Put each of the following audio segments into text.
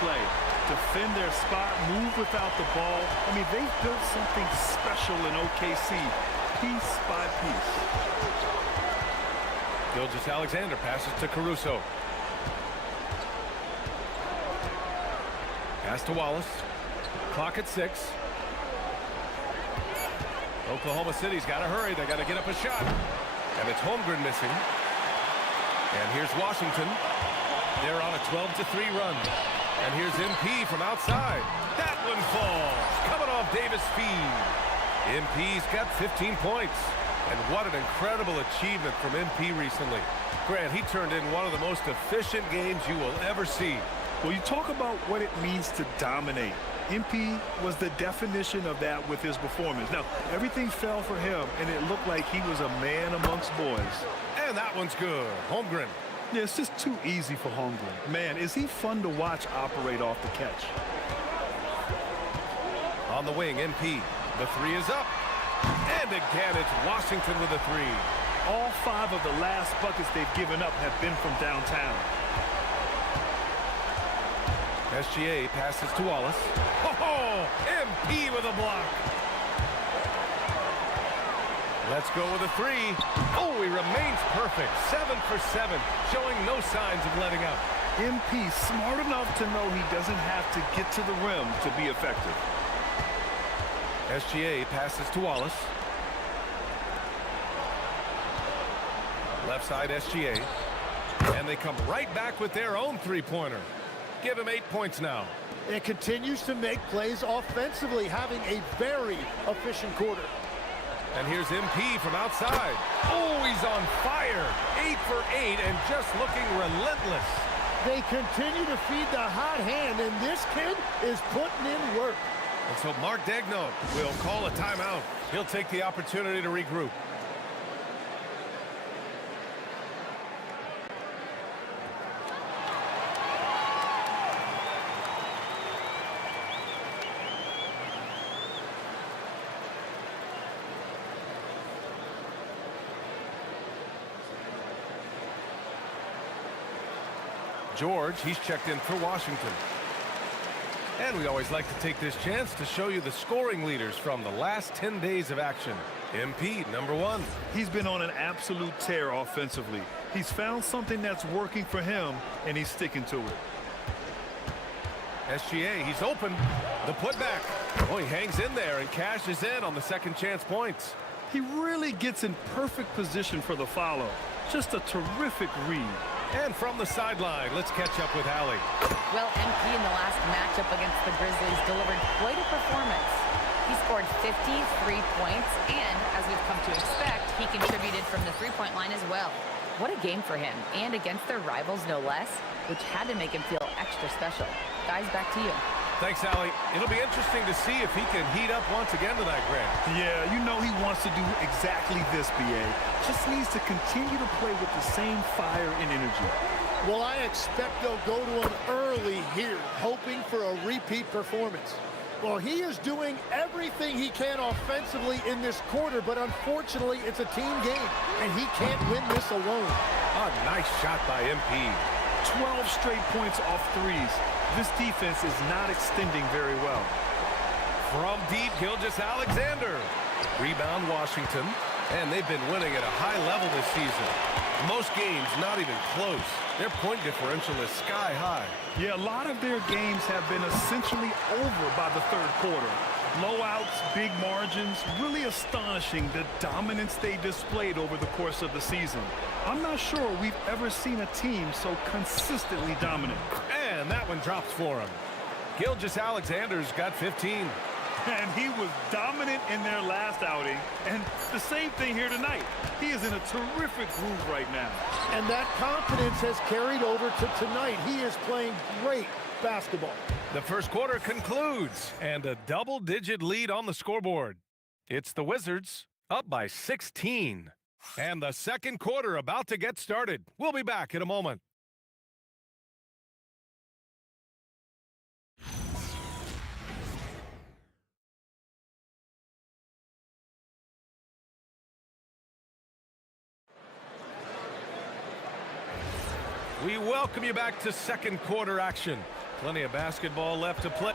play. Defend their spot, move without the ball. I mean, they've built something special in OKC, piece by piece. Gilgeous-Alexander passes to Caruso. Pass to Wallace. Clock at 6. Oklahoma City's got to hurry. They got to get up a shot. And it's Holmgren missing. And here's Washington. They're on a 12-3 run. And here's MP from outside. That one falls. Coming off Davis' feed. MP's got 15 points. And what an incredible achievement from MP recently. Grant, he turned in one of the most efficient games you will ever see. Well, you talk about what it means to dominate. MP was the definition of that with his performance. Now, everything fell for him, and it looked like he was a man amongst boys. And that one's good. Holmgren. Yeah, it's just too easy for Holmgren. Man, is he fun to watch operate off the catch. On the wing, MP. The three is up. And again, it's Washington with a three. All 5 of the last buckets they've given up have been from downtown. SGA passes to Wallace. Oh, MP with a block. Let's go with a three. Oh, he remains perfect. 7 for 7, showing no signs of letting up. MP smart enough to know he doesn't have to get to the rim to be effective. SGA passes to Wallace. Left side SGA. And they come right back with their own three-pointer. Give him 8 points now. And continues to make plays offensively, having a very efficient quarter. And here's MP from outside. Oh, he's on fire. 8 for 8 and just looking relentless. They continue to feed the hot hand, and this kid is putting in work. And so Mark Daigneault will call a timeout. He'll take the opportunity to regroup. George, he's checked in for Washington. And we always like to take this chance to show you the scoring leaders from the last 10 days of action. MP, number 1. He's been on an absolute tear offensively. He's found something that's working for him, and he's sticking to it. SGA, he's open. The putback. Oh, he hangs in there and cashes in on the second chance points. He really gets in perfect position for the follow. Just a terrific read. And from the sideline, let's catch up with Allie. Well, MP in the last matchup against the Grizzlies delivered quite a performance. He scored 53 points, and as we've come to expect, he contributed from the three-point line as well. What a game for him, and against their rivals no less, which had to make him feel extra special. Guys, back to you. Thanks, Allie. It'll be interesting to see if he can heat up once again tonight, Grant. Yeah, you know he wants to do exactly this, BA. Just needs to continue to play with the same fire and energy. Well, I expect they'll go to him early here, hoping for a repeat performance. Well, he is doing everything he can offensively in this quarter, but unfortunately, it's a team game, and he can't win this alone. A nice shot by MP. 12 straight points off threes. This defense is not extending very well. From deep, Gilgeous-Alexander. Rebound, Washington. And they've been winning at a high level this season. Most games not even close. Their point differential is sky high. Yeah, a lot of their games have been essentially over by the third quarter. Blowouts, big margins, really astonishing the dominance they displayed over the course of the season. I'm not sure we've ever seen a team so consistently dominant. And that one drops for him. Gilgeous-Alexander's got 15. And he was dominant in their last outing. And the same thing here tonight. He is in a terrific groove right now. And that confidence has carried over to tonight. He is playing great basketball. The first quarter concludes, and a double-digit lead on the scoreboard. It's the Wizards up by 16. And the second quarter about to get started. We'll be back in a moment. We welcome you back to second quarter action. Plenty of basketball left to play.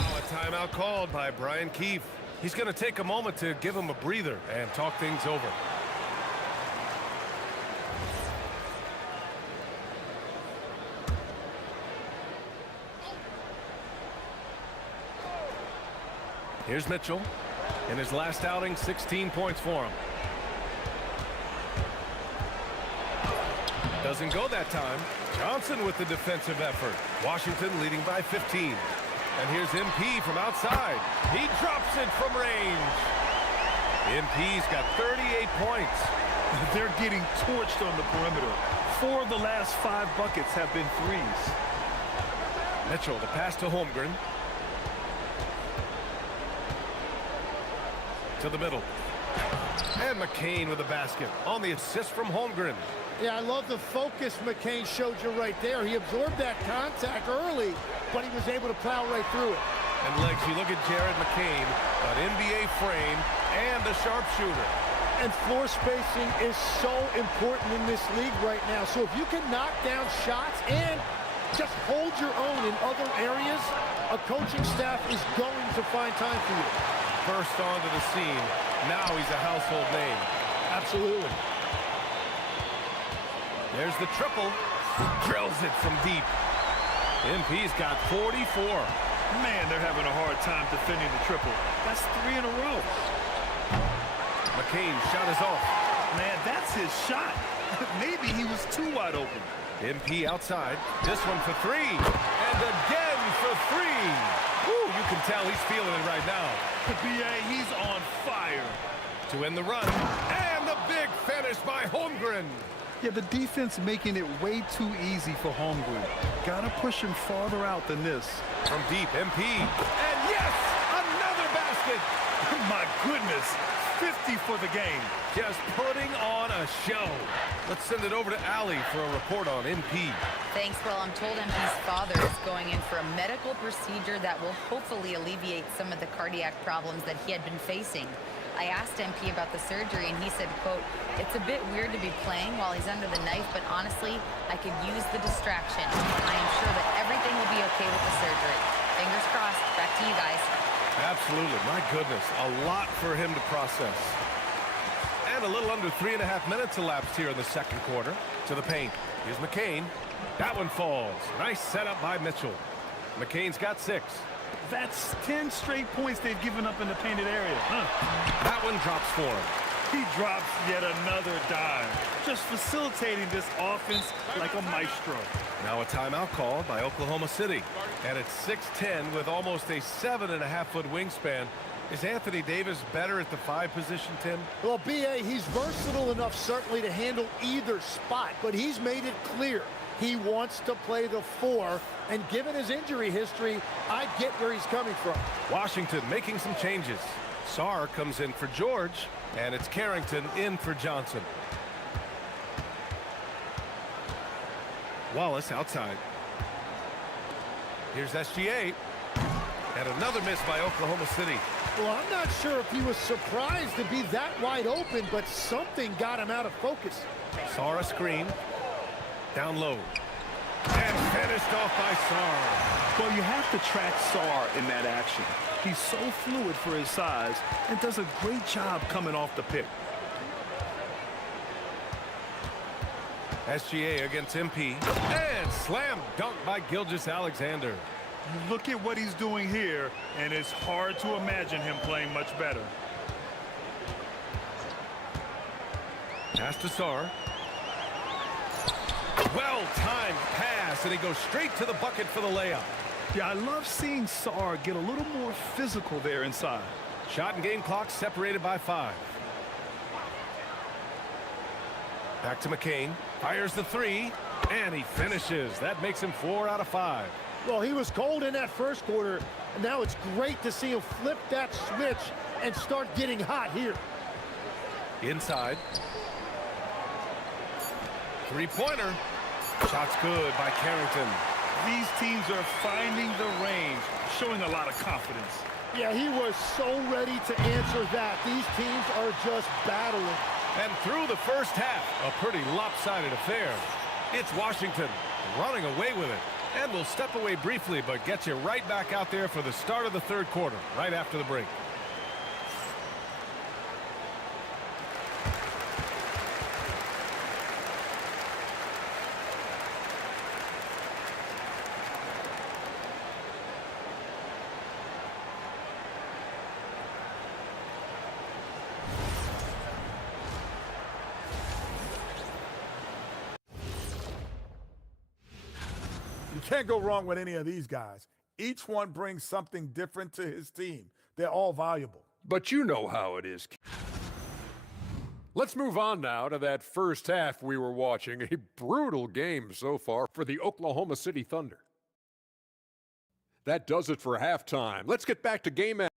Now a timeout called by Brian Keefe. He's going to take a moment to give him a breather and talk things over. Here's Mitchell. In his last outing, 16 points for him. Doesn't go that time. Johnson with the defensive effort. Washington leading by 15. And here's MP from outside. He drops it from range. MP's got 38 points. They're getting torched on the perimeter. 4 of the last 5 buckets have been threes. Mitchell, the pass to Holmgren. To the middle. And McCain with the basket on the assist from Holmgren. Yeah, I love the focus McCain showed you right there. He absorbed that contact early, but he was able to plow right through it. And legs, you look at Jared McCain, an NBA frame and a sharpshooter. And floor spacing is so important in this league right now. So if you can knock down shots and just hold your own in other areas, a coaching staff is going to find time for you. First onto the scene. Now he's a household name. Absolutely. There's the triple. Drills it from deep. MP's got 44. Man, they're having a hard time defending the triple. That's 3 in a row. McCain shot is off. Man, that's his shot. Maybe he was too wide open. MP outside. This one for 3. And again for 3. Woo, you can tell he's feeling it right now. B.A., he's on fire. To end the run. And the big finish by Holmgren. Yeah, the defense making it way too easy for Holmgren. Gotta push him farther out than this. From deep, MP. And yes, another basket. My goodness, 50 for the game. Just putting on a show. Let's send it over to Allie for a report on MP. Thanks, Will. I'm told MP's father is going in for a medical procedure that will hopefully alleviate some of the cardiac problems that he had been facing. I asked MP about the surgery, and he said, quote, "It's a bit weird to be playing while he's under the knife, but honestly, I could use the distraction. I am sure that everything will be okay with the surgery." Fingers crossed. Back to you guys. Absolutely. My goodness, a lot for him to process. And a little under 3.5 minutes elapsed here in the second quarter. To the paint. Here's McCain. That one falls. Nice setup by Mitchell. McCain's got 6. That's 10 straight points they've given up in the painted area. That one drops for him. He drops yet another dime. Just facilitating this offense like a maestro. Now a timeout called by Oklahoma City. And it's 6'10" with almost a 7.5-foot wingspan. Is Anthony Davis better at the 5 position, Tim? Well, B.A., he's versatile enough certainly to handle either spot, but he's made it clear he wants to play the 4, and given his injury history, I get where he's coming from. Washington making some changes. Sarr comes in for George, and it's Carrington in for Johnson. Wallace outside. Here's SGA. And another miss by Oklahoma City. Well, I'm not sure if he was surprised to be that wide open, but something got him out of focus. Sarr a screen. Down low. And finished off by Sarr. Well, you have to track Sarr in that action. He's so fluid for his size and does a great job coming off the pick. SGA against MP. And slam dunk by Gilgeous-Alexander. Look at what he's doing here, and it's hard to imagine him playing much better. Pass to Sarr. Well-timed pass, and he goes straight to the bucket for the layup. Yeah, I love seeing Sarr get a little more physical there inside. Shot and game clock separated by 5. Back to McCain. Fires the 3, and he finishes. That makes him 4 out of 5. Well, he was cold in that first quarter, and now it's great to see him flip that switch and start getting hot here. Inside. Three-pointer. Shot's good by Carrington. These teams are finding the range, showing a lot of confidence. Yeah, he was so ready to answer that. These teams are just battling. And through the first half, a pretty lopsided affair. It's Washington running away with it. And we'll step away briefly, but get you right back out there for the start of the third quarter, right after the break. You can't go wrong with any of these guys. Each one brings something different to his team. They're all valuable. But you know how it is. Let's move on now to that first half we were watching. A brutal game so far for the Oklahoma City Thunder. That does it for halftime. Let's get back to game action.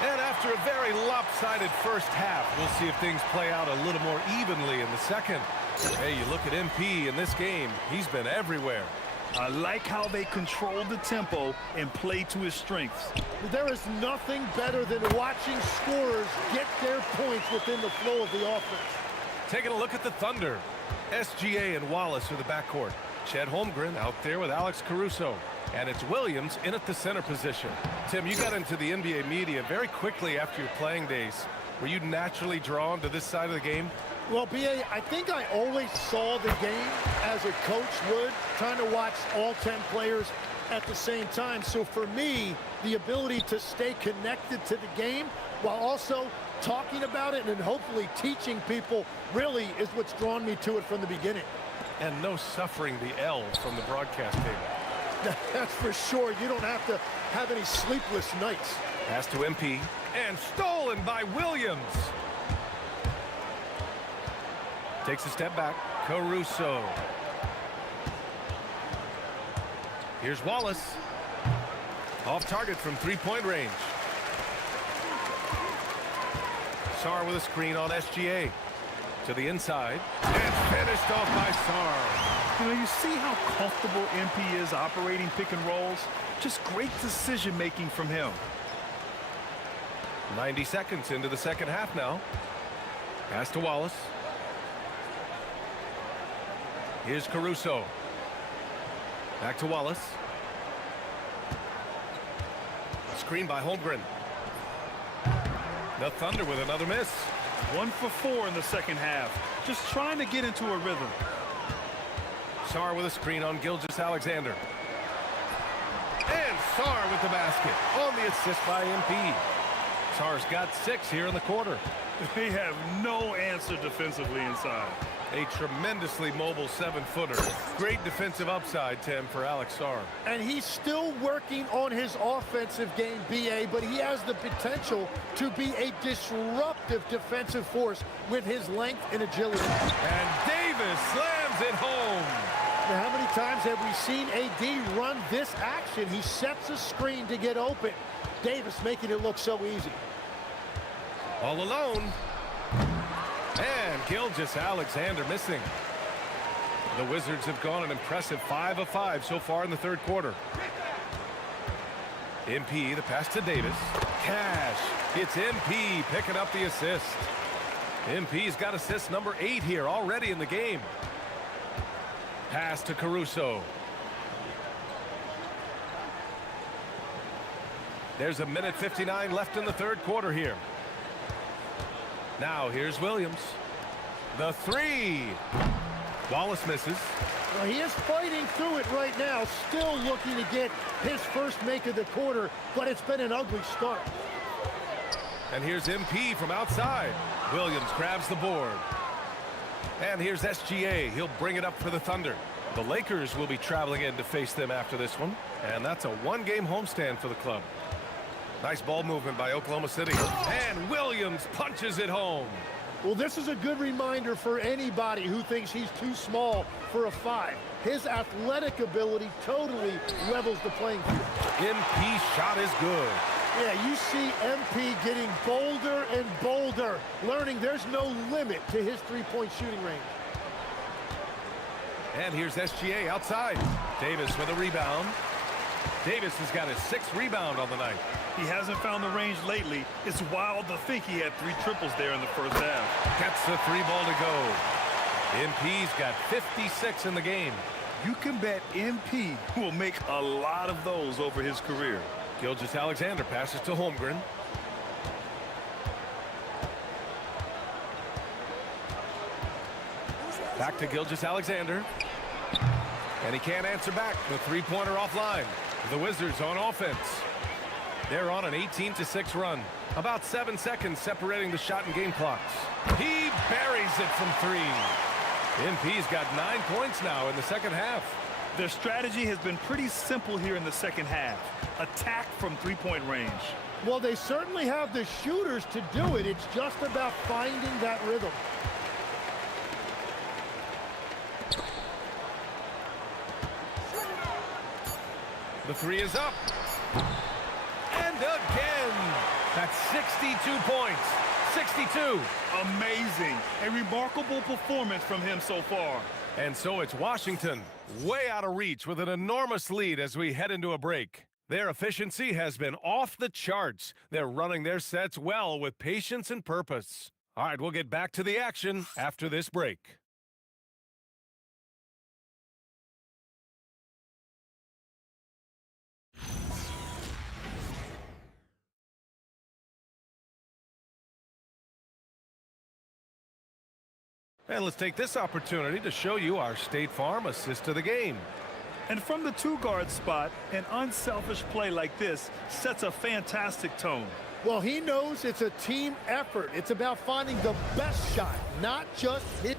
And after a very lopsided first half, we'll see if things play out a little more evenly in the second. Hey, you look at MP in this game, he's been everywhere. I like how they control the tempo and play to his strengths. There is nothing better than watching scorers get their points within the flow of the offense. Taking a look at the Thunder. SGA and Wallace are the backcourt. Chet Holmgren out there with Alex Caruso. And it's Williams in at the center position. Tim, you got into the NBA media very quickly after your playing days. Were you naturally drawn to this side of the game? Well, B.A., I think I always saw the game as a coach would, trying to watch all 10 players at the same time. So for me, the ability to stay connected to the game while also talking about it and hopefully teaching people really is what's drawn me to it from the beginning. And no suffering the L from the broadcast table. That's for sure. You don't have to have any sleepless nights. Pass to MP. And stolen by Williams. Takes a step back. Caruso. Here's Wallace. Off target from three-point range. Sarr with a screen on SGA. To the inside. And finished off by Sarr. You know, you see how comfortable MP is operating pick and rolls. Just great decision-making from him. 90 seconds into the second half now. Pass to Wallace. Here's Caruso. Back to Wallace. Screen by Holmgren. The Thunder with another miss. 1 for 4 in the second half. Just trying to get into a rhythm. Sarr with a screen on Gilgeous-Alexander. And Sarr with the basket on the assist by MP. Sarr's got 6 here in the quarter. They have no answer defensively inside. A tremendously mobile 7-footer. Great defensive upside, Tim, for Alex Sarr. And he's still working on his offensive game, B.A., but he has the potential to be a disruptive defensive force with his length and agility. And Davis slams it home. Now, how many times have we seen AD run this action? He sets a screen to get open. Davis making it look so easy. All alone. And Gilgeous-Alexander missing. The Wizards have gone an impressive 5 of 5 so far in the third quarter. MP, the pass to Davis. Cash. It's MP picking up the assist. MP's got assist number 8 here already in the game. Pass to Caruso. There's a minute 59 left in the third quarter here. Now here's Williams. The 3. Wallace misses. Well, he is fighting through it right now, still looking to get his first make of the quarter, but it's been an ugly start. And here's MP from outside. Williams grabs the board. And here's SGA. He'll bring it up for the Thunder. The Lakers will be traveling in to face them after this one. And that's a one-game homestand for the club. Nice ball movement by Oklahoma City. And Williams punches it home. Well, this is a good reminder for anybody who thinks he's too small for a 5. His athletic ability totally levels the playing field. MP's shot is good. Yeah, you see MP getting bolder and bolder, learning there's no limit to his three-point shooting range. And here's SGA outside. Davis with a rebound. Davis has got his 6th rebound on the night. He hasn't found the range lately. It's wild to think he had 3 triples there in the first half. Gets the 3 ball to go. MP's got 56 in the game. You can bet MP will make a lot of those over his career. Gilgeous-Alexander passes to Holmgren. Back to Gilgeous-Alexander. And he can't answer back. The three-pointer offline. The Wizards on offense. They're on an 18-6 run. About 7 seconds separating the shot and game clocks. He buries it from 3. MP's got 9 points now in the second half. Their strategy has been pretty simple here in the second half. Attack from three-point range. Well, they certainly have the shooters to do it. It's just about finding that rhythm. The 3 is up. And again. That's 62 points. 62. Amazing. A remarkable performance from him so far. And so it's Washington, way out of reach with an enormous lead as we head into a break. Their efficiency has been off the charts. They're running their sets well with patience and purpose. All right, we'll get back to the action after this break. And let's take this opportunity to show you our State Farm assist to the game. And from the 2-guard spot, an unselfish play like this sets a fantastic tone. Well, he knows it's a team effort. It's about finding the best shot, not just hit.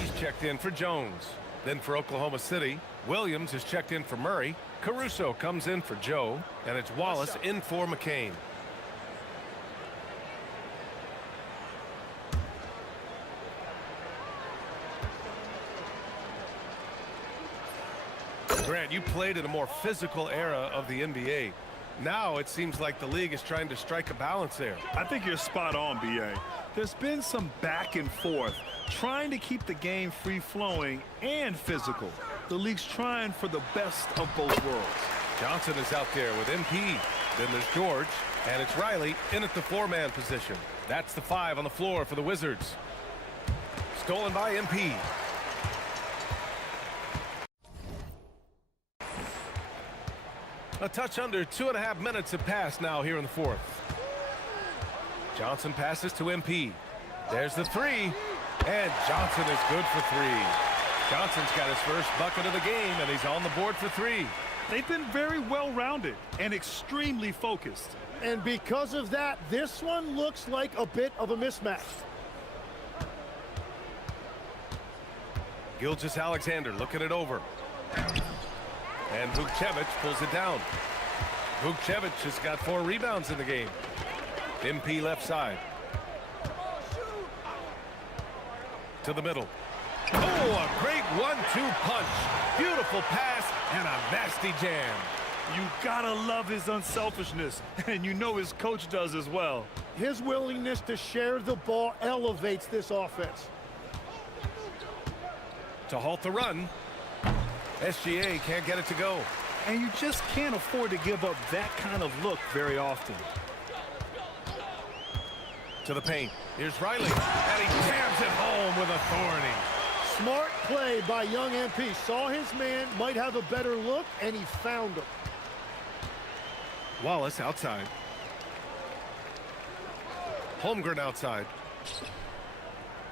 He's checked in for Jones. Then for Oklahoma City, Williams is checked in for Murray. Caruso comes in for Joe, and it's Wallace in for McCain. Grant, you played in a more physical era of the NBA. Now it seems like the league is trying to strike a balance there. I think you're spot on, B.A. There's been some back and forth, trying to keep the game free-flowing and physical. The league's trying for the best of both worlds. Johnson is out there with MP. Then there's George, and it's Riley in at the 4-man position. That's the 5 on the floor for the Wizards. Stolen by MP. A touch under 2.5 minutes have passed now here in the fourth. Johnson passes to MP. There's the 3, and Johnson is good for 3. Johnson's got his first bucket of the game, and he's on the board for 3. They've been very well-rounded and extremely focused. And because of that, this one looks like a bit of a mismatch. Gilgeous-Alexander looking it over. And Vukcevic pulls it down. Vukcevic has got 4 rebounds in the game. MP left side. To the middle. Oh, a great 1-2 punch. Beautiful pass and a nasty jam. You gotta love his unselfishness, and you know his coach does as well. His willingness to share the ball elevates this offense. To halt the run. SGA can't get it to go. And you just can't afford to give up that kind of look very often. To the paint. Here's Riley. And he jams it home with authority. Smart play by young MP. Saw his man, might have a better look, and he found him. Wallace outside. Holmgren outside.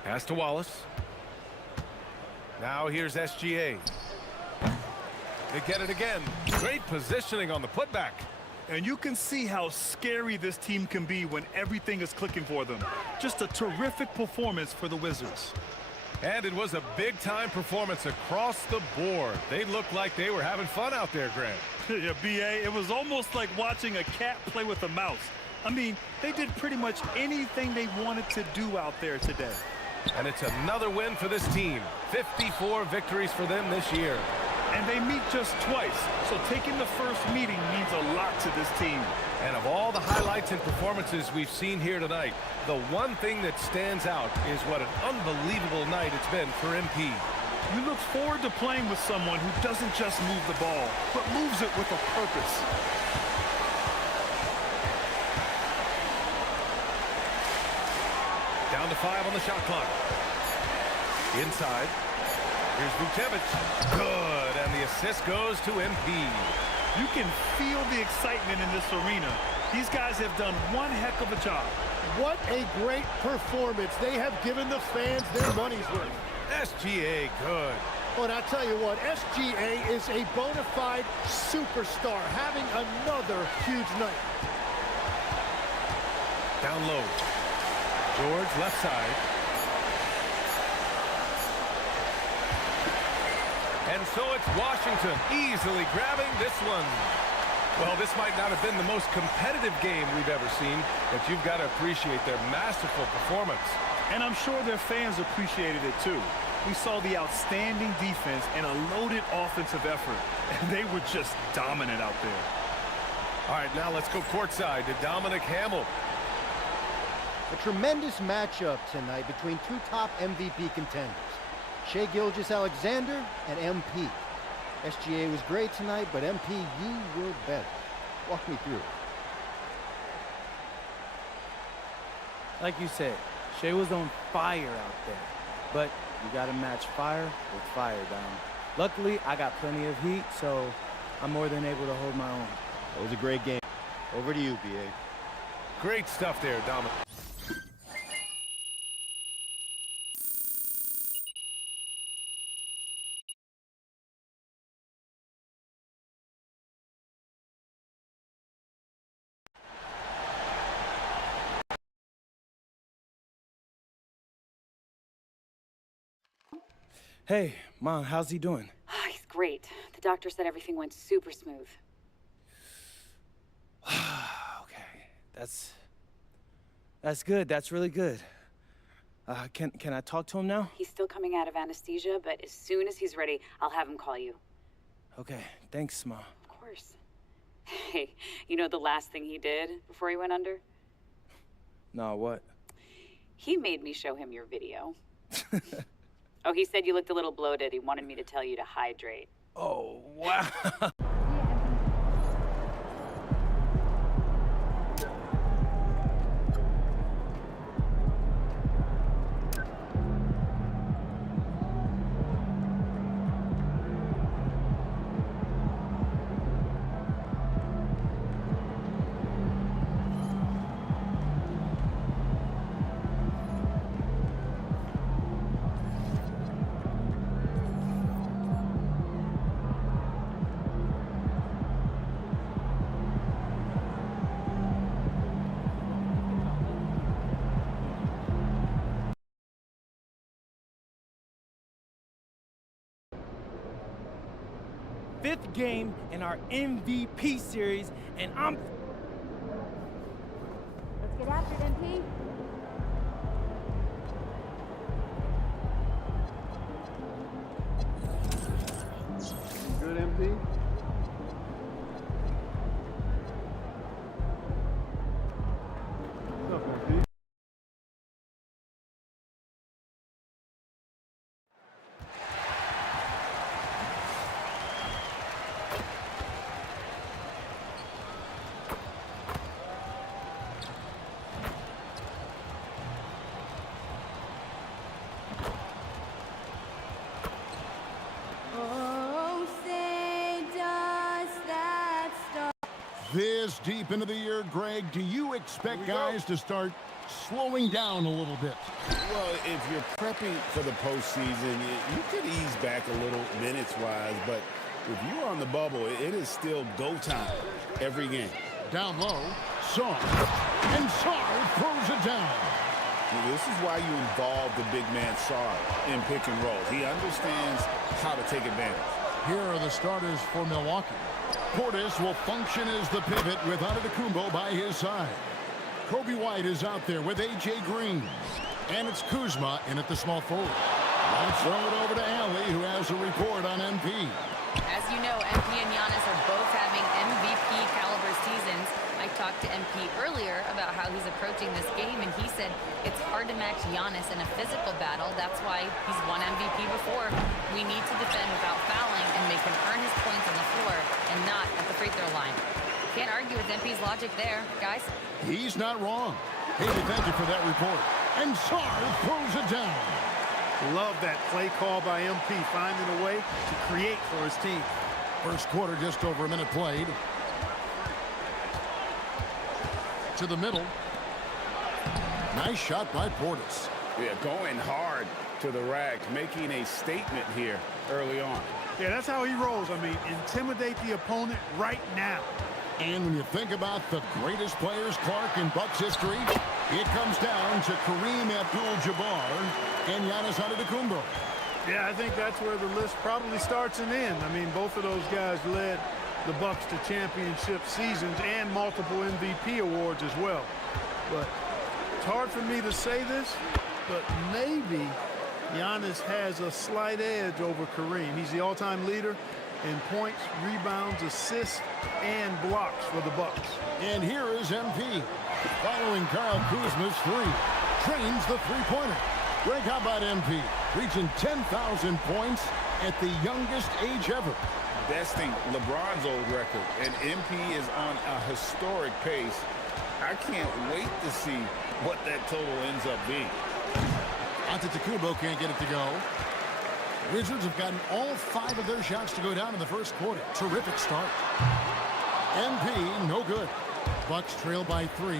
Pass to Wallace. Now here's SGA. They get it again. Great positioning on the putback. And you can see how scary this team can be when everything is clicking for them. Just a terrific performance for the Wizards. And it was a big-time performance across the board. They looked like they were having fun out there, Grant. Yeah, B.A., it was almost like watching a cat play with a mouse. I mean, they did pretty much anything they wanted to do out there today. And it's another win for this team. 54 victories for them this year. And they meet just twice, so taking the first meeting means a lot to this team. And of all the highlights and performances we've seen here tonight, the one thing that stands out is what an unbelievable night it's been for MP. You look forward to playing with someone who doesn't just move the ball, but moves it with a purpose. Down to 5 on the shot clock. Inside. Here's Vucevic. Good, and the assist goes to MP. You can feel the excitement in this arena. These guys have done one heck of a job. What a great performance. They have given the fans their money's worth. SGA, good. But I tell you what, SGA is a bona fide superstar, having another huge night. Down low. George, left side. And so it's Washington easily grabbing this one. Well, this might not have been the most competitive game we've ever seen, but you've got to appreciate their masterful performance. And I'm sure their fans appreciated it too. We saw the outstanding defense and a loaded offensive effort, and they were just dominant out there. All right, now let's go courtside to Dominic Hamill. A tremendous matchup tonight between two top MVP contenders, Shai Gilgeous-Alexander and MP. SGA was great tonight, but MP, you were better. Walk me through it. Like you said, Shai was on fire out there, but you got to match fire with fire, Dom. Luckily, I got plenty of heat, so I'm more than able to hold my own. That was a great game. Over to you, BA. Great stuff there, Dominic. Hey, Mom, how's he doing? He's great. The doctor said everything went super smooth. Okay, that's good. That's really good. Can I talk to him now? He's still coming out of anesthesia, but as soon as he's ready, I'll have him call you. Okay, thanks, Mom. Of course. Hey, you know the last thing he did before he went under? No, what? He made me show him your video. Oh, he said you looked a little bloated. He wanted me to tell you to hydrate. Oh, wow. Fifth game in our MVP series, and I'm... Let's get after it, MP. Good, MP? What's up, MP? This deep into the year, Greg, do you expect guys to start slowing down a little bit? Well, if you're prepping for the postseason, you could ease back a little minutes-wise, but if you're on the bubble, it is still go time every game. Down low, Sarr, and Sarr throws it down. This is why you involve the big man Sarr in pick and rolls. He understands how to take advantage. Here are the starters for Milwaukee. Portis will function as the pivot with Antetokounmpo by his side. Kobe White is out there with A.J. Green. And it's Kuzma in at the small forward. Let's throw it over to Ali, who has a report on MP. As you know, MP and Giannis are both having MVP caliber seasons. I talked to MP earlier about how he's approaching this game, and he said it's hard to match Giannis in a physical battle. That's why he's won MVP before. We need to defend without fouling and make him earn his points on the floor and not at the free throw line. Can't argue with MP's logic there, guys. He's not wrong. Haley, thank you for that report. And Sarr throws it down. Love that play call by MP, finding a way to create for his team. First quarter, just over a minute played. To the middle. Nice shot by Portis. Yeah, going hard to the rack, making a statement here early on. Yeah, that's how he rolls. I mean, intimidate the opponent right now. And when you think about the greatest players, Clark, in Bucks history, it comes down to Kareem Abdul-Jabbar and Giannis Antetokounmpo. Yeah, I think that's where the list probably starts and ends. I mean, both of those guys led the Bucks to championship seasons and multiple MVP awards as well. But it's hard for me to say this, but maybe Giannis has a slight edge over Kareem. He's the all-time leader in points, rebounds, assists, and blocks for the Bucks. And here is MP. Following Kyle Kuzma's three. Trains the three-pointer. Greg, how about MP? Reaching 10,000 points at the youngest age ever. Besting LeBron's old record, and MP is on a historic pace. I can't wait to see what that total ends up being. Antetokounmpo can't get it to go. Wizards have gotten all 5 of their shots to go down in the first quarter. Terrific start. MP, no good. Bucks trail by 3.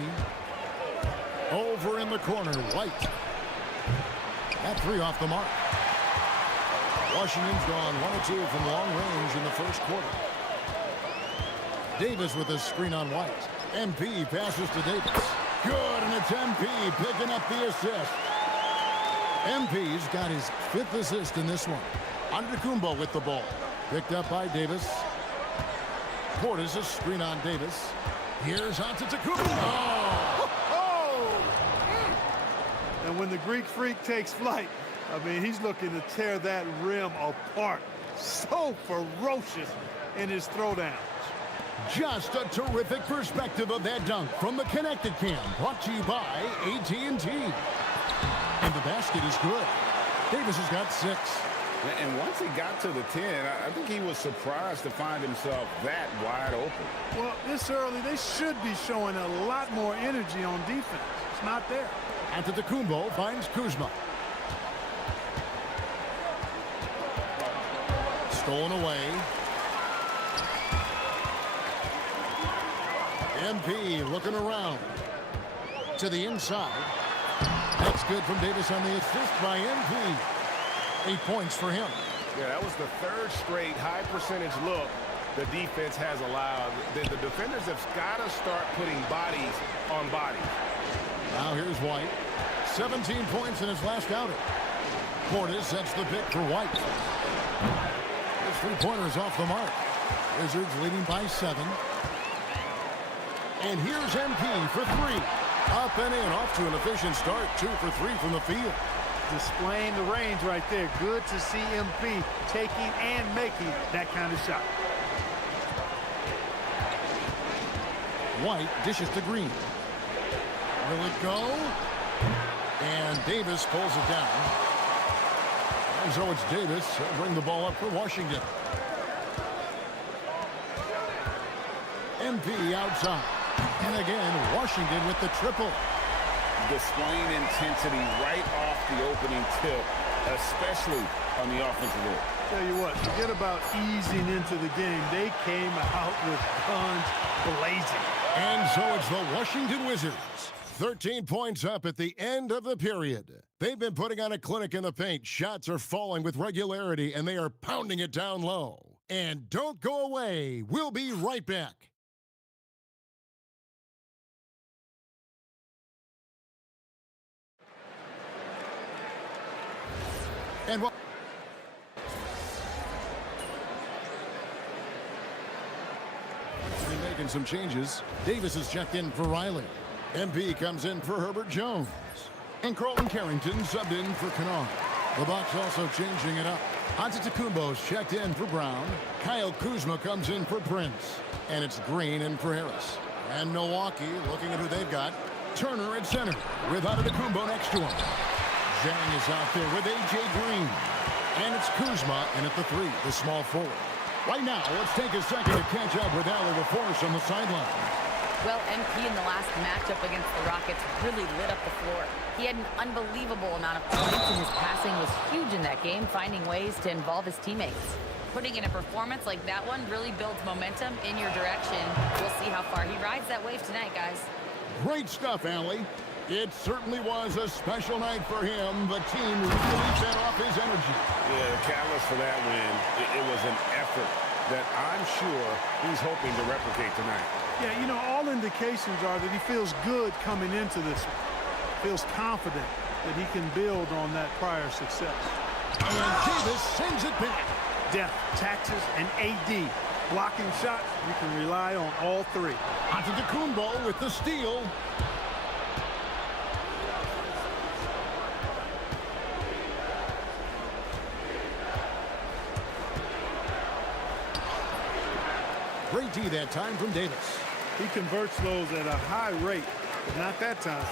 Over in the corner, White. That 3 off the mark. Washington's gone 1 of 2 from long range in the first quarter. Davis with a screen on White. MP passes to Davis. Good, and it's MP picking up the assist. MP's got his 5th assist in this one. Antetokounmpo with the ball. Picked up by Davis. Portis, a screen on Davis. Here's Antetokounmpo. And when the Greek Freak takes flight, I mean, he's looking to tear that rim apart. So ferocious in his throwdowns. Just a terrific perspective of that dunk from the Connected Cam, brought to you by AT&T. And the basket is good. Davis has got 6. And once he got to the 10, I think he was surprised to find himself that wide open. Well, this early, they should be showing a lot more energy on defense. It's not there. Antetokounmpo finds Kuzma. Stolen away. MP looking around. To the inside. That's good from Davis on the assist by MP. 8 points for him. Yeah, that was the 3rd straight high percentage look the defense has allowed. The defenders have got to start putting bodies on bodies. Now here's White. 17 points in his last outing. Portis sets the pick for White. His three-pointer is off the mark. Wizards leading by 7. And here's MP for 3. Up and in, off to an efficient start. 2 for 3 from the field. Displaying the range right there. Good to see MP taking and making that kind of shot. White dishes to Green. Will it go? And Davis pulls it down. And so it's Davis. He'll bring the ball up for Washington. MP outside. And again, Washington with the triple. Displaying intensity right off the opening tip, especially on the offensive end. Tell you what, forget about easing into the game. They came out with guns blazing. And so it's the Washington Wizards. 13 points up at the end of the period. They've been putting on a clinic in the paint. Shots are falling with regularity, and they are pounding it down low. And don't go away. We'll be right back. And what? Making some changes. Davis is checked in for Riley. MP comes in for Herbert Jones. And Carlton Carrington subbed in for Kennard. The Bucks also changing it up. Antetokounmpo's checked in for Brown. Kyle Kuzma comes in for Prince. And it's Green in for Harris. And Milwaukee looking at who they've got. Turner at center with Antetokounmpo next to him. Zhang is out there with A.J. Green. And it's Kuzma in at the 3, the small forward. Right now, let's take a second to catch up with Allie LaForce on the sideline. Well, MP in the last matchup against the Rockets really lit up the floor. He had an unbelievable amount of points, and his passing was huge in that game, finding ways to involve his teammates. Putting in a performance like that one really builds momentum in your direction. We'll see how far he rides that wave tonight, guys. Great stuff, Allie. It certainly was a special night for him. The team really fed off his energy. Yeah, the catalyst for that win, it was an effort that I'm sure he's hoping to replicate tonight. Yeah, you know, all indications are that he feels good coming into this one. Feels confident that he can build on that prior success. And Davis sends it back. Depth, taxes, and AD. Blocking shots, you can rely on all three. Antetokounmpo with the steal. Great D that time from Davis. He converts those at a high rate, but not that time.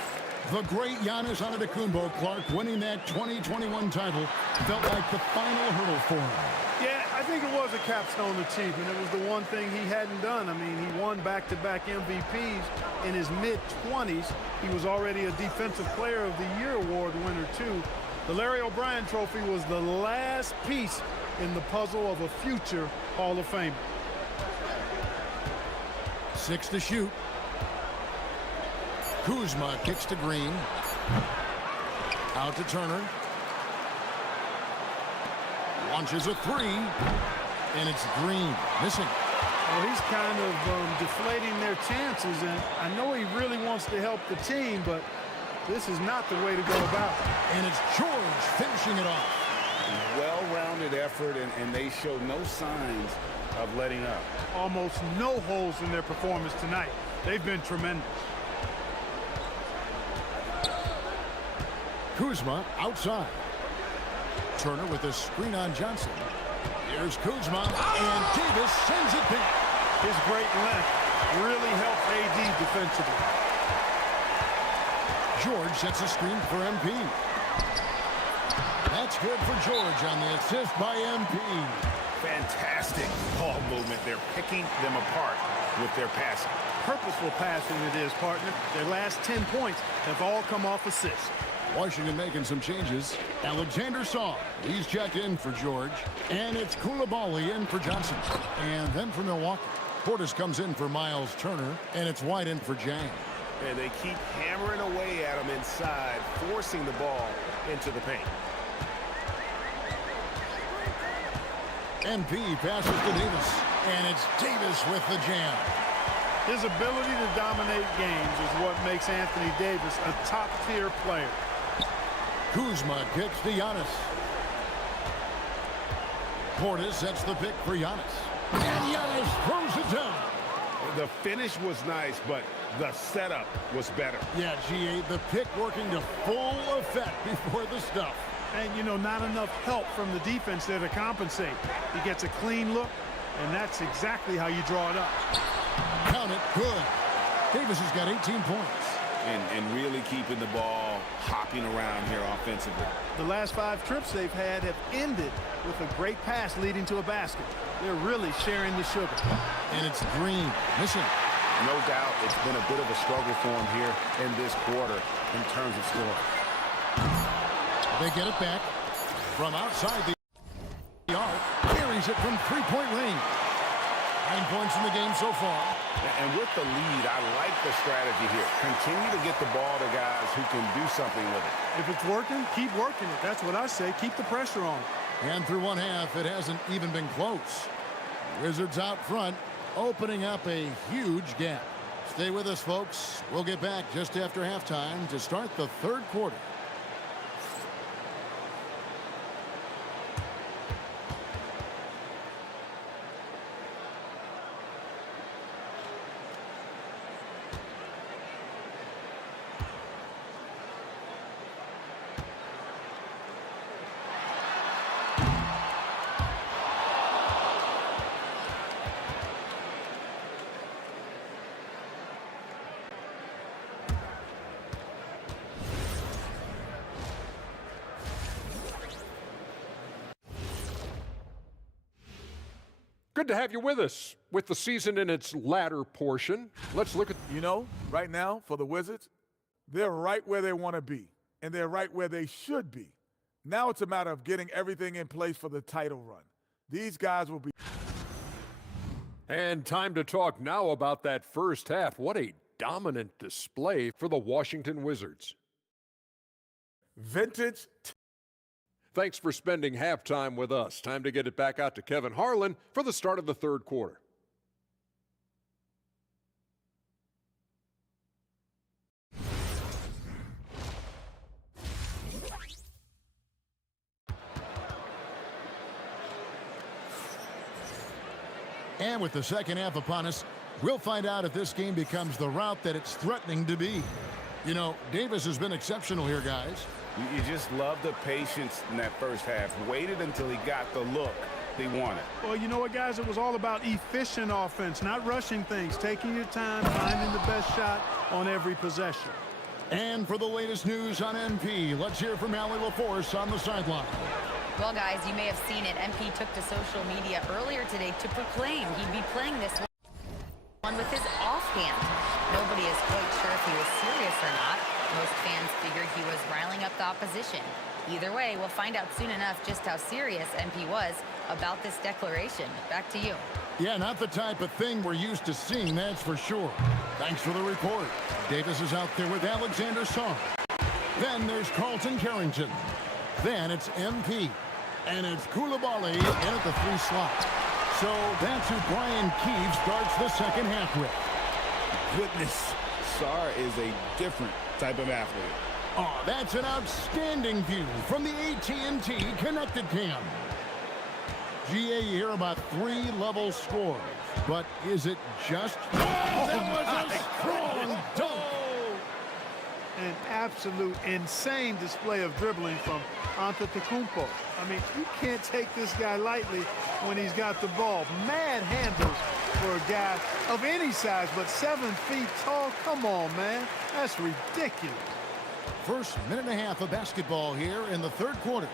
The great Giannis Antetokounmpo, Clark, winning that 2021 title felt like the final hurdle for him. Yeah, I think it was a capstone achievement. It was the one thing he hadn't done. I mean, he won back-to-back MVPs in his mid-20s. He was already a Defensive Player of the Year award winner, too. The Larry O'Brien Trophy was the last piece in the puzzle of a future Hall of Famer. 6 to shoot. Kuzma kicks to Green. Out to Turner. Launches a 3. And it's Green. Missing. Well, he's kind of deflating their chances, and I know he really wants to help the team, but this is not the way to go about it. And it's George finishing it off. Well-rounded effort, and they show no signs of letting up. Almost no holes in their performance tonight. They've been tremendous. Kuzma outside. Turner with a screen on Johnson. Here's Kuzma, and Davis sends it back. His great length really helps AD defensively. George sets a screen for MP. That's good for George on the assist by MP. Fantastic ball movement. They're picking them apart with their passing. Purposeful passing it is, partner. Their last 10 points have all come off assists. Washington making some changes. Alexander Saw, he's checked in for George. And it's Koulibaly in for Johnson. And then for Milwaukee, Portis comes in for Miles Turner. And it's White in for Zhang. And they keep hammering away at him inside, forcing the ball into the paint. MP passes to Davis. And it's Davis with the jam. His ability to dominate games is what makes Anthony Davis a top-tier player. Kuzma kicks to Giannis. Portis sets the pick for Giannis. And Giannis throws it down. The finish was nice, but the setup was better. Yeah, GA, the pick working to full effect before the stuff. And, you know, not enough help from the defense there to compensate. He gets a clean look, and that's exactly how you draw it up. Count it, good. Davis has got 18 points. And really keeping the ball hopping around here offensively. The last 5 trips they've had have ended with a great pass leading to a basket. They're really sharing the sugar. And it's Green missing. No doubt it's been a bit of a struggle for him here in this quarter in terms of scoring. They get it back from outside the arc. Carries it from three-point range. 9 points in the game so far. And with the lead, I like the strategy here. Continue to get the ball to guys who can do something with it. If it's working, keep working it. That's what I say. Keep the pressure on. And through one half, it hasn't even been close. Wizards out front, opening up a huge gap. Stay with us, folks. We'll get back just after halftime to start the third quarter. Good to have you with us. With the season in its latter portion, let's look at... You know, right now for the Wizards, they're right where they want to be, and they're right where they should be. Now it's a matter of getting everything in place for the title run. These guys will be... And time to talk now about that first half. What a dominant display for the Washington Wizards. Vintage. Thanks for spending halftime with us. Time to get it back out to Kevin Harlan for the start of the third quarter. And with the second half upon us, we'll find out if this game becomes the route that it's threatening to be. You know, Davis has been exceptional here, guys. You just love the patience in that first half. Waited until he got the look he wanted. Well, you know what, guys? It was all about efficient offense, not rushing things, taking your time, finding the best shot on every possession. And for the latest news on MP, let's hear from Allie LaForce on the sideline. Well, guys, you may have seen it. MP took to social media earlier today to proclaim he'd be playing this one with his offhand. Nobody is quite sure if he was serious or not. Most fans figured he was riling up the opposition. Either way, we'll find out soon enough just how serious MP was about this declaration. Back to you. Yeah, not the type of thing we're used to seeing, that's for sure. Thanks for the report. Davis is out there with Alexander Song. Then there's Carlton Carrington. Then it's MP. And it's Koulibaly in at the 3 slot. So that's who Brian Keefe starts the second half with. Goodness, Sarr is a different type of athlete. Oh, that's an outstanding view from the AT&T Connected Cam. GA, you hear about 3 level scores, but is it just... Oh, that was a strong dunk! An absolute insane display of dribbling from Antetokounmpo. I mean, you can't take this guy lightly when he's got the ball. Mad handles for a guy of any size, but 7 feet tall. Come on, man. That's ridiculous. First minute and a half of basketball here in the third quarter.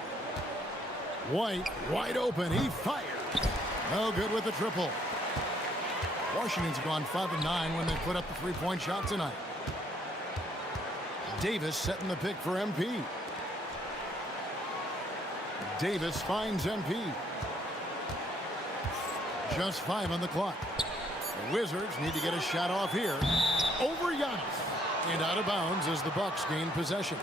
White, wide open. He fires. No good with the triple. Washington's gone 5 of 9 when they put up the three-point shot tonight. Davis setting the pick for MP. Davis finds MP. Just 5 on the clock. The Wizards need to get a shot off here. Over Giannis. And out of bounds as the Bucks gain possession.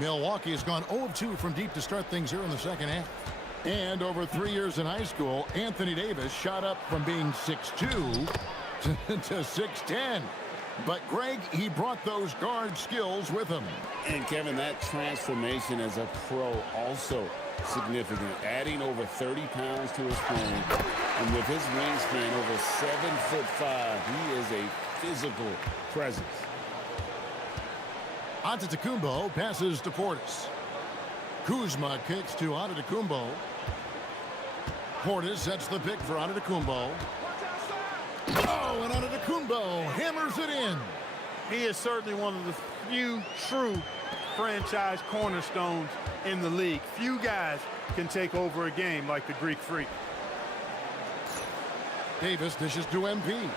Milwaukee has gone 0 of 2 from deep to start things here in the second half. And over 3 years in high school, Anthony Davis shot up from being 6'2" to 6'10". But, Greg, he brought those guard skills with him. And, Kevin, that transformation as a pro also significant. Adding over 30 pounds to his frame. And with his wingspan over 7'5", he is a physical presence. Antetokounmpo passes to Portis. Kuzma kicks to Antetokounmpo. Portis sets the pick for Antetokounmpo. Oh, and Antetokounmpo hammers it in. He is certainly one of the few true franchise cornerstones in the league. Few guys can take over a game like the Greek Freak. Davis dishes to MP.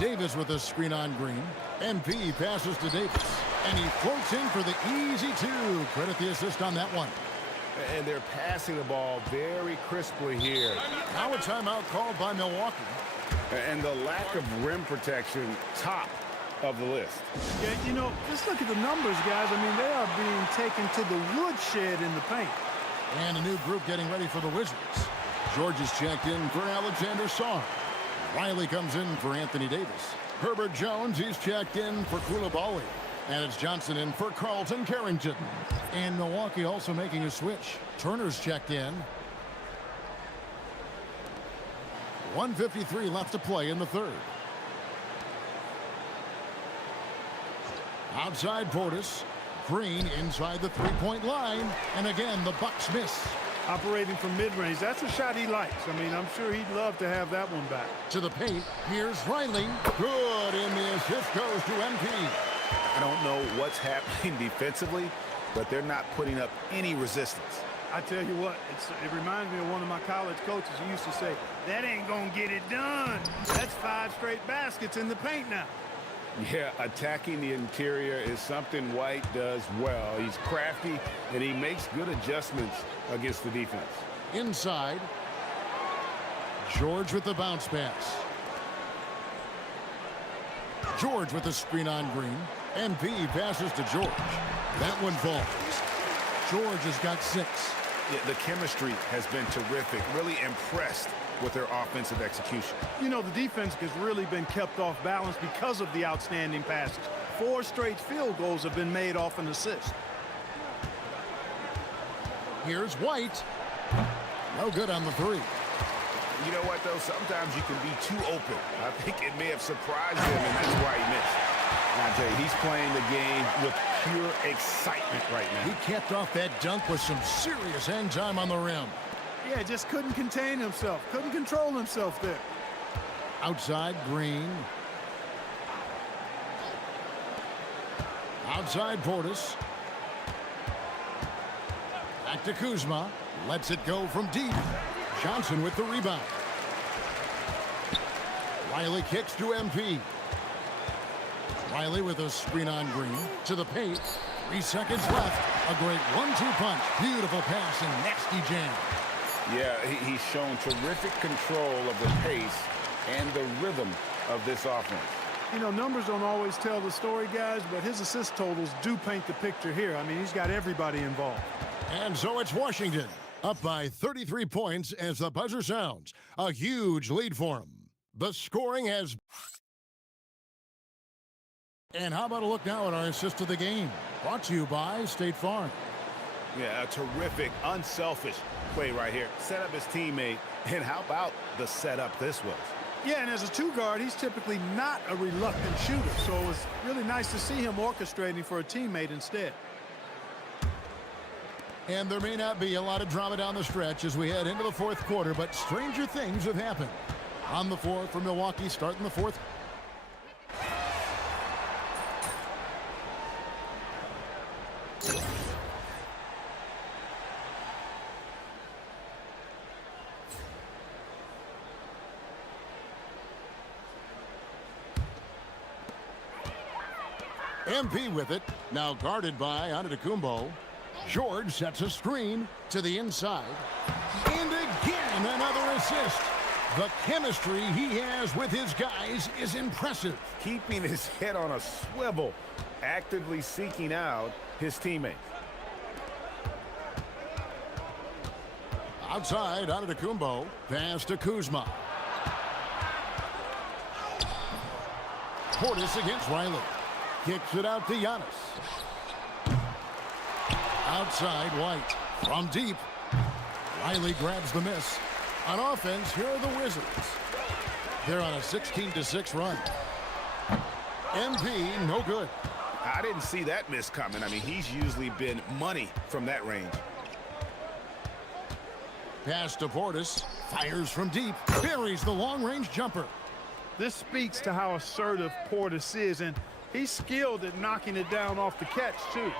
Davis with a screen on Green. MP passes to Davis. And he floats in for the easy 2. Credit the assist on that one. And they're passing the ball very crisply here. Now a timeout called by Milwaukee. And the lack of rim protection, top of the list. Yeah, you know, just look at the numbers, guys. I mean, they are being taken to the woodshed in the paint. And a new group getting ready for the Wizards. George is checked in for Alexander Sarr. Riley comes in for Anthony Davis. Herbert Jones, he's checked in for Koulibaly. And it's Johnson in for Carlton Carrington. And Milwaukee also making a switch. Turner's checked in. 1:53 left to play in the third. Outside Portis. Green inside the three-point line. And again, the Bucks miss. Operating from mid-range, that's a shot he likes. I mean, I'm sure he'd love to have that one back. To the paint, here's Riley. Good, and the assist goes to MP. I don't know what's happening defensively, but they're not putting up any resistance. I tell you what, it reminds me of one of my college coaches who used to say, that ain't gonna get it done. That's 5 straight baskets in the paint now. Yeah, attacking the interior is something White does well. He's crafty, and he makes good adjustments against the defense. Inside. George with the bounce pass. George with the screen on Green. MP passes to George. That one falls. George has got 6. Yeah, the chemistry has been terrific. Really impressed with their offensive execution. You know, the defense has really been kept off balance because of the outstanding passes. 4 straight field goals have been made off an assist. Here's White. No good on the 3. You know what, though? Sometimes you can be too open. I think it may have surprised him, and that's why he missed. And I tell you, he's playing the game with pure excitement right now. He capped off that dunk with some serious hang time on the rim. Yeah, just couldn't contain himself. Couldn't control himself there. Outside, Green. Outside, Portis. Back to Kuzma. Lets it go from deep. Johnson with the rebound. Riley kicks to MP. Riley with a screen on Green. To the paint. 3 seconds left. A great 1-2 punch. Beautiful pass and nasty jam. Yeah, he's shown terrific control of the pace and the rhythm of this offense. You know, numbers don't always tell the story, guys, but his assist totals do paint the picture here. I mean, he's got everybody involved. And so it's Washington, up by 33 points as the buzzer sounds. A huge lead for him. The scoring has... And how about a look now at our assist of the game? Brought to you by State Farm. Yeah, a terrific, unselfish play right here. Set up his teammate, and how about the setup this was? Yeah, and as a 2 guard, he's typically not a reluctant shooter, so it was really nice to see him orchestrating for a teammate instead. And there may not be a lot of drama down the stretch as we head into the 4th quarter, but stranger things have happened. On the floor for Milwaukee, starting the 4th. MP with it, now guarded by Antetokounmpo. George sets a screen to the inside. And again, another assist. The chemistry he has with his guys is impressive. Keeping his head on a swivel, actively seeking out his teammates. Outside, Antetokounmpo. Pass to Kuzma. Portis against Riley. Kicks it out to Giannis. Outside, White. From deep. Riley grabs the miss. On offense, here are the Wizards. They're on a 16-6 run. MP, no good. I didn't see that miss coming. I mean, he's usually been money from that range. Pass to Portis. Fires from deep. Buries the long-range jumper. This speaks to how assertive Portis is, and he's skilled at knocking it down off the catch, too.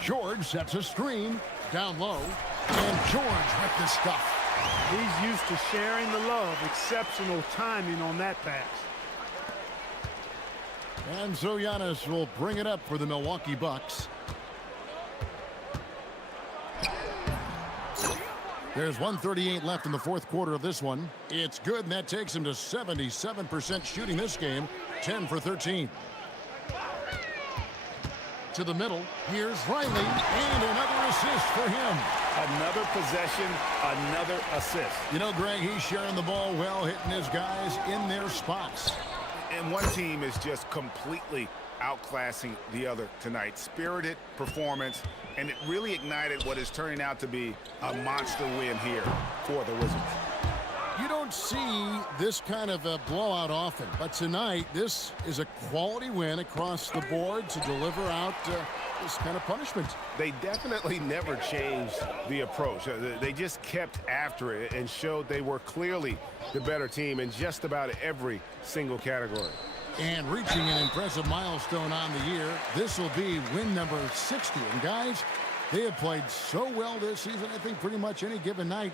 George sets a screen. Down low. And George with the stuff. He's used to sharing the love. Exceptional timing on that pass. And so Giannis will bring it up for the Milwaukee Bucks. There's 1:38 left in the 4th quarter of this one. It's good, and that takes him to 77% shooting this game. 10 for 13. To the middle. Here's Riley, and another assist for him. Another possession, another assist. You know, Greg, he's sharing the ball well, hitting his guys in their spots. And one team is just completely outclassing the other tonight. Spirited performance, and it really ignited what is turning out to be a monster win here for the Wizards. You don't see this kind of a blowout often, but tonight this is a quality win across the board to deliver out this kind of punishment. They definitely never changed the approach. They just kept after it and showed they were clearly the better team in just about every single category. And reaching an impressive milestone on the year, this will be win number 60. And guys, they have played so well this season. I think pretty much any given night,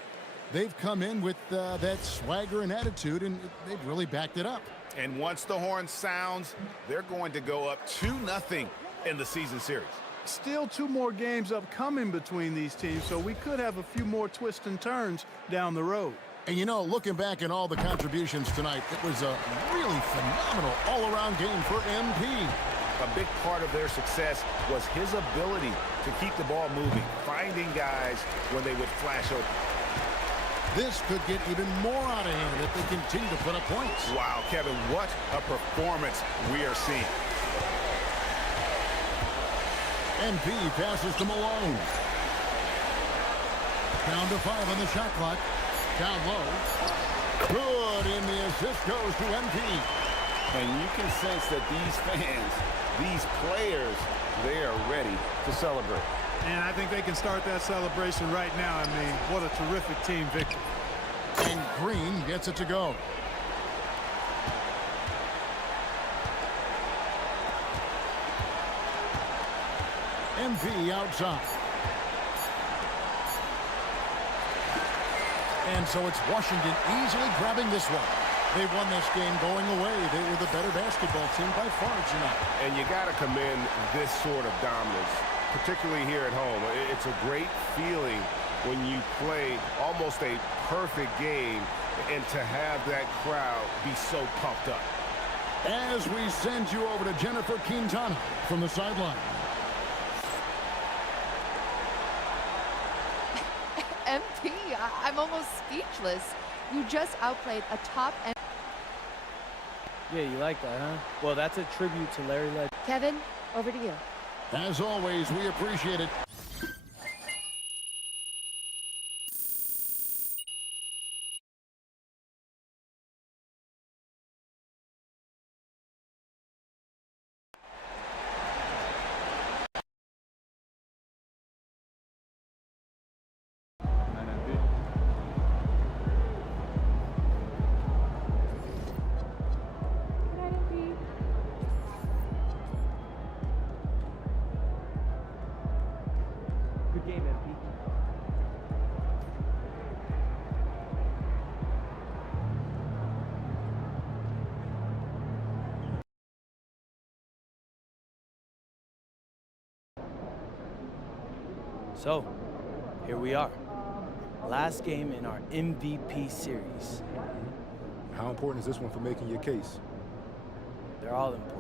they've come in with that swagger and attitude, and they've really backed it up. And once the horn sounds, they're going to go up 2-0 in the season series. Still 2 more games upcoming between these teams, so we could have a few more twists and turns down the road. And, you know, looking back at all the contributions tonight, it was a really phenomenal all-around game for MP. A big part of their success was his ability to keep the ball moving, finding guys when they would flash open. This could get even more out of hand if they continue to put up points. Wow, Kevin, what a performance we are seeing. MP passes to Malone. Down to 5 on the shot clock. Down low. Good, and the assist goes to MP. And you can sense that these fans, these players, they are ready to celebrate. And I think they can start that celebration right now. I mean, what a terrific team victory. And Green gets it to go. MP outside. And so it's Washington easily grabbing this one. They won this game going away. They were the better basketball team by far tonight. And you got to commend this sort of dominance, particularly here at home. It's a great feeling when you play almost a perfect game and to have that crowd be so pumped up. As we send you over to Jennifer Quintana from the sideline. MP, I'm almost speechless. You just outplayed a top end. Yeah, you like that, huh? Well, that's a tribute to Larry Legend. Kevin, over to you. As always, we appreciate it. Good game, MP. So, here we are. Last game in our MVP series. How important is this one for making your case? They're all important.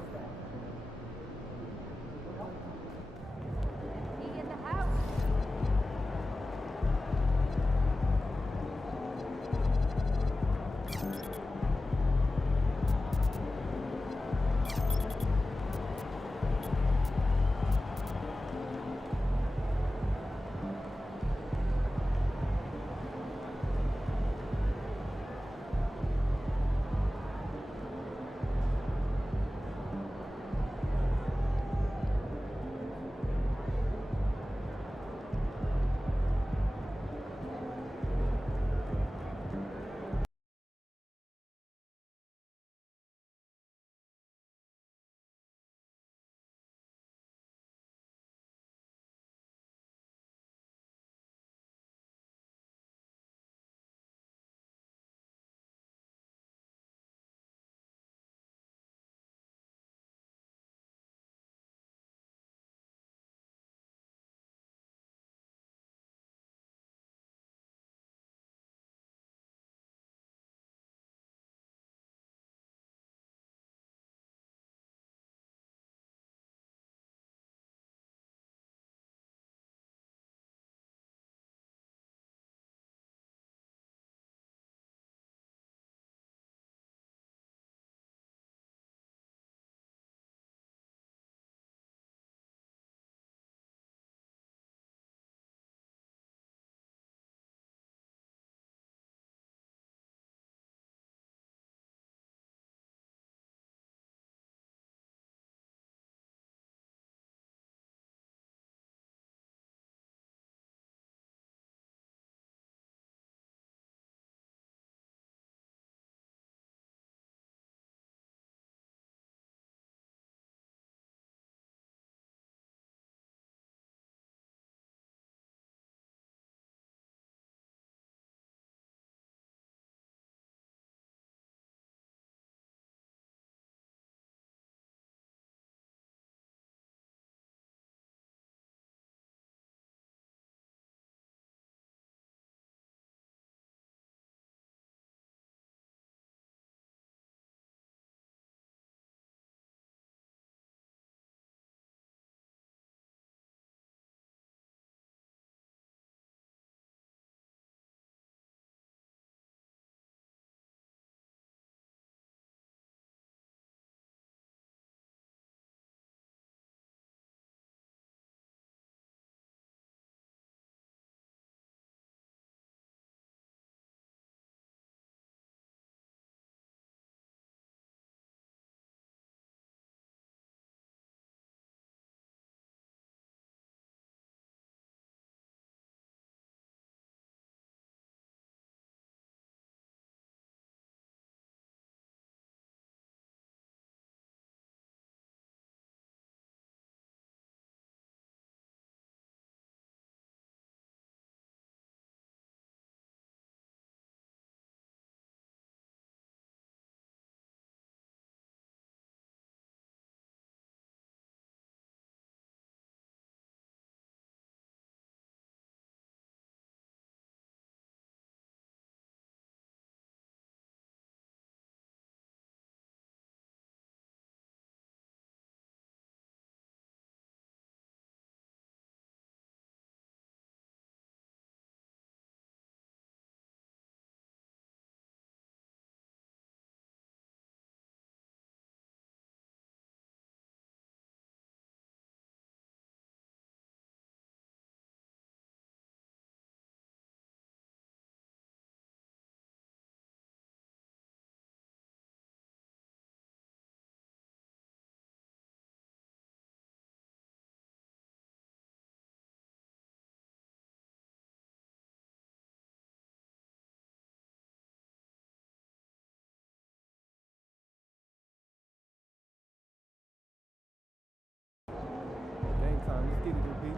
get it, MP.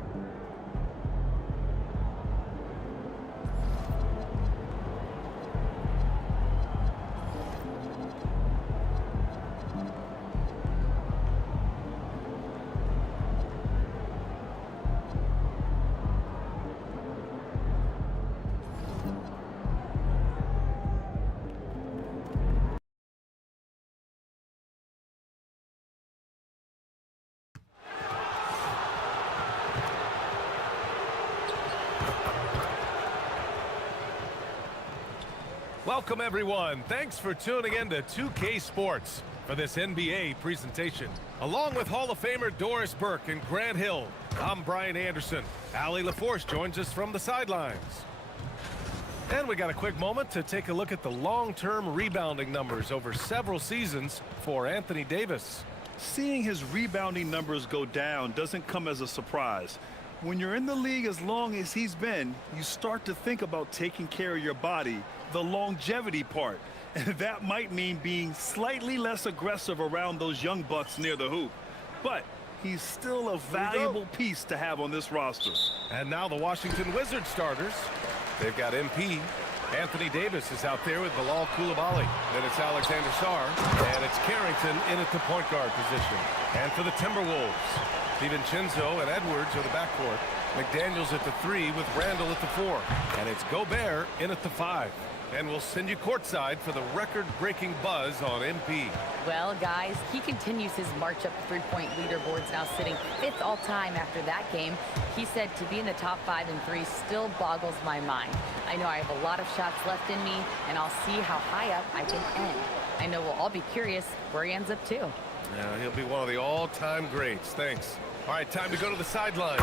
Welcome, everyone. Thanks for tuning in to 2K Sports for this NBA presentation. Along with Hall of Famer Doris Burke and Grant Hill, I'm Brian Anderson. Allie LaForce joins us from the sidelines. And we got a quick moment to take a look at the long-term rebounding numbers over several seasons for Anthony Davis. Seeing his rebounding numbers go down doesn't come as a surprise. When you're in the league as long as he's been, you start to think about taking care of your body, the longevity part. And that might mean being slightly less aggressive around those young bucks near the hoop. But he's still a valuable piece to have on this roster. And now the Washington Wizards starters. They've got MP. Anthony Davis is out there with Bilal Coulibaly. Then it's Alexander Sarr. And it's Carrington in at the point guard position. And for the Timberwolves, DiVincenzo and Edwards are the backcourt. McDaniels at the 3 with Randall at the 4. And it's Gobert in at the 5. And we'll send you courtside for the record-breaking buzz on MP. Well, guys, he continues his march up the three-point leaderboards, now sitting 5th all-time after that game. He said to be in the top 5 in 3 still boggles my mind. I know I have a lot of shots left in me, and I'll see how high up I can end. I know we'll all be curious where he ends up, too. Yeah, he'll be one of the all-time greats. Thanks. All right, time to go to the sidelines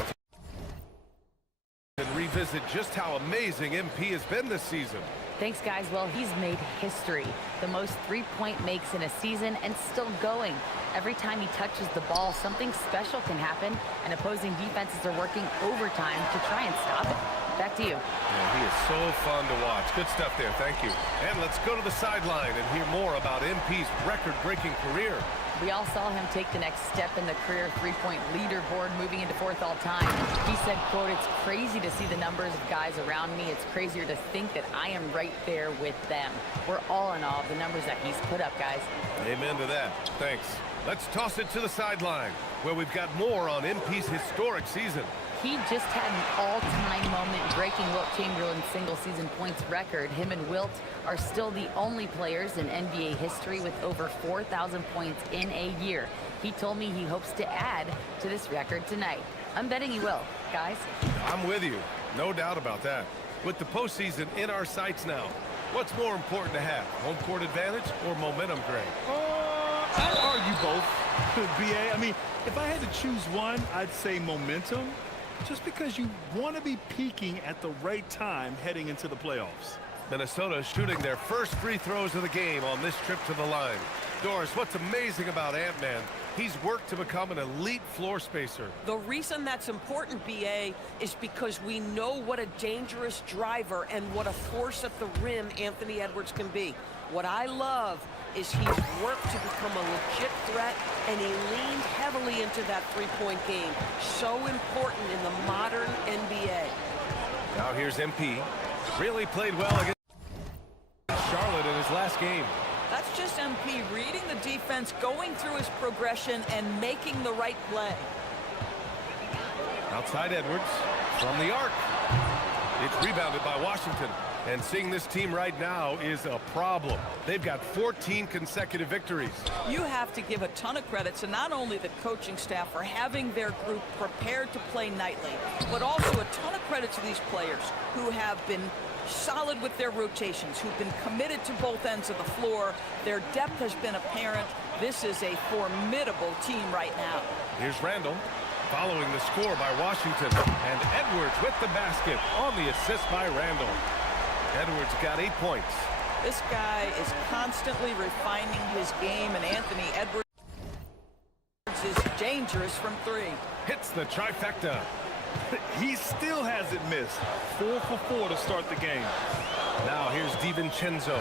and revisit just how amazing MP has been this season. Thanks, guys. Well, he's made history. The most three-point makes in a season and still going. Every time he touches the ball, something special can happen, and opposing defenses are working overtime to try and stop it. Back to you. Yeah, he is so fun to watch. Good stuff there. Thank you. And let's go to the sideline and hear more about MP's record-breaking career. We all saw him take the next step in the career three-point leaderboard, moving into 4th all-time. He said, quote, "It's crazy to see the numbers of guys around me. It's crazier to think that I am right there with them." We're all in awe of the numbers that he's put up, guys. Amen to that. Thanks. Let's toss it to the sideline, where we've got more on MP's historic season. He just had an all-time moment, breaking Wilt Chamberlain's single-season points record. Him and Wilt are still the only players in NBA history with over 4,000 points in a year. He told me he hopes to add to this record tonight. I'm betting he will, guys. I'm with you. No doubt about that. With the postseason in our sights now, what's more important to have, home court advantage or momentum, Greg? I'd argue both, BA. I mean, if I had to choose one, I'd say momentum. Just because you want to be peaking at the right time heading into the playoffs. Minnesota shooting their first free throws of the game on this trip to the line. Doris, what's amazing about Ant-Man, he's worked to become an elite floor spacer. The reason that's important, BA, is because we know what a dangerous driver and what a force at the rim Anthony Edwards can be. What I love is he's worked to become a legit threat, and he leaned heavily into that three-point game. So important in the modern NBA. Now here's MP. Really played well against Charlotte in his last game. That's just MP reading the defense, going through his progression, and making the right play. Outside Edwards from the arc. It's rebounded by Washington. And seeing this team right now is a problem. They've got 14 consecutive victories. You have to give a ton of credit to not only the coaching staff for having their group prepared to play nightly, but also a ton of credit to these players who have been solid with their rotations, who've been committed to both ends of the floor. Their depth has been apparent. This is a formidable team right now. Here's Randall following the score by Washington. And Edwards with the basket on the assist by Randall. Edwards got 8 points. This guy is constantly refining his game, and Anthony Edwards is dangerous from 3. Hits the trifecta. He still hasn't missed. 4 for 4 to start the game. Now here's DiVincenzo.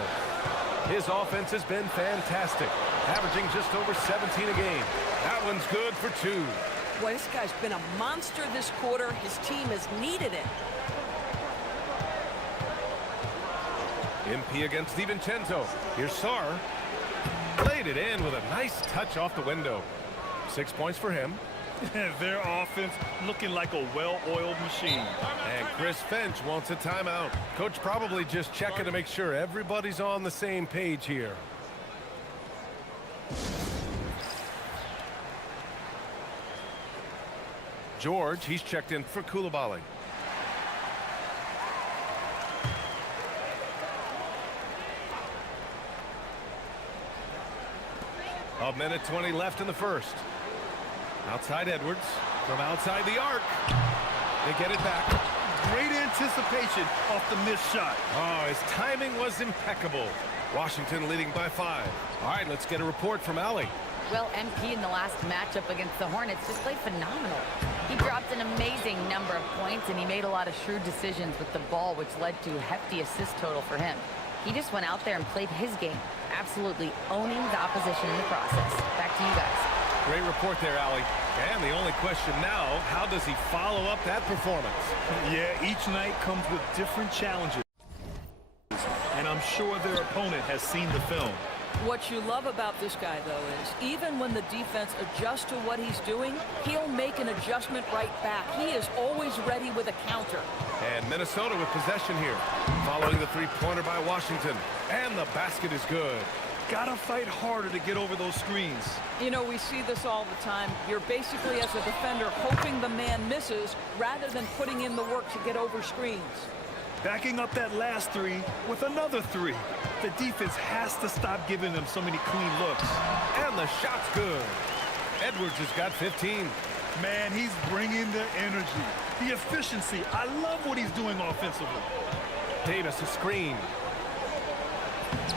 His offense has been fantastic, averaging just over 17 a game. That one's good for 2. Boy, this guy's been a monster this quarter. His team has needed it. MP against DiVincenzo. Here's Sarr. Played it in with a nice touch off the window. 6 points for him. Their offense looking like a well-oiled machine. And Chris Finch wants a timeout. Coach probably just checking to make sure everybody's on the same page here. George, he's checked in for Coulibaly. A minute 20 left in the first. Outside Edwards. From outside the arc. They get it back. Great anticipation off the missed shot. Oh, his timing was impeccable. Washington leading by 5. All right, let's get a report from Allie. Well, MP in the last matchup against the Hornets just played phenomenal. He dropped an amazing number of points, and he made a lot of shrewd decisions with the ball, which led to a hefty assist total for him. He just went out there and played his game, absolutely owning the opposition in the process. Back to you guys. Great report there, Allie. And the only question now, how does he follow up that performance? Yeah, each night comes with different challenges. And I'm sure their opponent has seen the film. What you love about this guy, though, is even when the defense adjusts to what he's doing, he'll make an adjustment right back. He is always ready with a counter. And Minnesota with possession here, following the three-pointer by Washington. And the basket is good. Gotta fight harder to get over those screens. You know, we see this all the time. You're basically, as a defender, hoping the man misses rather than putting in the work to get over screens. Backing up that last three with another three. The defense has to stop giving them so many clean looks. And the shot's good. Edwards has got 15. Man, he's bringing the energy, the efficiency. I love what he's doing offensively. Davis a screen.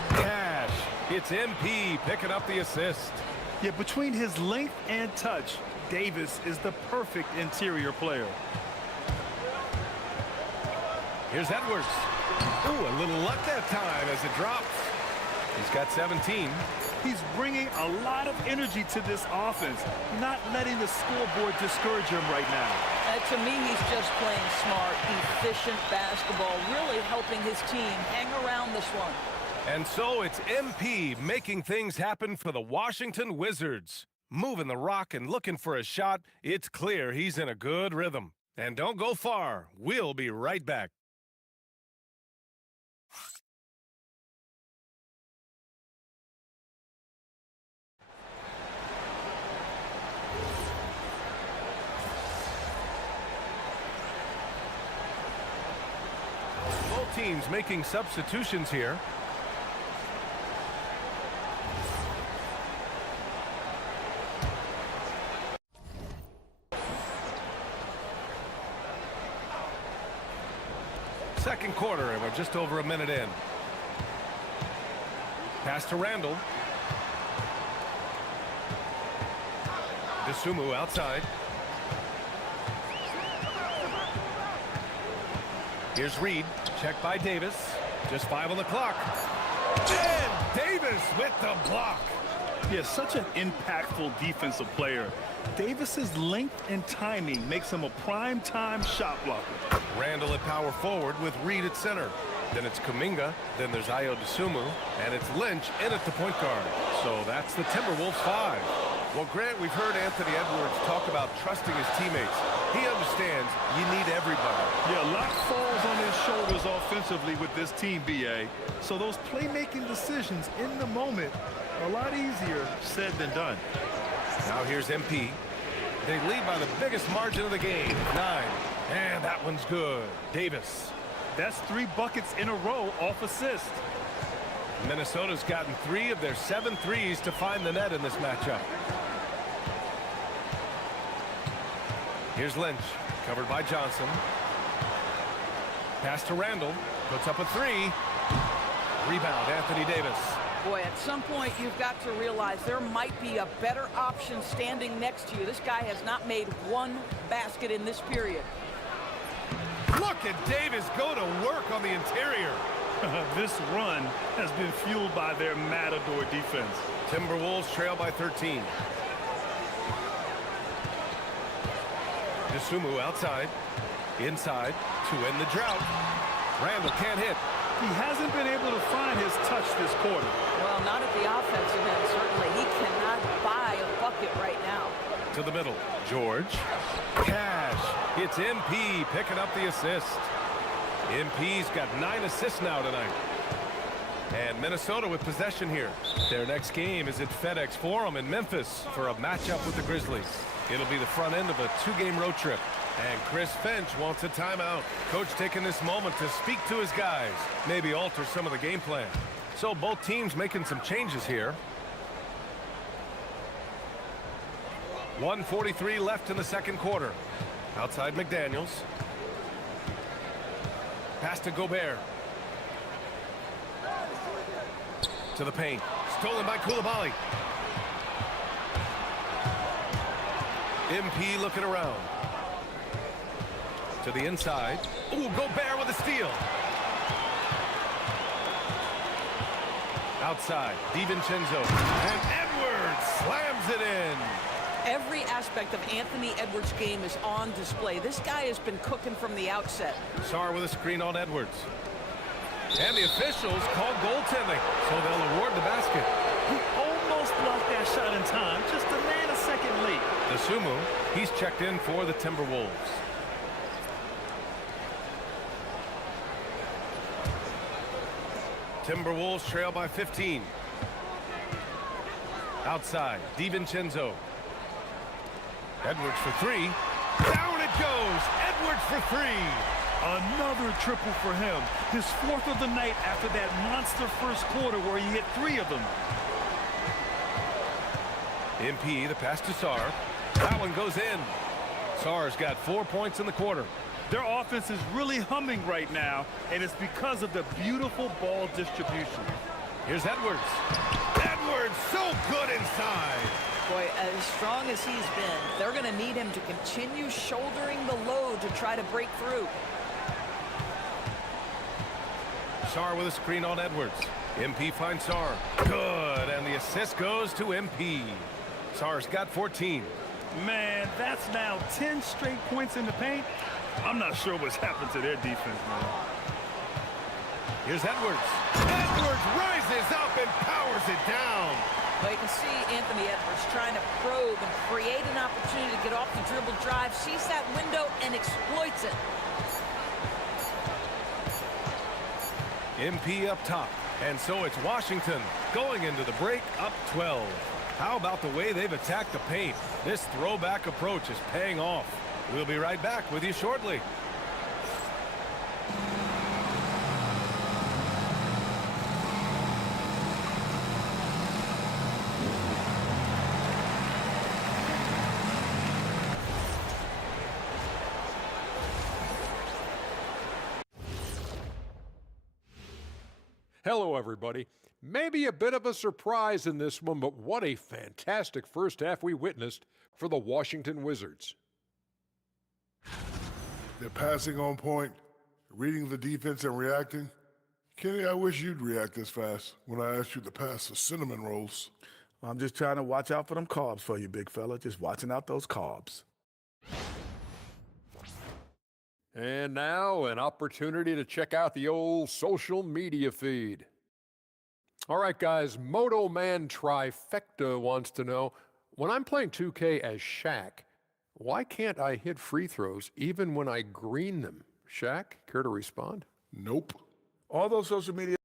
Cash. It's MP picking up the assist. Yeah, between his length and touch, Davis is the perfect interior player. Here's Edwards. Ooh, a little luck that time as it drops. He's got 17. He's bringing a lot of energy to this offense, not letting the scoreboard discourage him right now. To me, he's just playing smart, efficient basketball, really helping his team hang around this one. And so it's MP making things happen for the Washington Wizards. Moving the rock and looking for a shot, it's clear he's in a good rhythm. And don't go far. We'll be right back. Both teams making substitutions here. Second quarter, and we're just over a minute in. Pass to Randall. Dosunmu outside. Here's Reed. Checked by Davis. Just 5 on the clock. And Davis with the block. Yeah, such an impactful defensive player. Davis's length and timing makes him a prime-time shot blocker. Randall at power forward with Reed at center. Then it's Kuminga. Then there's Ayo Dosunmu. And it's Lynch in at the point guard. So that's the Timberwolves 5. Well, Grant, we've heard Anthony Edwards talk about trusting his teammates. He understands you need everybody. Yeah, a lot falls on his shoulders offensively with this team, BA. So those playmaking decisions in the moment are a lot easier said than done. Now here's MP. They lead by the biggest margin of the game, 9. And that one's good. Davis. That's 3 buckets in a row off assist. Minnesota's gotten 3 of their 7 threes to find the net in this matchup. Here's Lynch, covered by Johnson. Pass to Randall, puts up a 3. Rebound, Anthony Davis. Boy, at some point you've got to realize there might be a better option standing next to you. This guy has not made 1 basket in this period. Look at Davis go to work on the interior. This run has been fueled by their matador defense. Timberwolves trail by 13. DeSumo outside. Inside to end the drought. Randall can't hit. He hasn't been able to find his touch this quarter. Well, not at the offensive end, certainly. He cannot buy a bucket right now. To the middle. George. Cash. It's MP picking up the assist. MP's got 9 assists now tonight. And Minnesota with possession here. Their next game is at FedEx Forum in Memphis for a matchup with the Grizzlies. It'll be the front end of a 2-game road trip. And Chris Finch wants a timeout. Coach taking this moment to speak to his guys, maybe alter some of the game plan. So both teams making some changes here. 1:43 left in the second quarter. Outside McDaniels. Pass to Gobert. To the paint. Stolen by Coulibaly. MP looking around. To the inside. Ooh, Gobert with a steal. Outside, DiVincenzo. And Edwards slams it in. Every aspect of Anthony Edwards' game is on display. This guy has been cooking from the outset. Sarr with a screen on Edwards. And the officials call goaltending, so they'll award the basket. He almost blocked that shot in time, just a man a second late. DeSumo, he's checked in for the Timberwolves. Timberwolves trail by 15. Outside, DiVincenzo. Edwards for 3. Down it goes. Edwards for 3. Another triple for him. His 4th of the night after that monster first quarter where he hit 3 of them. MP, the pass to Sarr. That one goes in. Sarr's got 4 points in the quarter. Their offense is really humming right now, and it's because of the beautiful ball distribution. Here's Edwards. Edwards, so good inside. Boy, as strong as he's been, they're going to need him to continue shouldering the load to try to break through. Sarr with a screen on Edwards. MP finds Sarr. Good, and the assist goes to MP. Sarr's got 14. Man, that's now 10 straight points in the paint. I'm not sure what's happened to their defense, man. Here's Edwards. Edwards rises up and powers it down. Well, you can see Anthony Edwards trying to probe and create an opportunity to get off the dribble drive, sees that window and exploits it. MP up top. And so it's Washington going into the break up 12. How about the way they've attacked the paint? This throwback approach is paying off. We'll be right back with you shortly. Hello, everybody. Maybe a bit of a surprise in this one, but what a fantastic first half we witnessed for the Washington Wizards. They're passing on point, reading the defense and reacting. Kenny, I wish you'd react this fast when I asked you to pass the cinnamon rolls. I'm just trying to watch out for them carbs for you, big fella. Just watching out those carbs. And now an opportunity to check out the old social media feed. All right, guys, Moto Man Trifecta wants to know, when I'm playing 2K as Shaq, why can't I hit free throws even when I green them? Shaq, care to respond? Nope. All those social media.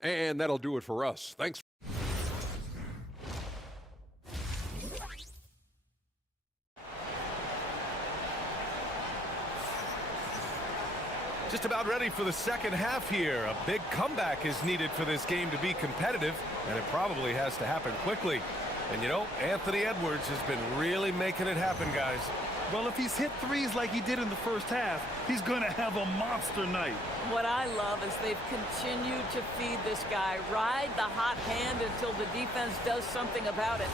And that'll do it for us. Thanks. Just about ready for the second half here. A big comeback is needed for this game to be competitive, and it probably has to happen quickly. And you know, Anthony Edwards has been really making it happen, guys. Well, if he's hit threes like he did in the first half, he's going to have a monster night. What I love is they've continued to feed this guy, ride the hot hand until the defense does something about it.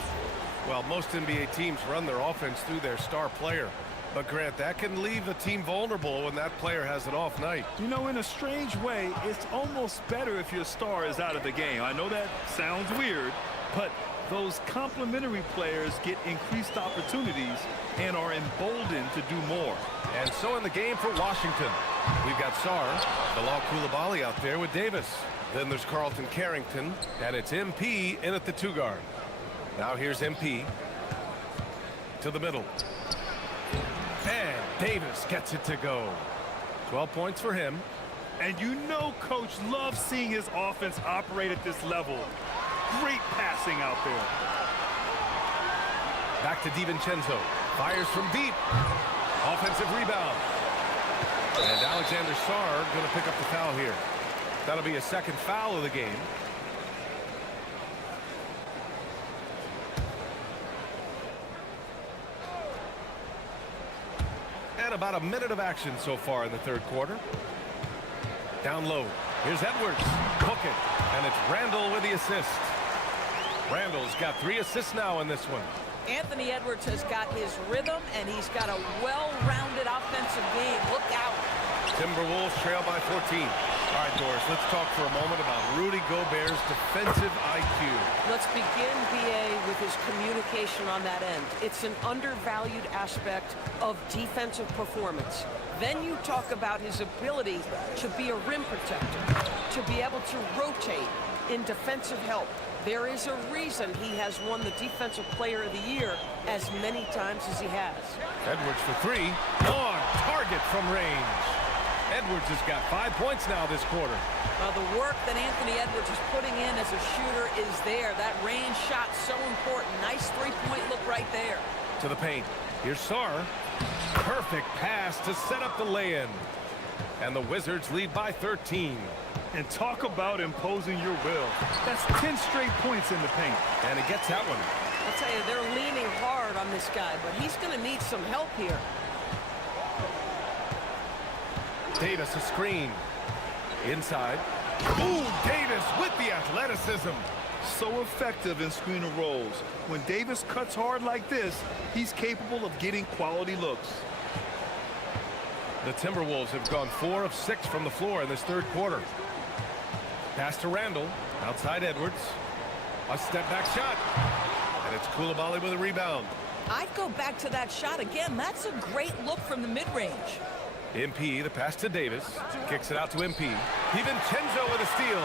Well, most NBA teams run their offense through their star player. But, Grant, that can leave a team vulnerable when that player has an off night. You know, in a strange way, it's almost better if your star is out of the game. I know that sounds weird, but those complementary players get increased opportunities and are emboldened to do more. And so in the game for Washington, we've got Sarr, Bilal Coulibaly out there with Davis. Then there's Carlton Carrington, and it's MP in at the 2 guard. Now here's MP to the middle. And Davis gets it to go. 12 points for him. And you know Coach loves seeing his offense operate at this level. Great passing out there. Back to DiVincenzo. Fires from deep. Offensive rebound. And Alexander Sarr going to pick up the foul here. That'll be a second foul of the game. And about a minute of action so far in the third quarter. Down low. Here's Edwards. Hook it. And it's Randall with the assist. Randall's got 3 assists now in this one. Anthony Edwards has got his rhythm, and he's got a well-rounded offensive game. Look out. Timberwolves trail by 14. All right, Doris, let's talk for a moment about Rudy Gobert's defensive IQ. Let's begin, B.A., with his communication on that end. It's an undervalued aspect of defensive performance. Then you talk about his ability to be a rim protector, to be able to rotate in defensive help. There is a reason he has won the Defensive Player of the Year as many times as he has. Edwards for 3. On target from range. Edwards has got 5 points now this quarter. The work that Anthony Edwards is putting in as a shooter is there. That range shot so important. Nice three-point look right there. To the paint. Here's Sarr. Perfect pass to set up the lay-in. And the Wizards lead by 13. And talk about imposing your will. That's 10 straight points in the paint. And he gets that one. I'll tell you, they're leaning hard on this guy, but he's going to need some help here. Davis a screen. Inside. Ooh, Davis with the athleticism. So effective in screen and rolls. When Davis cuts hard like this, he's capable of getting quality looks. The Timberwolves have gone 4 of 6 from the floor in this third quarter. Pass to Randall. Outside Edwards. A step-back shot. And it's Coulibaly with a rebound. I'd go back to that shot again. That's a great look from the mid-range. MP, the pass to Davis. Kicks it out to MP. DiVincenzo with a steal.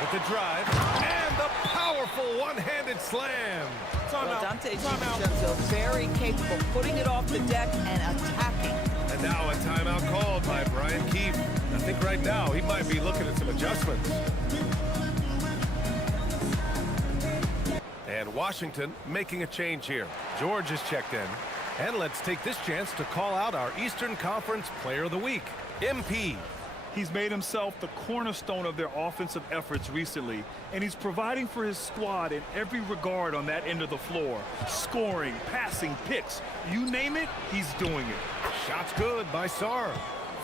With the drive. And the powerful one-handed slam. Well, Dante DiVincenzo very capable, putting it off the deck and attacking. And now a timeout called by Brian Keefe. I think right now he might be looking at some adjustments. And Washington making a change here. George is checked in. And let's take this chance to call out our Eastern Conference Player of the Week, MP. He's made himself the cornerstone of their offensive efforts recently, and he's providing for his squad in every regard on that end of the floor. Scoring, passing, picks, you name it, he's doing it. Shot's good by Sarr.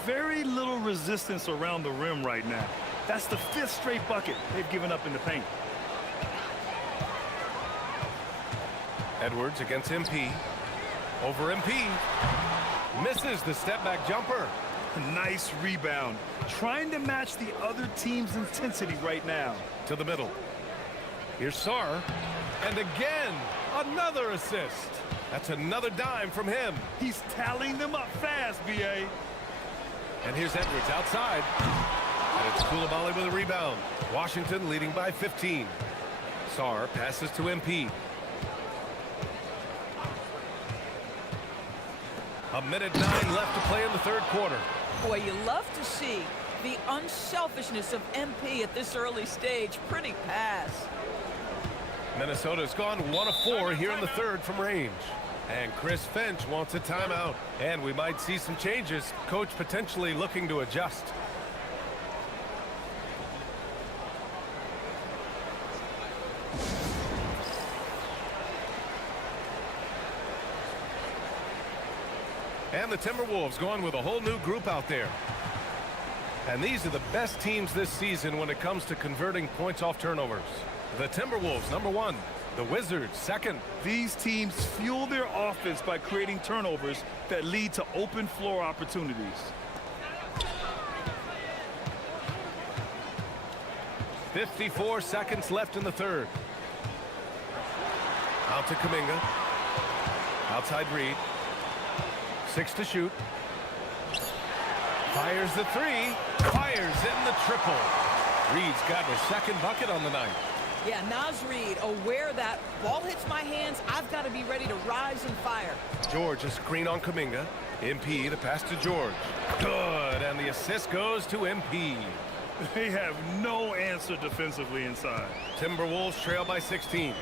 Very little resistance around the rim right now. That's the 5th straight bucket they've given up in the paint. Edwards against MP. Over MP. Misses the step-back jumper. Nice rebound. Trying to match the other team's intensity right now. To the middle. Here's Sarr. And again, another assist. That's another dime from him. He's tallying them up fast, B.A. And here's Edwards outside. And it's Coulibaly with a rebound. Washington leading by 15. Sarr passes to MP. A minute 9 left to play in the third quarter. Boy, you love to see the unselfishness of MP at this early stage. Pretty pass. Minnesota's gone 1 of 4 here in the third from range. And Chris Finch wants a timeout. And we might see some changes. Coach potentially looking to adjust. And the Timberwolves going with a whole new group out there. And these are the best teams this season when it comes to converting points off turnovers. The Timberwolves, number 1. The Wizards, 2nd. These teams fuel their offense by creating turnovers that lead to open floor opportunities. .54 seconds left in the third. Out to Kuminga. Outside Reed. 6 to shoot. Fires the three. Fires in the triple. Reed's got his second bucket on the night. Yeah, Naz Reid, aware that ball hits my hands, I've got to be ready to rise and fire. George, a screen on Kuminga. MP, the pass to George. Good, and the assist goes to MP. They have no answer defensively inside. Timberwolves trail by 16.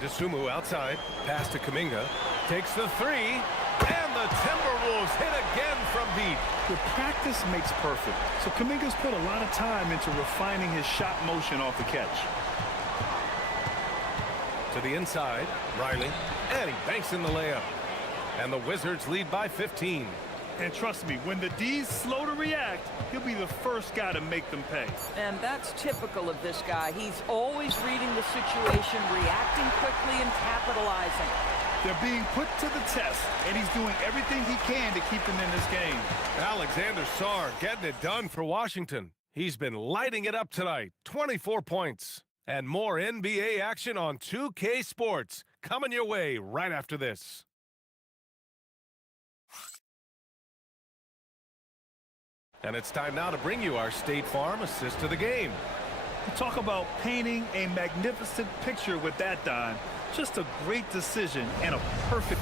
DeSumo outside. Pass to Kuminga. Takes the three. And the Timberwolves hit again from deep. The practice makes perfect. So Kuminga's put a lot of time into refining his shot motion off the catch. To the inside. Riley. And he banks in the layup. And the Wizards lead by 15. And trust me, when the D's slow to react, he'll be the first guy to make them pay. And that's typical of this guy. He's always reading the situation, reacting quickly and capitalizing. They're being put to the test, and he's doing everything he can to keep them in this game. Alexander Sarr getting it done for Washington. He's been lighting it up tonight. 24 points. And more NBA action on 2K Sports. Coming your way right after this. And it's time now to bring you our State Farm assist of the game. Talk about painting a magnificent picture with that dime. Just a great decision and a perfect...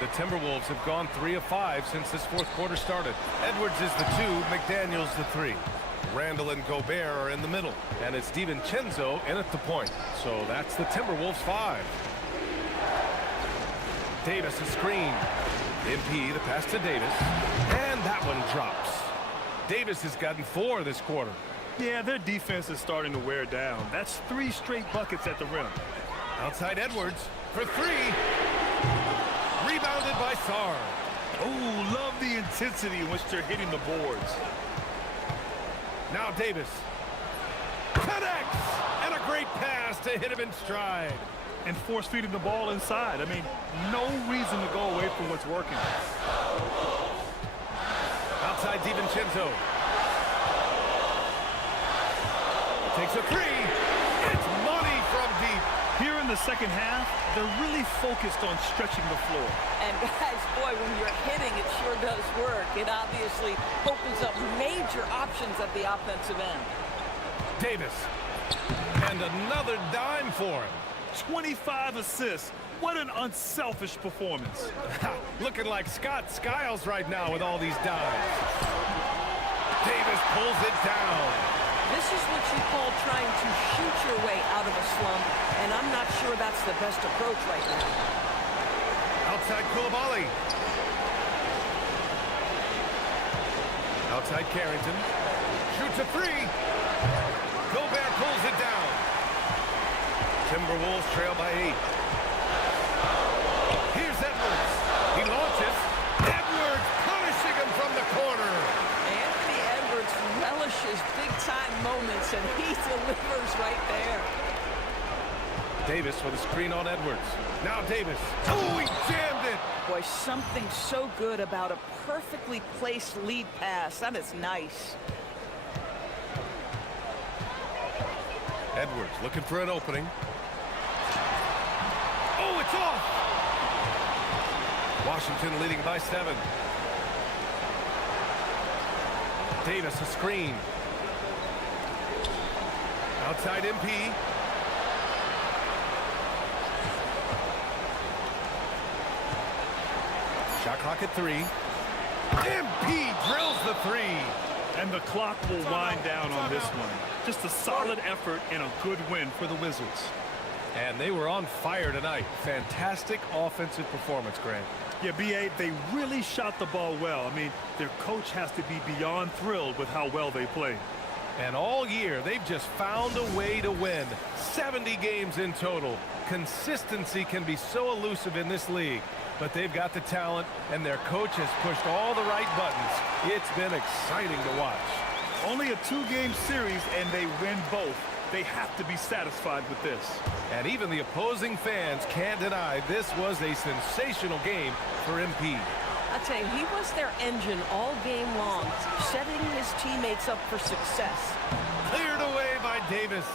The Timberwolves have gone 3 of 5 since this fourth quarter started. Edwards is the 2, McDaniels the 3. Randall and Gobert are in the middle. And it's DiVincenzo in at the point. So that's the Timberwolves 5. Davis a screen. MP the pass to Davis. And that one drops. Davis has gotten 4 this quarter. Yeah, their defense is starting to wear down. That's 3 straight buckets at the rim. Outside Edwards for 3. Rebounded by Sarr. Oh, love the intensity in which they're hitting the boards. Now Davis connects, and a great pass to hit him in stride. And force feeding the ball inside. I mean, no reason to go away from what's working. Outside DiVincenzo. Takes a 3. It's money from deep. Here in the second half, they're really focused on stretching the floor. And guys, boy, when you're hitting, it sure does work. It obviously opens up major options at the offensive end. Davis. And another dime for him. 25 assists. What an unselfish performance. Looking like Scott Skiles right now with all these dimes. Davis pulls it down. This is what you call trying to shoot your way out of a slump, and I'm not sure that's the best approach right now. Outside Coulibaly. Outside Carrington. Shoots a 3. Gobert pulls it down. Timberwolves trail by 8. Here's Edwards. He launches. Edwards punishing him from the corner. Anthony Edwards relishes big-time moments, and he delivers right there. Davis with a screen on Edwards. Now Davis. Oh, he jammed it. Boy, something so good about a perfectly placed lead pass. That is nice. Edwards looking for an opening. Oh, it's off. Washington leading by 7. Davis a screen. Outside MP. Shot clock at 3. MP drills the 3. And the clock will wind down on this one. Just a solid effort and a good win for the Wizards. And they were on fire tonight. Fantastic offensive performance, Grant. Yeah, B.A., they really shot the ball well. I mean, their coach has to be beyond thrilled with how well they played. And all year, they've just found a way to win. 70 games in total. Consistency can be so elusive in this league. But they've got the talent, and their coach has pushed all the right buttons. It's been exciting to watch. Only a 2-game series, and they win both. They have to be satisfied with this. And even the opposing fans can't deny this was a sensational game for MP. I tell you, he was their engine all game long, setting his teammates up for success. Cleared away by Davis.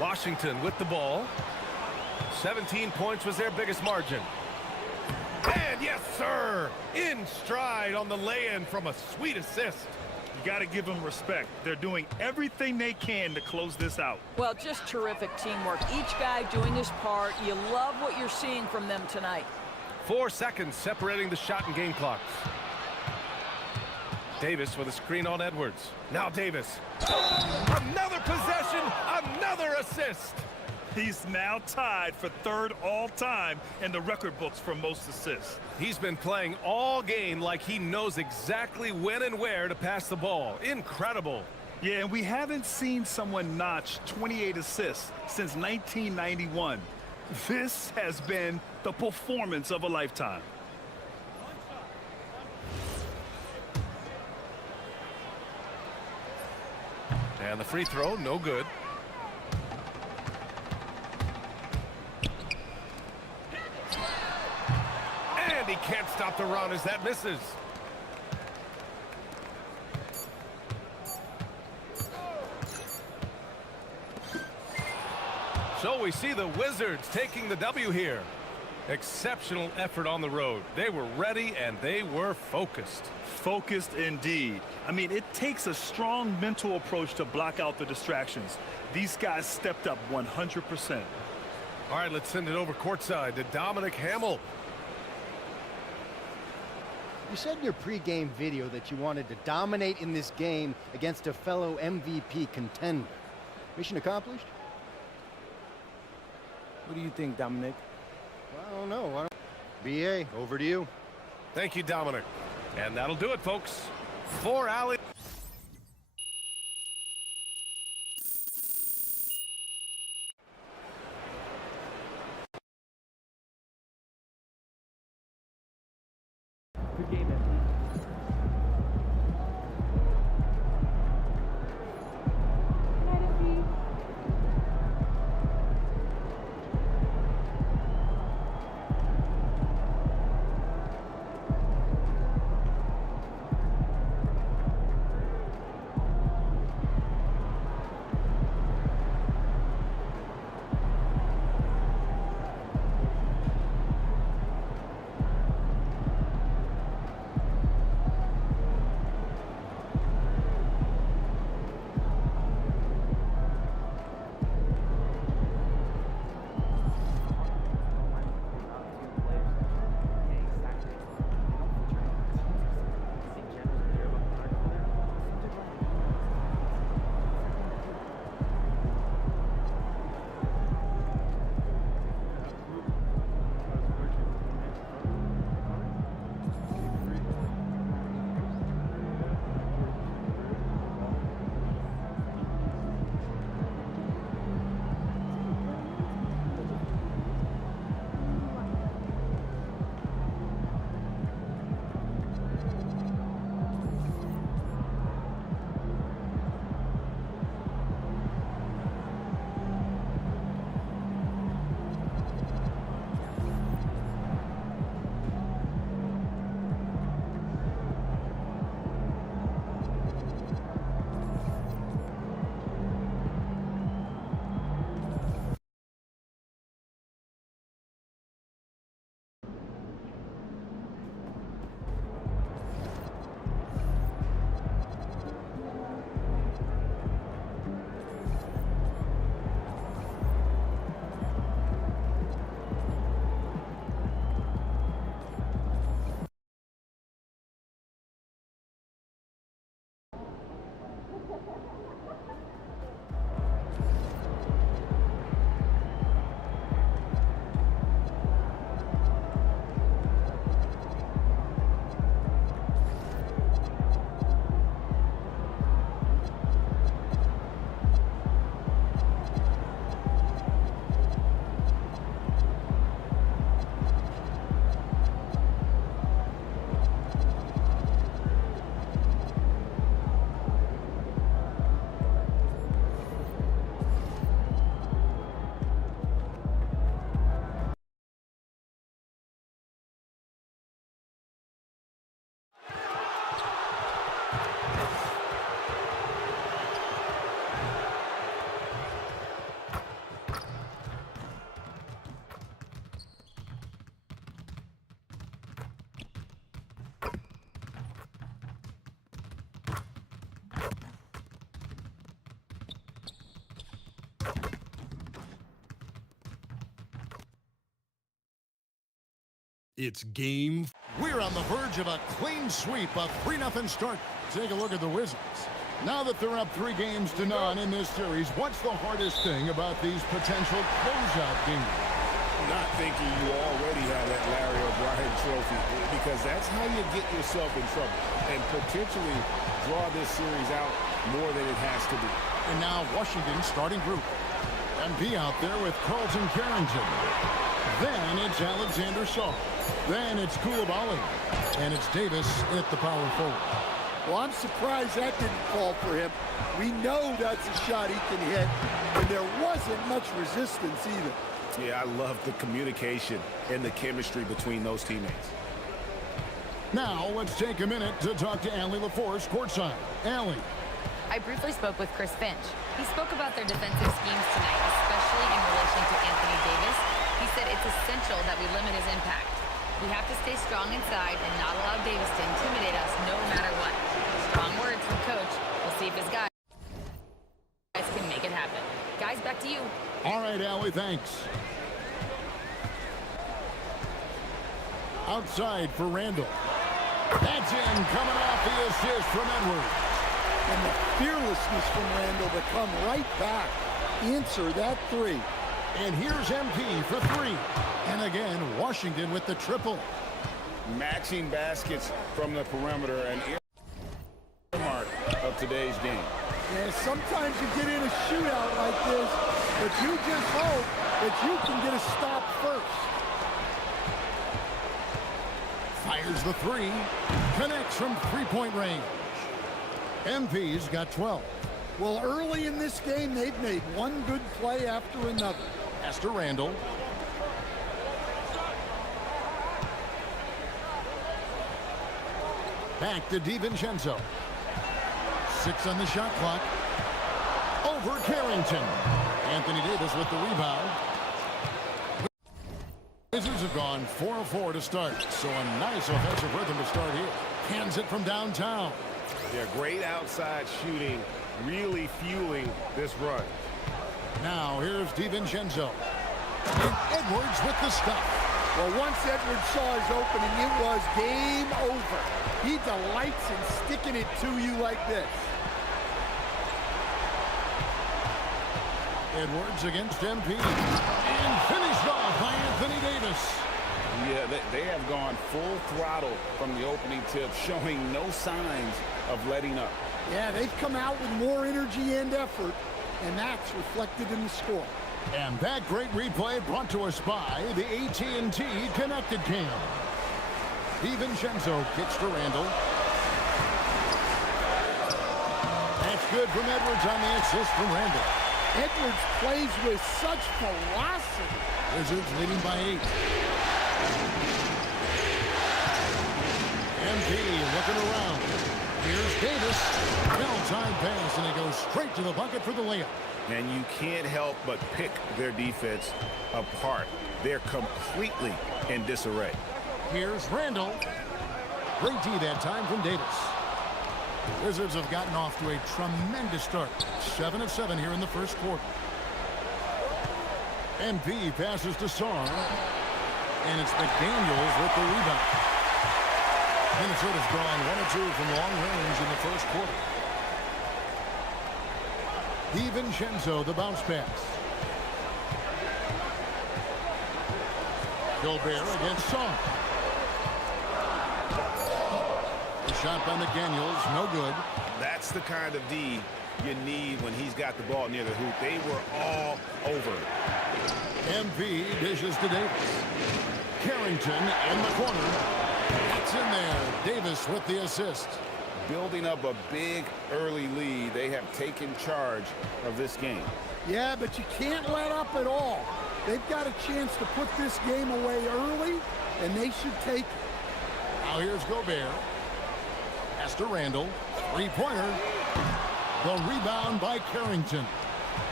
Washington with the ball. 17 points was their biggest margin. And yes, sir, in stride on the lay-in from a sweet assist. You got to give them respect. They're doing everything they can to close this out. Well, just terrific teamwork. Each guy doing his part. You love what you're seeing from them tonight. 4 seconds separating the shot and game clocks. Davis with a screen on Edwards. Now Davis. Another possession, another assist. He's now tied for 3rd all-time in the record books for most assists. He's been playing all game like he knows exactly when and where to pass the ball. Incredible. Yeah, and we haven't seen someone notch 28 assists since 1991. This has been the performance of a lifetime. And the free throw, no good. And he can't stop the run as that misses. So we see the Wizards taking the W here. Exceptional effort on the road. They were ready and they were focused. Focused indeed. I mean, it takes a strong mental approach to block out the distractions. These guys stepped up 100%. All right, let's send it over courtside to Dominic Hamill. You said in your pregame video that you wanted to dominate in this game against a fellow MVP contender. Mission accomplished? What do you think, Dominic? Well, I don't know. BA, over to you. Thank you, Dominic. And that'll do it, folks. For Allie. Good game, man. It's game. We're on the verge of a clean sweep, a 3-0 start. Take a look at the Wizards. Now that they're up 3 games to none in this series, what's the hardest thing about these potential closeout games? Not thinking you already have that Larry O'Brien trophy, because that's how you get yourself in trouble and potentially draw this series out more than it has to be. And now Washington's starting group. MP out there with Carlton Carrington. Then it's Alexander Shaw. Then it's Koulibaly. And it's Davis at the power forward. Well, I'm surprised that didn't fall for him. We know that's a shot he can hit, and there wasn't much resistance either. Yeah, I love the communication and the chemistry between those teammates. Now let's take a minute to talk to Allie LaForce courtside. Allie. I briefly spoke with Chris Finch. He spoke about their defensive schemes tonight, especially in relation to Anthony Davis. He said it's essential that we limit his impact. We have to stay strong inside and not allow Davis to intimidate us no matter what. Strong words from Coach. We'll see if his guys can make it happen. Guys, back to you. All right, Allie, thanks. Outside for Randall. That's in, coming off the assist from Edwards. And the fearlessness from Randall to come right back. Answer that 3. And here's MP for 3. And again, Washington with the triple. Matching baskets from the perimeter and mark of today's game. Yeah, sometimes you get in a shootout like this, but you just hope that you can get a stop first. Fires the 3. Connects from 3-point range. MP's got 12. Well, early in this game, they've made one good play after another. Pass to Randall. Back to DiVincenzo. 6 on the shot clock. Over Carrington. Anthony Davis with the rebound. Wizards have gone 4-4 to start, so a nice offensive rhythm to start here. Hands it from downtown. Yeah, great outside shooting, really fueling this run. Now here's DiVincenzo. And Edwards with the stuff. Well, once Edwards saw his opening, it was game over. He delights in sticking it to you like this. Edwards against MP. And finished off by Anthony Davis. Yeah, they have gone full throttle from the opening tip, showing no signs of letting up. Yeah, they've come out with more energy and effort, and that's reflected in the score. And that great replay brought to us by the AT&T Connected Cam. DiVincenzo kicks to Randall. That's good from Edwards on the assist from Randall. Edwards plays with such velocity. Wizards leading by 8. MP looking around. Here's Davis. Well-timed pass, and it goes straight to the bucket for the layup. And you can't help but pick their defense apart. They're completely in disarray. Here's Randall. Great D that time from Davis. Wizards have gotten off to a tremendous start. 7 of 7 here in the first quarter. MP passes to Sarr. And it's McDaniels with the rebound. Minnesota's gone 1 of 2 from long range in the first quarter. DiVincenzo, the bounce pass. Gobert against Sarr. The shot by McDaniels, no good. That's the kind of D you need when he's got the ball near the hoop. They were all over it. MP dishes to Davis. Carrington in the corner. That's in there. Davis with the assist. Building up a big early lead, they have taken charge of this game. Yeah, but you can't let up at all. They've got a chance to put this game away early, and they should take it. Now here's Gobert. Pass to Randall. 3-pointer. The rebound by Carrington.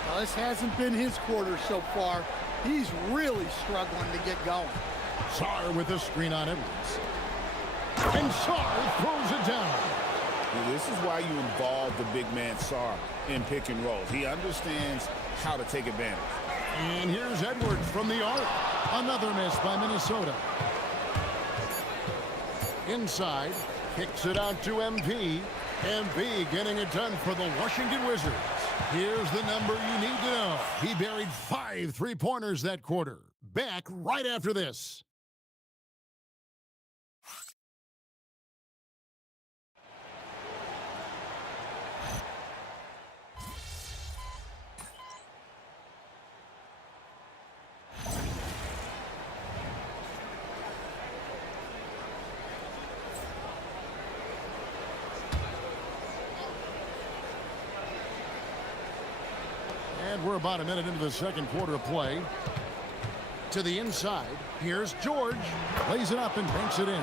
Now, this hasn't been his quarter so far. He's really struggling to get going. Sarr with the screen on Edwards. And Sarr throws it down. This is why you involve the big man Sarr in pick and rolls. He understands how to take advantage. And here's Edwards from the arc. Another miss by Minnesota. Inside, kicks it out to MP. MP getting it done for the Washington Wizards. Here's the number you need to know. He buried 5 3-pointers that quarter. Back right after this. And we're about a minute into the second quarter of play. To the inside, here's George. Plays it up and banks it in.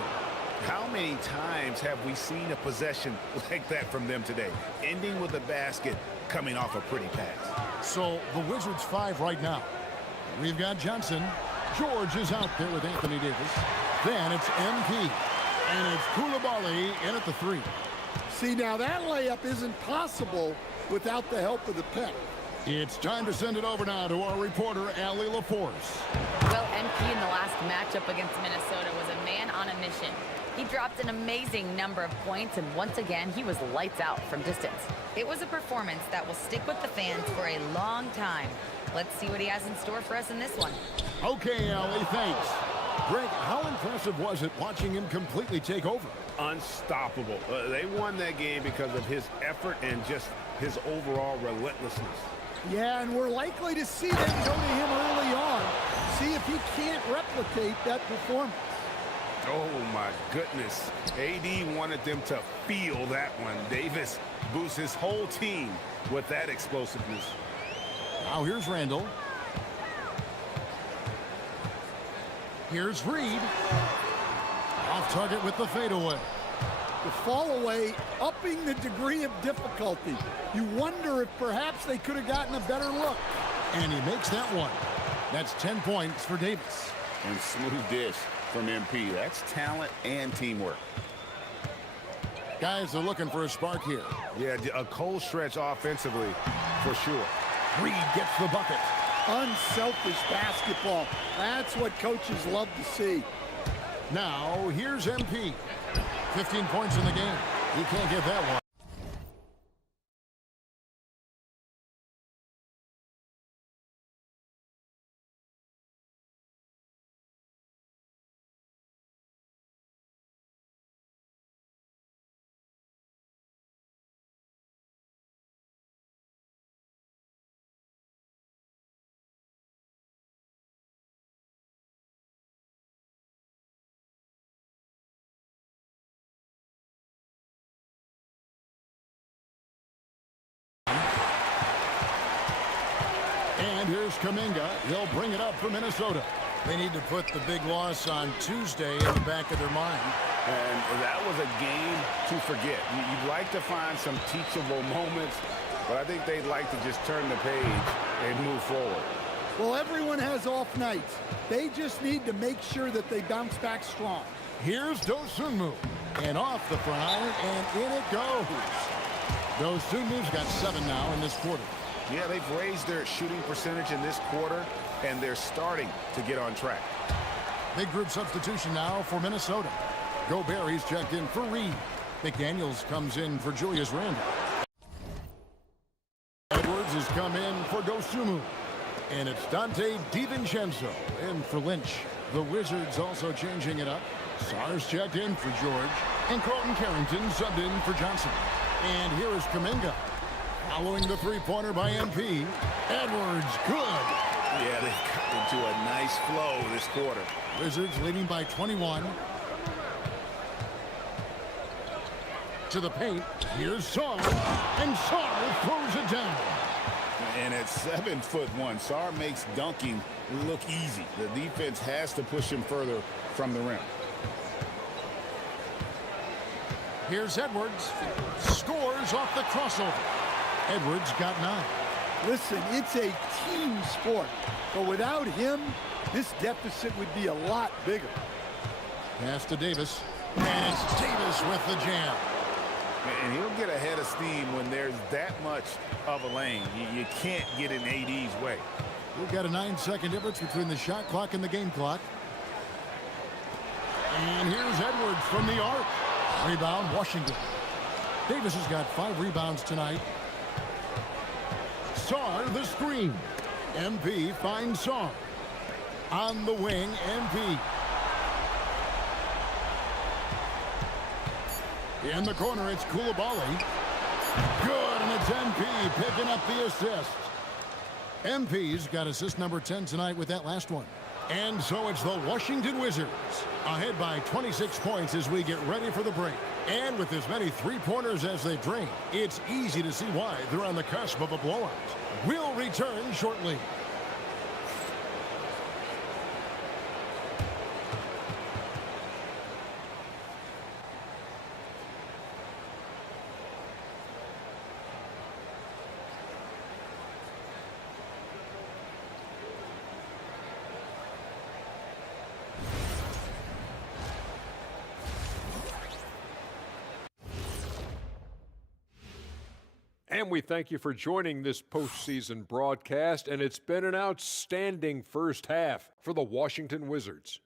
How many times have we seen a possession like that from them today? Ending with a basket, coming off a pretty pass. So the Wizards 5 right now. We've got Johnson. George is out there with Anthony Davis. Then it's MP. And it's Koulibaly in at the 3. See, now that layup isn't possible without the help of the pick. It's time to send it over now to our reporter, Allie LaForce. Well, MP in the last matchup against Minnesota was a man on a mission. He dropped an amazing number of points, and once again, he was lights out from distance. It was a performance that will stick with the fans for a long time. Let's see what he has in store for us in this one. Okay, Allie, thanks. Greg, how impressive was it watching him completely take over? Unstoppable. They won that game because of his effort and just his overall relentlessness. Yeah, and we're likely to see them go to him early on. See if he can't replicate that performance. Oh, my goodness. AD wanted them to feel that one. Davis boosts his whole team with that explosiveness. Now here's Randall. Here's Reed. Off target with the fadeaway. The fall away, upping the degree of difficulty. You wonder if perhaps they could have gotten a better look. And he makes that one. That's 10 points for Davis. And smooth dish from MP. That's talent and teamwork. Guys are looking for a spark here. Yeah, a cold stretch offensively for sure. Reed gets the bucket. Unselfish basketball. That's what coaches love to see. Now, here's MP. 15 points in the game. He can't get that one. And here's Kuminga. He'll bring it up for Minnesota. They need to put the big loss on Tuesday in the back of their mind. And that was a game to forget. You'd like to find some teachable moments, but I think they'd like to just turn the page and move forward. Well, everyone has off nights. They just need to make sure that they bounce back strong. Here's Dosunmu. And off the front iron, and in it goes. Dosunmu's got 7 now in this quarter. Yeah, they've raised their shooting percentage in this quarter, and they're starting to get on track. Big group substitution now for Minnesota. Gobert, he's checked in for Reed. McDaniels comes in for Julius Randle. Edwards has come in for Dosunmu. And it's Dante DiVincenzo in for Lynch. The Wizards also changing it up. Sars checked in for George. And Colton Carrington subbed in for Johnson. And here is Kuminga. Following the three-pointer by MP. Edwards, good. Yeah, they got into a nice flow this quarter. Wizards leading by 21. To the paint. Here's Sar. And Sar throws it down. And at 7'1", Sar makes dunking look easy. The defense has to push him further from the rim. Here's Edwards. Scores off the crossover. Edwards got 9. Listen, it's a team sport. But without him, this deficit would be a lot bigger. Pass to Davis. And it's Davis with the jam. And he'll get ahead of steam when there's that much of a lane. You can't get in AD's way. We've got a 9-second difference between the shot clock and the game clock. And here's Edwards from the arc. Rebound, Washington. Davis has got 5 rebounds tonight. Sarr, the screen. MP finds Sarr. On the wing, MP. In the corner, it's Koulibaly. Good, and it's MP picking up the assist. MP's got assist number 10 tonight with that last one. And so it's the Washington Wizards ahead by 26 points as we get ready for the break. And with as many three-pointers as they drain, it's easy to see why they're on the cusp of a blowout. We'll return shortly. And we thank you for joining this postseason broadcast, and it's been an outstanding first half for the Washington Wizards.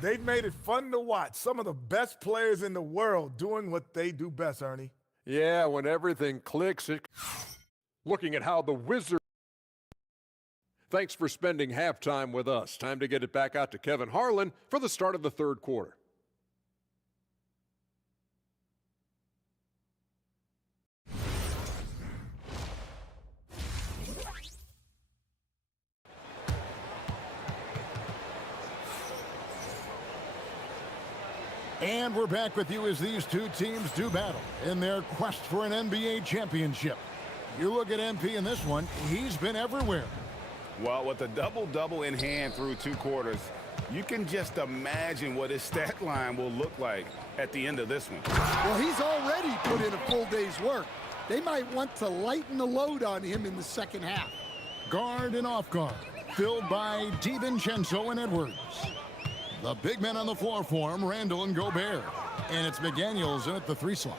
They've made it fun to watch. Some of the best players in the world doing what they do best, Ernie. Yeah, when everything clicks, looking at how the Wizards... Thanks for spending halftime with us. Time to get it back out to Kevin Harlan for the start of the third quarter. And we're back with you as these two teams do battle in their quest for an NBA championship. You look at MP in this one, he's been everywhere. Well, with a double-double in hand through 2 quarters, you can just imagine what his stat line will look like at the end of this one. Well, he's already put in a full day's work. They might want to lighten the load on him in the second half. Guard and off guard, filled by DiVincenzo and Edwards. The big men on the floor for him, Randall and Gobert. And it's McDaniels in at the 3 slot.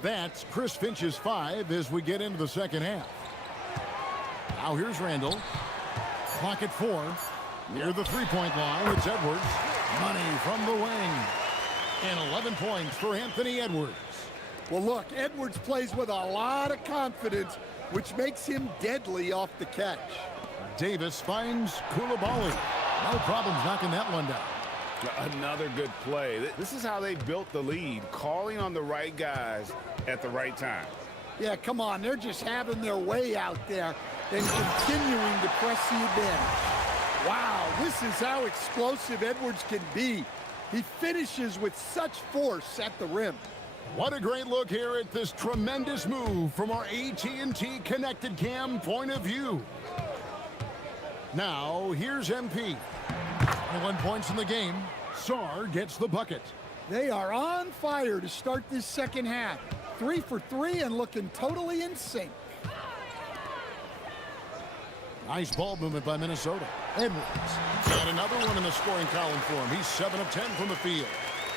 That's Chris Finch's 5 as we get into the second half. Now here's Randall. Clock at 4. Near the 3-point line, it's Edwards. Money from the wing. And 11 points for Anthony Edwards. Well, look, Edwards plays with a lot of confidence, which makes him deadly off the catch. Davis finds Koulibaly. No problems knocking that one down. Another good play. This is how they built the lead, calling on the right guys at the right time. Yeah, come on. They're just having their way out there and continuing to press the advantage. Wow, this is how explosive Edwards can be. He finishes with such force at the rim. What a great look here at this tremendous move from our AT&T Connected Cam point of view. Now, here's MP. 21 points in the game. Sarr gets the bucket. They are on fire to start this second half. 3 for 3 and looking totally in sync. Nice ball movement by Minnesota. Edwards. And another one in the scoring column for him. He's 7 of 10 from the field.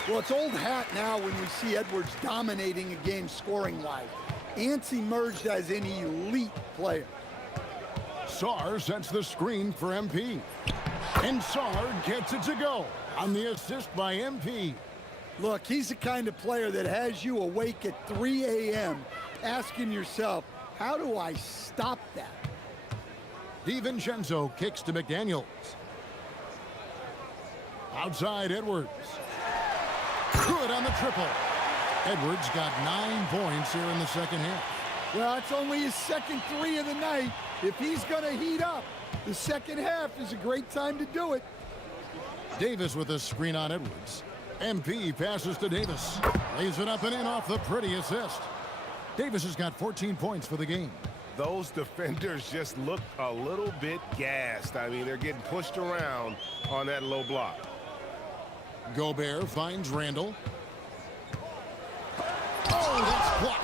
Well, it's old hat now when we see Edwards dominating a game scoring-wise. Ant's emerged as an elite player. Sarr sets the screen for MP. And Sarr gets it to go on the assist by MP. Look, he's the kind of player that has you awake at 3 a.m. asking yourself, how do I stop that? DiVincenzo kicks to McDaniels. Outside Edwards. Good on the triple. Edwards got 9 points here in the second half. Well, it's only his second 3 of the night. If he's going to heat up, the second half is a great time to do it. Davis with a screen on Edwards. MP passes to Davis. Lays it up and in off the pretty assist. Davis has got 14 points for the game. Those defenders just look a little bit gassed. I mean, they're getting pushed around on that low block. Gobert finds Randall. Oh, that's blocked.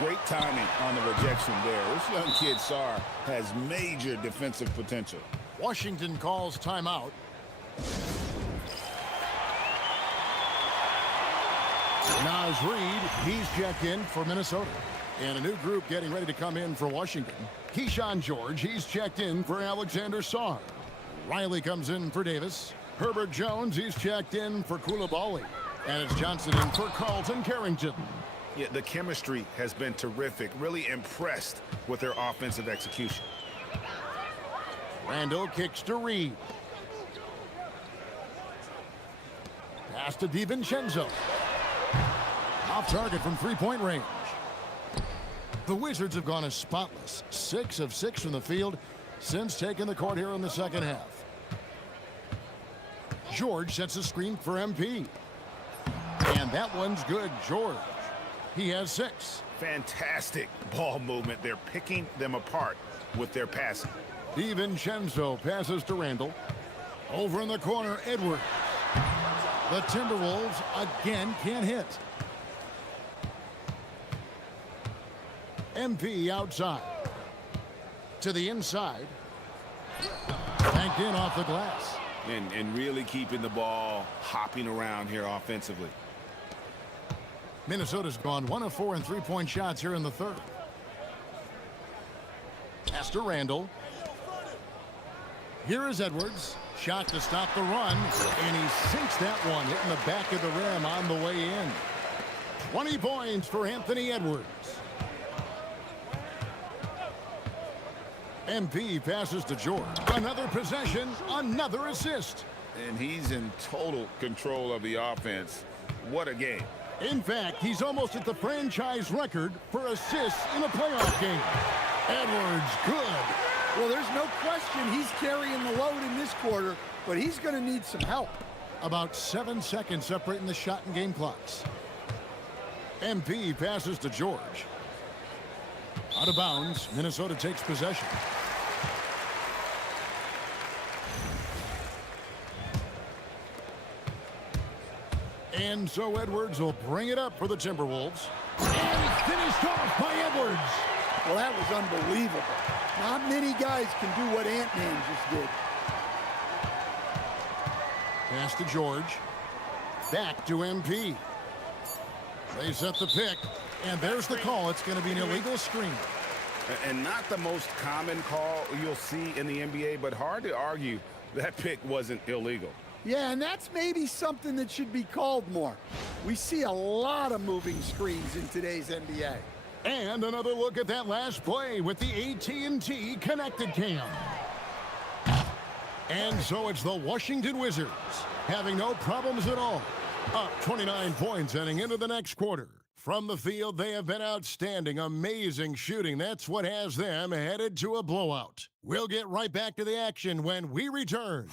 Great timing on the rejection there. This young kid, Sarr, has major defensive potential. Washington calls timeout. Naz Reid, he's checked in for Minnesota. And a new group getting ready to come in for Washington. Keyshawn George, he's checked in for Alexander Sarr. Riley comes in for Davis. Herbert Jones, he's checked in for Koulibaly. And it's Johnson in for Carlton Carrington. Yeah, the chemistry has been terrific. Really impressed with their offensive execution. Randall kicks to Reed. Pass to DiVincenzo. Off target from three-point range. The Wizards have gone as spotless. 6 of 6 from the field since taking the court here in the second half. George sets a screen for MP. And that one's good, George. He has 6. Fantastic ball movement. They're picking them apart with their passing. DiVincenzo passes to Randall. Over in the corner, Edwards. The Timberwolves again can't hit. MP outside. To the inside. Banked in off the glass. And really keeping the ball hopping around here offensively. Minnesota's gone 1 of 4 in three-point shots here in the third. Pass to Randall. Here is Edwards. Shot to stop the run. And he sinks that one, hitting the back of the rim on the way in. 20 points for Anthony Edwards. MP passes to George. Another possession, another assist. And he's in total control of the offense. What a game. In fact, he's almost at the franchise record for assists in a playoff game. Edwards, good. Well, there's no question he's carrying the load in this quarter, but he's going to need some help. About 7 seconds separating the shot and game clocks. MP passes to George. Out of bounds, Minnesota takes possession. And so Edwards will bring it up for the Timberwolves. And finished off by Edwards. Well, that was unbelievable. Not many guys can do what Ant-Man just did. Pass to George. Back to MP. They set the pick. And there's the call. It's going to be an illegal screen. And not the most common call you'll see in the NBA, but hard to argue that pick wasn't illegal. Yeah, and that's maybe something that should be called more. We see a lot of moving screens in today's NBA. And another look at that last play with the AT&T Connected Cam. And so it's the Washington Wizards having no problems at all. Up 29 points heading into the next quarter. From the field, they have been outstanding, amazing shooting. That's what has them headed to a blowout. We'll get right back to the action when we return.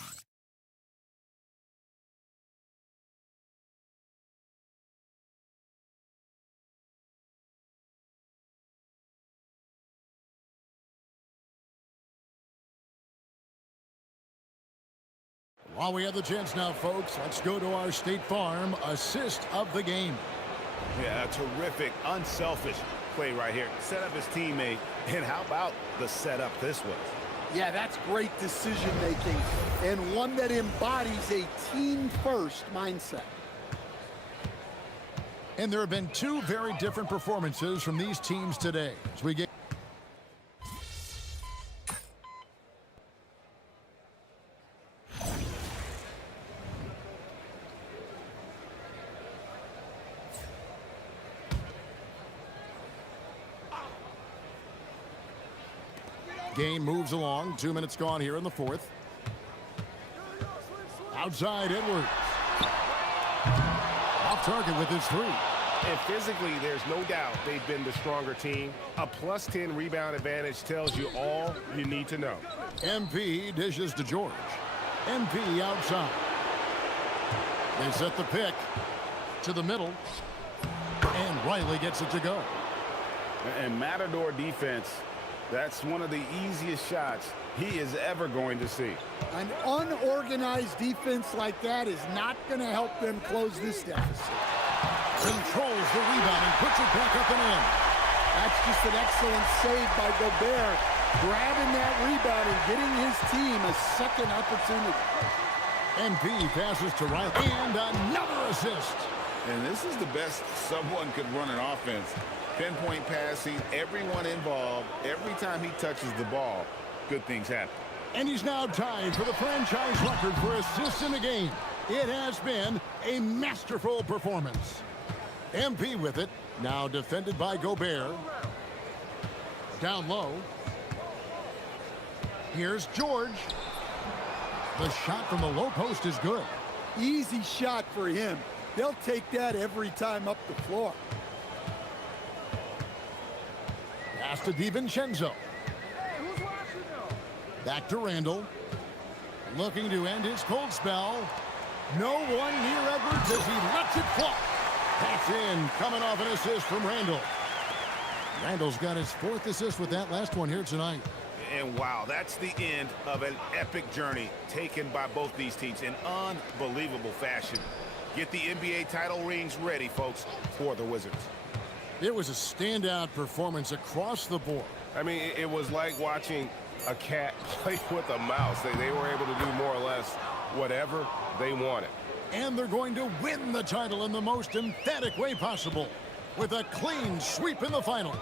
While we have the chance now, folks, let's go to our State Farm assist of the game. Yeah, a terrific, unselfish play right here. Set up his teammate, and how about the setup this was? Yeah, that's great decision-making, and one that embodies a team-first mindset. And there have been 2 very different performances from these teams today. As we get game moves along. 2 minutes gone here in the fourth. Outside Edwards. Off target with his 3. And physically, there's no doubt they've been the stronger team. A +10 rebound advantage tells you all you need to know. MP dishes to George. MP outside. They set the pick to the middle. And Riley gets it to go. And Matador defense, that's one of the easiest shots he is ever going to see. An unorganized defense like that is not going to help them close this deficit. Controls the rebound and puts it back up and in. That's just an excellent save by Gobert, grabbing that rebound and getting his team a second opportunity. MP passes to Riley, and another assist. And this is the best someone could run an offense. Pinpoint passing, everyone involved. Every time he touches the ball, good things happen. And he's now tied for the franchise record for assists in the game. It has been a masterful performance. MP with it, now defended by Gobert. Down low. Here's George. The shot from the low post is good. Easy shot for him. They'll take that every time up the floor. Pass to DiVincenzo. Back to Randall. Looking to end his cold spell. No one near Edwards as he lets it fly. That's in, coming off an assist from Randall. Randall's got his 4th assist with that last one here tonight. And wow, that's the end of an epic journey taken by both these teams in unbelievable fashion. Get the NBA title rings ready, folks, for the Wizards. It was a standout performance across the board. I mean, it was like watching a cat play with a mouse. They were able to do more or less whatever they wanted. And they're going to win the title in the most emphatic way possible with a clean sweep in the finals.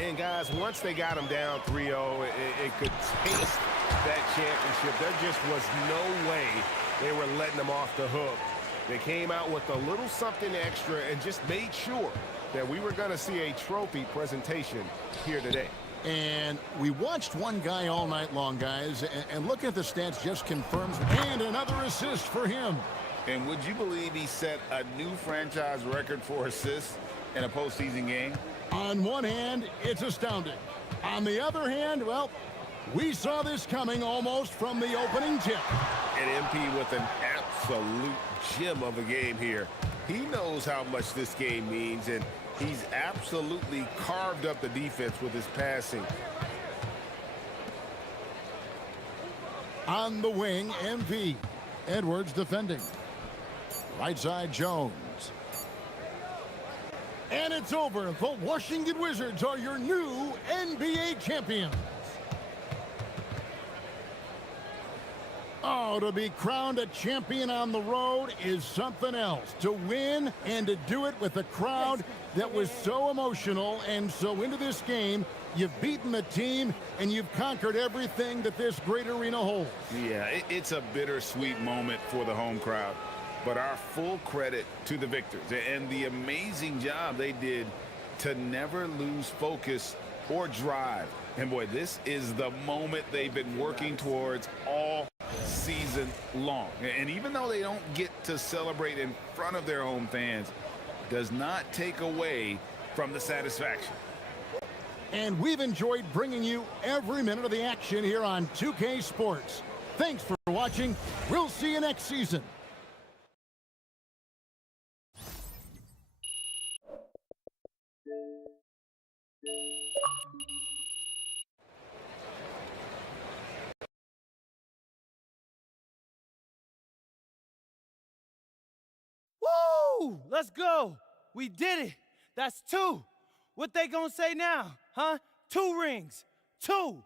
And guys, once they got them down 3-0, it could taste that championship. There just was no way they were letting them off the hook. They came out with a little something extra and just made sure that we were going to see a trophy presentation here today. And we watched one guy all night long, guys, and look at the stats just confirms, and another assist for him. And would you believe he set a new franchise record for assists in a postseason game? On one hand, it's astounding. On the other hand, well, we saw this coming almost from the opening tip. And MP with an absolute gem of a game here. He knows how much this game means, and he's absolutely carved up the defense with his passing. On the wing, MP. Edwards defending. Right side, Jones. And it's over. The Washington Wizards are your new NBA champions. Oh, to be crowned a champion on the road is something else. To win and to do it with a crowd that was so emotional and so into this game, you've beaten the team and you've conquered everything that this great arena holds. Yeah, it's a bittersweet moment for the home crowd. But our full credit to the victors and the amazing job they did to never lose focus or drive. And boy, this is the moment they've been working towards all season long. And even though they don't get to celebrate in front of their home fans, does not take away from the satisfaction. And we've enjoyed bringing you every minute of the action here on 2K Sports. Thanks for watching. We'll see you next season. Woo! Let's go. We did it. That's 2. What they gonna say now, huh? 2 rings. 2.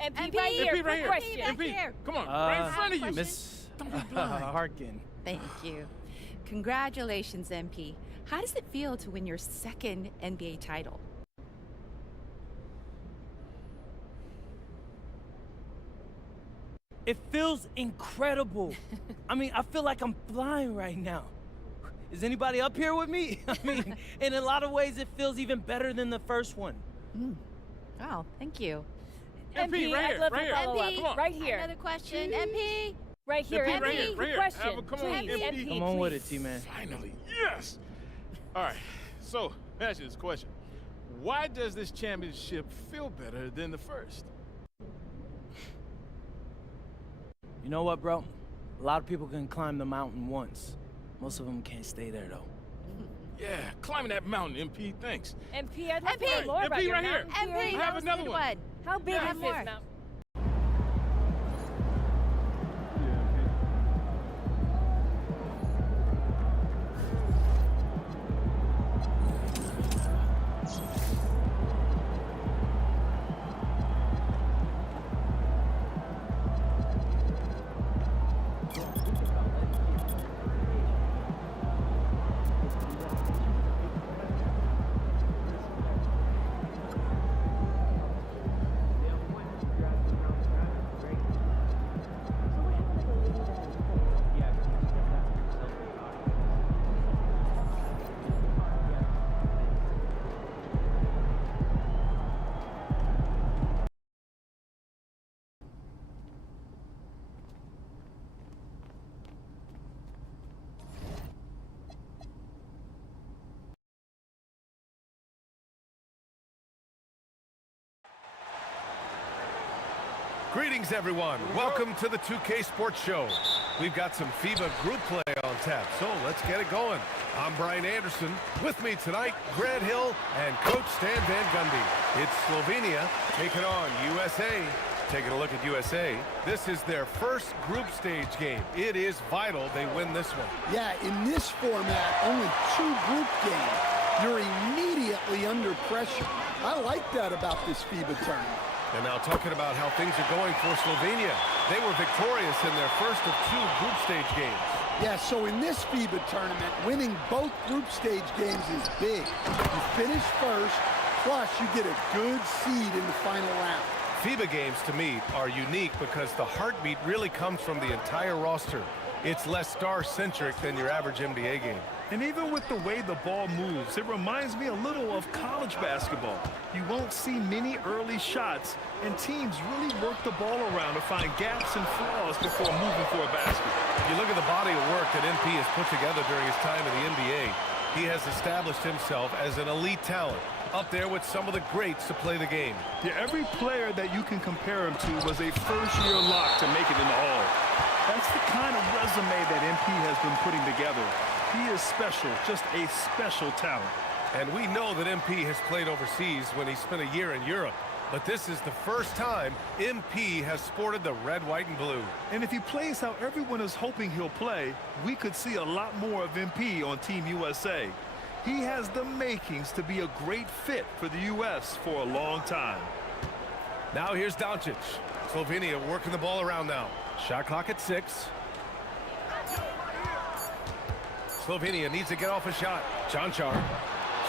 MP right here. MP right here. Question. MP, come on, right in front of you. Miss Don't be blind. Harkin. Thank you. Congratulations, MP. How does it feel to win your 2nd NBA title? It feels incredible. I mean, I feel like I'm flying right now. Is anybody up here with me? I mean, in a lot of ways, it feels even better than the first one. Oh, thank you. MP, right here, right here. MP, Come on. right here. Another question. MP. Right here, MP, right here, right here. Question. Come on, Please, MP. Come on with it, T-Man. Finally, yes. All right, so let me ask you this question. Why does this championship feel better than the first? You know what, bro? A lot of people can climb the mountain once. Most of them can't stay there, though. Yeah, climbing that mountain, MP, thanks. MP, I'd love to learn more MP about your right here. mountain I theory. have another one. How big Yeah. is this mountain? Greetings, everyone. Welcome to the 2K Sports Show. We've got some FIBA group play on tap, so let's get it going. I'm Brian Anderson. With me tonight, Grant Hill and Coach Stan Van Gundy. It's Slovenia taking on USA. Taking a look at USA, this is their first group stage game. It is vital they win this one. Yeah, in this format, only 2 group games. You're immediately under pressure. I like that about this FIBA tournament. And now talking about how things are going for Slovenia. They were victorious in their first of 2 group stage games. Yeah, so in this FIBA tournament, winning both group stage games is big. You finish first, plus you get a good seed in the final round. FIBA games, to me, are unique because the heartbeat really comes from the entire roster. It's less star-centric than your average NBA game. And even with the way the ball moves, it reminds me a little of college basketball. You won't see many early shots, and teams really work the ball around to find gaps and flaws before moving for a basket. You look at the body of work that MP has put together during his time in the NBA. He has established himself as an elite talent, up there with some of the greats to play the game. Yeah, every player that you can compare him to was a first-year lock to make it in the Hall. That's the kind of resume that MP has been putting together. He is special, just a special talent. And we know that MP has played overseas when he spent a year in Europe. But this is the first time MP has sported the red, white, and blue. And if he plays how everyone is hoping he'll play, we could see a lot more of MP on Team USA. He has the makings to be a great fit for the U.S. for a long time. Now here's Doncic. Slovenia working the ball around now. Shot clock at 6. Slovenia needs to get off a shot. Cancar.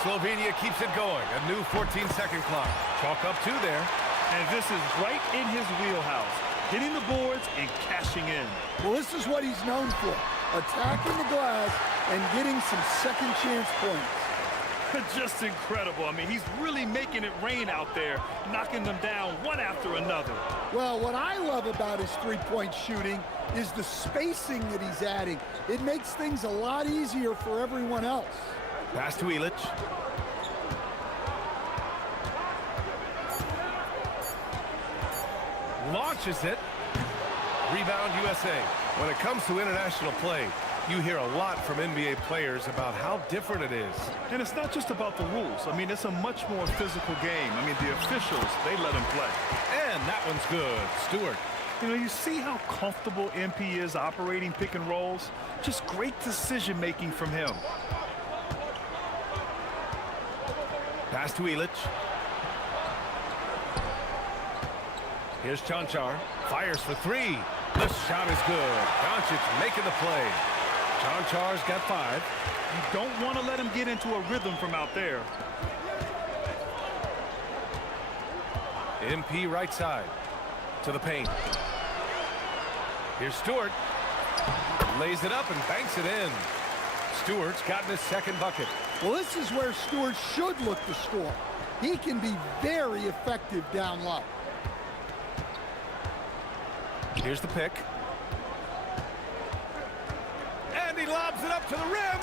Slovenia keeps it going. A new 14-second clock. Chalk up 2 there. And this is right in his wheelhouse. Hitting the boards and cashing in. Well, this is what he's known for. Attacking the glass and getting some second chance points. Just incredible. I mean, he's really making it rain out there, knocking them down one after another. Well, what I love about his three-point shooting is the spacing that he's adding. It makes things a lot easier for everyone else. Pass to Ilic. Launches it. Rebound USA. When it comes to international play, you hear a lot from NBA players about how different it is. And it's not just about the rules. I mean, it's a much more physical game. I mean, the officials, they let him play. And that one's good. Stewart. You know, you see how comfortable MP is operating pick and rolls? Just great decision-making from him. Pass to Ilic. Here's Cancar. Fires for 3. The shot is good. Doncic making the play. Cancar's got 5. You don't want to let him get into a rhythm from out there. MP right side to the paint. Here's Stewart. Lays it up and banks it in. Stewart's gotten his second bucket. Well, this is where Stewart should look to score. He can be very effective down low. Here's the pick. And he lobs it up to the rim.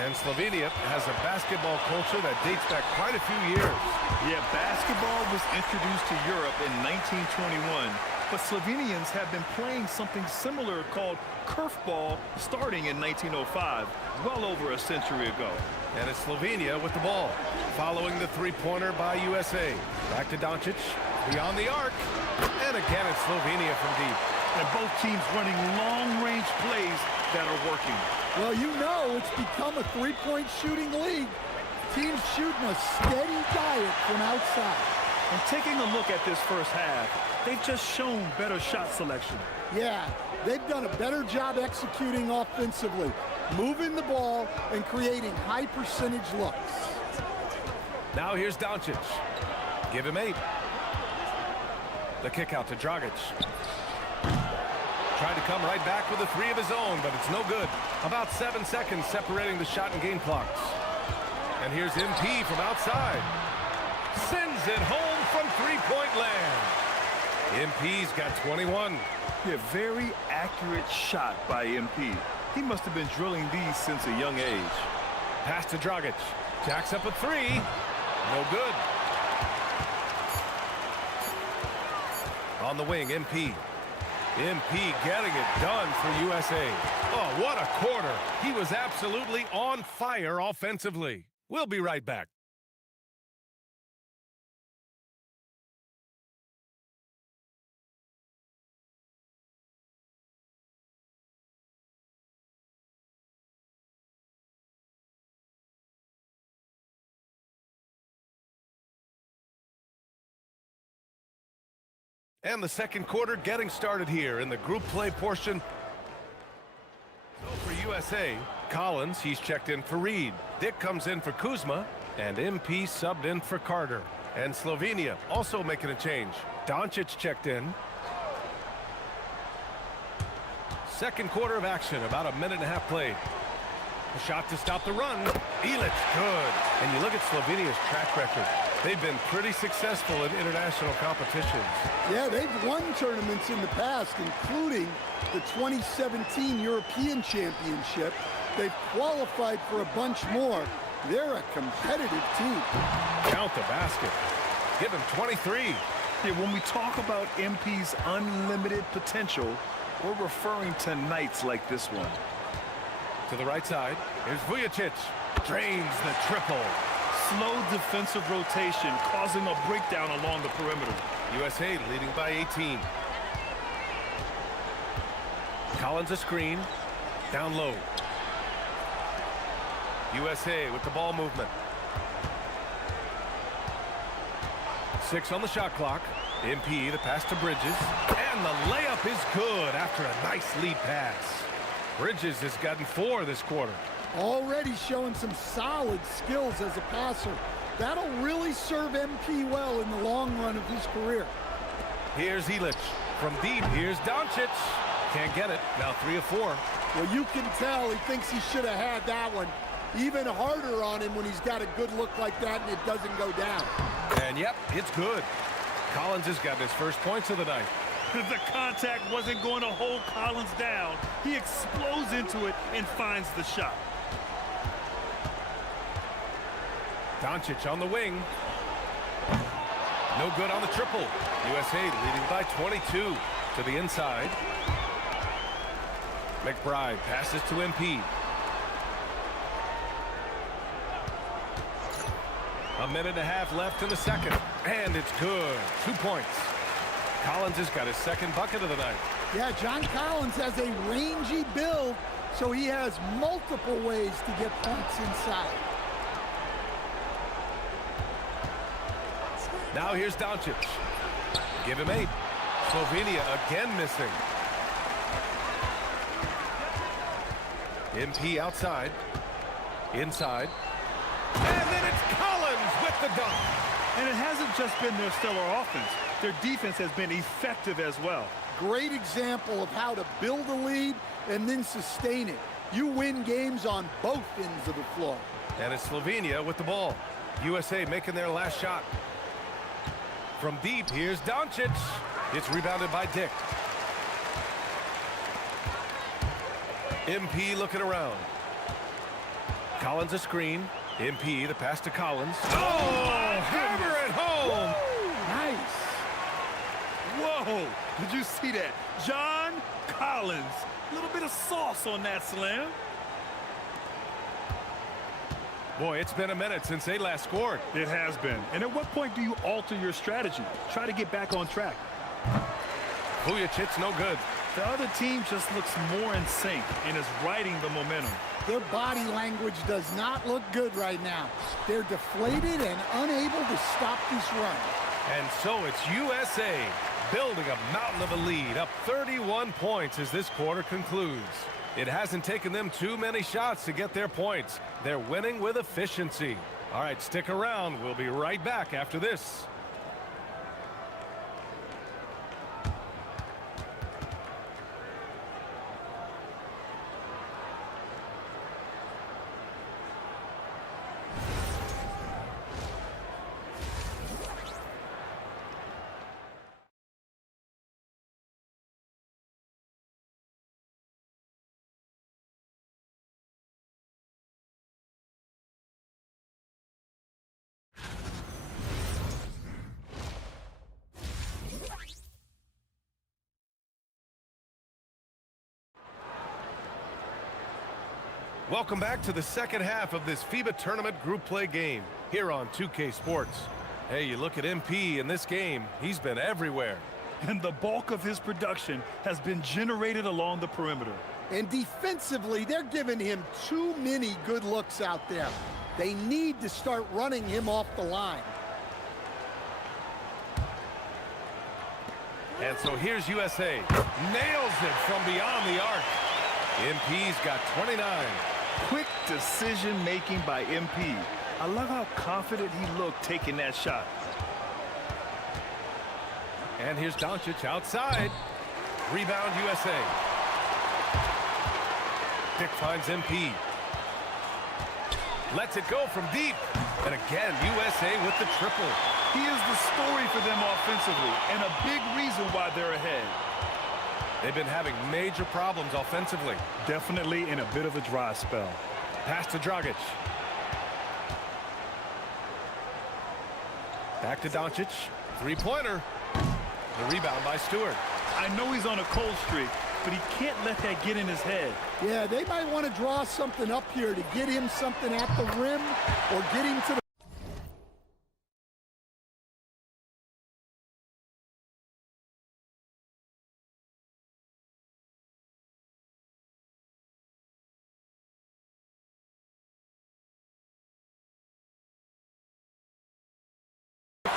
And Slovenia has a basketball culture that dates back quite a few years. Yeah, basketball was introduced to Europe in 1921, but Slovenians have been playing something similar called kerfball starting in 1905, well over a century ago. And it's Slovenia with the ball, following the three-pointer by USA. Back to Doncic, beyond the arc, and again it's Slovenia from deep. And both teams running long-range plays that are working. Well, you know it's become a three-point shooting league. Teams shooting a steady diet from outside. And taking a look at this first half, they've just shown better shot selection. Yeah, they've done a better job executing offensively, moving the ball and creating high-percentage looks. Now here's Doncic. Give him 8. The kick out to Dragic. Tried to come right back with a 3 of his own, but it's no good. About 7 seconds separating the shot and game clocks. And here's MP from outside. Sends it home from three-point land. MP's got 21. Yeah, very accurate shot by MP. He must have been drilling these since a young age. Pass to Dragic. Jacks up a 3. No good. On the wing, MP. MP getting it done for USA. Oh, what a quarter. He was absolutely on fire offensively. We'll be right back. And the second quarter getting started here in the group play portion. So for USA, Collins, he's checked in for Reed. Dick comes in for Kuzma, and MP subbed in for Carter. And Slovenia also making a change. Doncic checked in. Second quarter of action, about a minute and a half played. A shot to stop the run. Ilic, good. And you look at Slovenia's track record. They've been pretty successful in international competitions. Yeah, they've won tournaments in the past, including the 2017 European Championship. They've qualified for a bunch more. They're a competitive team. Count the basket. Give him 23. Yeah, when we talk about MP's unlimited potential, we're referring to nights like this one. To the right side, here's Vujacic. Drains the triple. Slow defensive rotation, causing a breakdown along the perimeter. USA leading by 18. Collins a screen. Down low. USA with the ball movement. 6 on the shot clock. MP, the pass to Bridges. And the layup is good after a nice lead pass. Bridges has gotten 4 this quarter. Already showing some solid skills as a passer. That'll really serve MP well in the long run of his career. Here's Ilic. From deep, here's Doncic. Can't get it. Now 3 of 4. Well, you can tell he thinks he should have had that one. Even harder on him when he's got a good look like that and it doesn't go down. And yep, it's good. Collins has got his first points of the night. The contact wasn't going to hold Collins down. He explodes into it and finds the shot. Doncic on the wing. No good on the triple. USA leading by 22 to the inside. McBride passes to MP. A minute and a half left in the second. And it's good. 2 points. Collins has got his second bucket of the night. Yeah, John Collins has a rangy build, so he has multiple ways to get points inside. Now here's Doncic. Give him 8. Slovenia again missing. MP outside. Inside. And then it's Collins with the dunk. And it hasn't just been their stellar offense. Their defense has been effective as well. Great example of how to build a lead and then sustain it. You win games on both ends of the floor. And it's Slovenia with the ball. USA making their last shot. From deep, here's Doncic. It's rebounded by Dick. MP looking around. Collins a screen. MP, the pass to Collins. Oh, hammer it home. Nice. Whoa, did you see that? John Collins. A little bit of sauce on that slam. Boy, it's been a minute since they last scored. It has been. And at what point do you alter your strategy? Try to get back on track. Vujacic's no good. The other team just looks more in sync and is riding the momentum. Their body language does not look good right now. They're deflated and unable to stop this run. And so it's USA building a mountain of a lead, up 31 points as this quarter concludes. It hasn't taken them too many shots to get their points. They're winning with efficiency. All right, stick around. We'll be right back after this. Welcome back to the second half of this FIBA Tournament group play game here on 2K Sports. Hey, you look at MP in this game, he's been everywhere. And the bulk of his production has been generated along the perimeter. And defensively, they're giving him too many good looks out there. They need to start running him off the line. And so here's USA. Nails it from beyond the arc. MP's got 29. Quick decision-making by MP. I love how confident he looked taking that shot. And here's Doncic outside. Rebound USA. Dick finds MP. Lets it go from deep. And again, USA with the triple. He is the story for them offensively and a big reason why they're ahead. They've been having major problems offensively. Definitely in a bit of a dry spell. Pass to Dragic. Back to Doncic. Three-pointer. The rebound by Stewart. I know he's on a cold streak, but he can't let that get in his head. Yeah, they might want to draw something up here to get him something at the rim or get him to the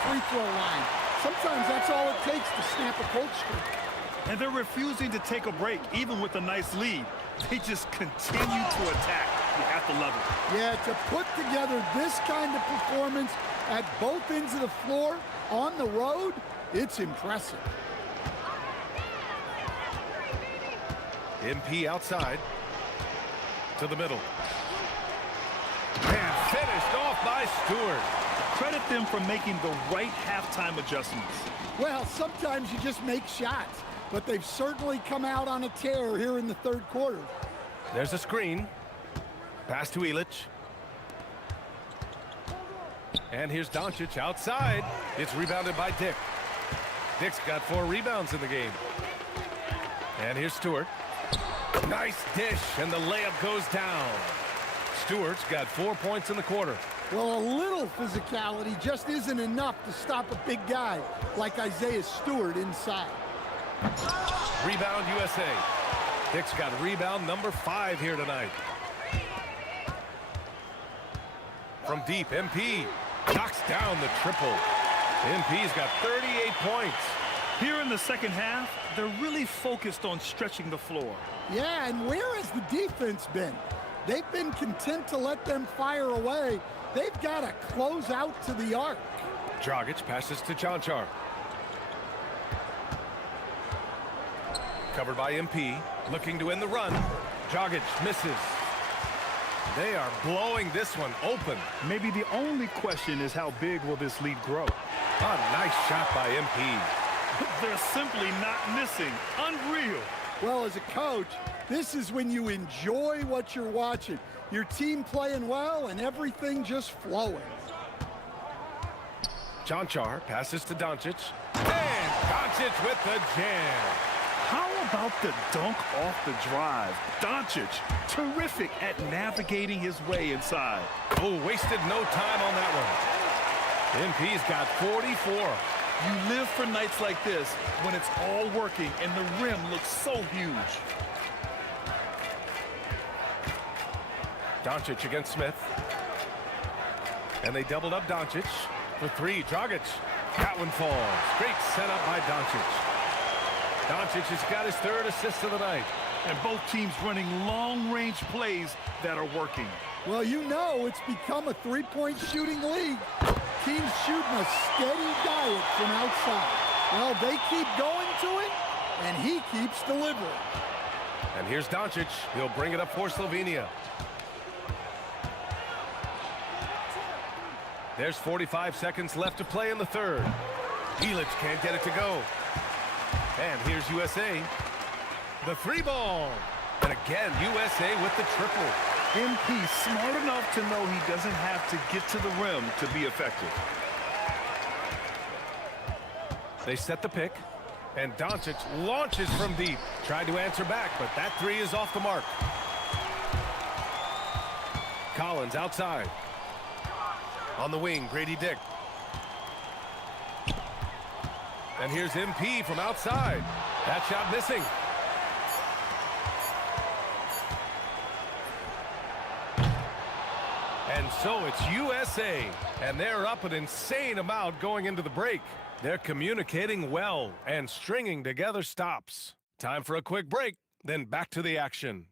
free throw line. Sometimes that's all it takes to snap a cold streak. And they're refusing to take a break, even with a nice lead. They just continue to attack. You have to love it. Yeah, to put together this kind of performance at both ends of the floor on the road, it's impressive. MP outside to the middle. And finished off by Stewart. Credit them for making the right halftime adjustments. Well, sometimes you just make shots, but they've certainly come out on a tear here in the third quarter. There's a screen. Pass to Illich. And here's Doncic outside. It's rebounded by Dick. Dick's got 4 rebounds in the game. And here's Stewart. Nice dish, and the layup goes down. Stewart's got 4 points in the quarter. Well, a little physicality just isn't enough to stop a big guy like Isaiah Stewart inside. Rebound USA. Dick's got rebound number 5 here tonight. From deep, MP knocks down the triple. MP's got 38 points. Here in the second half, they're really focused on stretching the floor. Yeah, and where has the defense been? They've been content to let them fire away. They've got to close out to the arc. Dragic passes to Cancar. Covered by MP, looking to end the run. Dragic misses. They are blowing this one open. Maybe the only question is how big will this lead grow? A nice shot by MP. They're simply not missing. Unreal. Well, as a coach, this is when you enjoy what you're watching. Your team playing well and everything just flowing. Cancar passes to Doncic. And Doncic with the jam. How about the dunk off the drive? Doncic, terrific at navigating his way inside. Oh, wasted no time on that one. MP's got 44. You live for nights like this when it's all working and the rim looks so huge. Doncic against Smith. And they doubled up Doncic for 3. Dragic. That one falls. Great setup by Doncic. Doncic has got his 3rd assist of the night. And both teams running long-range plays that are working. Well, you know it's become a three-point shooting league. Teams shooting a steady diet from outside. Well, they keep going to it, and he keeps delivering. And here's Doncic. He'll bring it up for Slovenia. There's 45 seconds left to play in the third. Illich can't get it to go. And here's USA. The 3-ball. And again, USA with the triple. MP smart enough to know he doesn't have to get to the rim to be effective. They set the pick. And Doncic launches from deep. Tried to answer back, but that 3 is off the mark. Collins outside. On the wing, Grady Dick. And here's MP from outside. That shot missing. And so it's USA, and they're up an insane amount going into the break. They're communicating well and stringing together stops. Time for a quick break, then back to the action.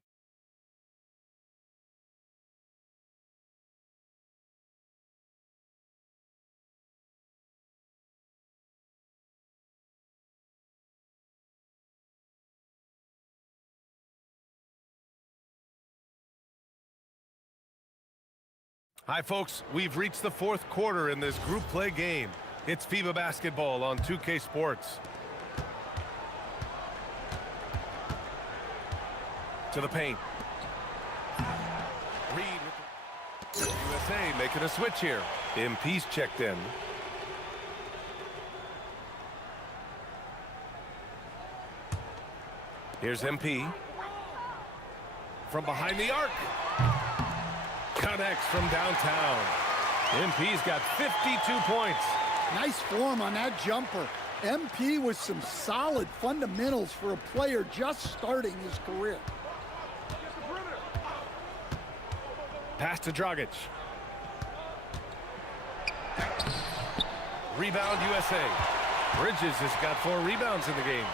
Hi, folks. We've reached the fourth quarter in this group play game. It's FIBA basketball on 2K Sports. To the paint. Reed with the USA making a switch here. MP's checked in. Here's MP. From behind the arc. Connects from downtown. MP's got 52 points. Nice form on that jumper. MP with some solid fundamentals for a player just starting his career. Pass to Dragic. Rebound USA. Bridges has got 4 rebounds in the game.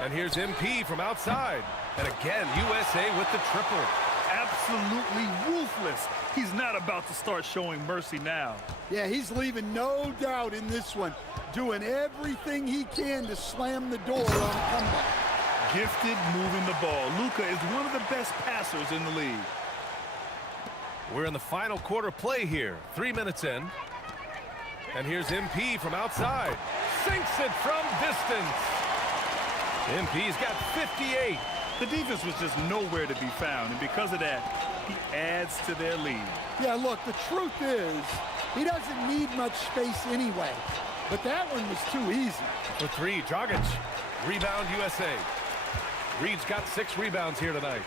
And here's MP from outside. And again, USA with the triple. Absolutely ruthless. He's not about to start showing mercy now. Yeah, he's leaving no doubt in this one. Doing everything he can to slam the door on a comeback. Gifted moving the ball. Luka is one of the best passers in the league. We're in the final quarter play here. 3 minutes in. And here's MP from outside. Sinks it from distance. MP's got 58. The defense was just nowhere to be found, and because of that, he adds to their lead. Yeah, look, the truth is, he doesn't need much space anyway. But that one was too easy. For 3, Dragic. Rebound USA. Reed's got 6 rebounds here tonight.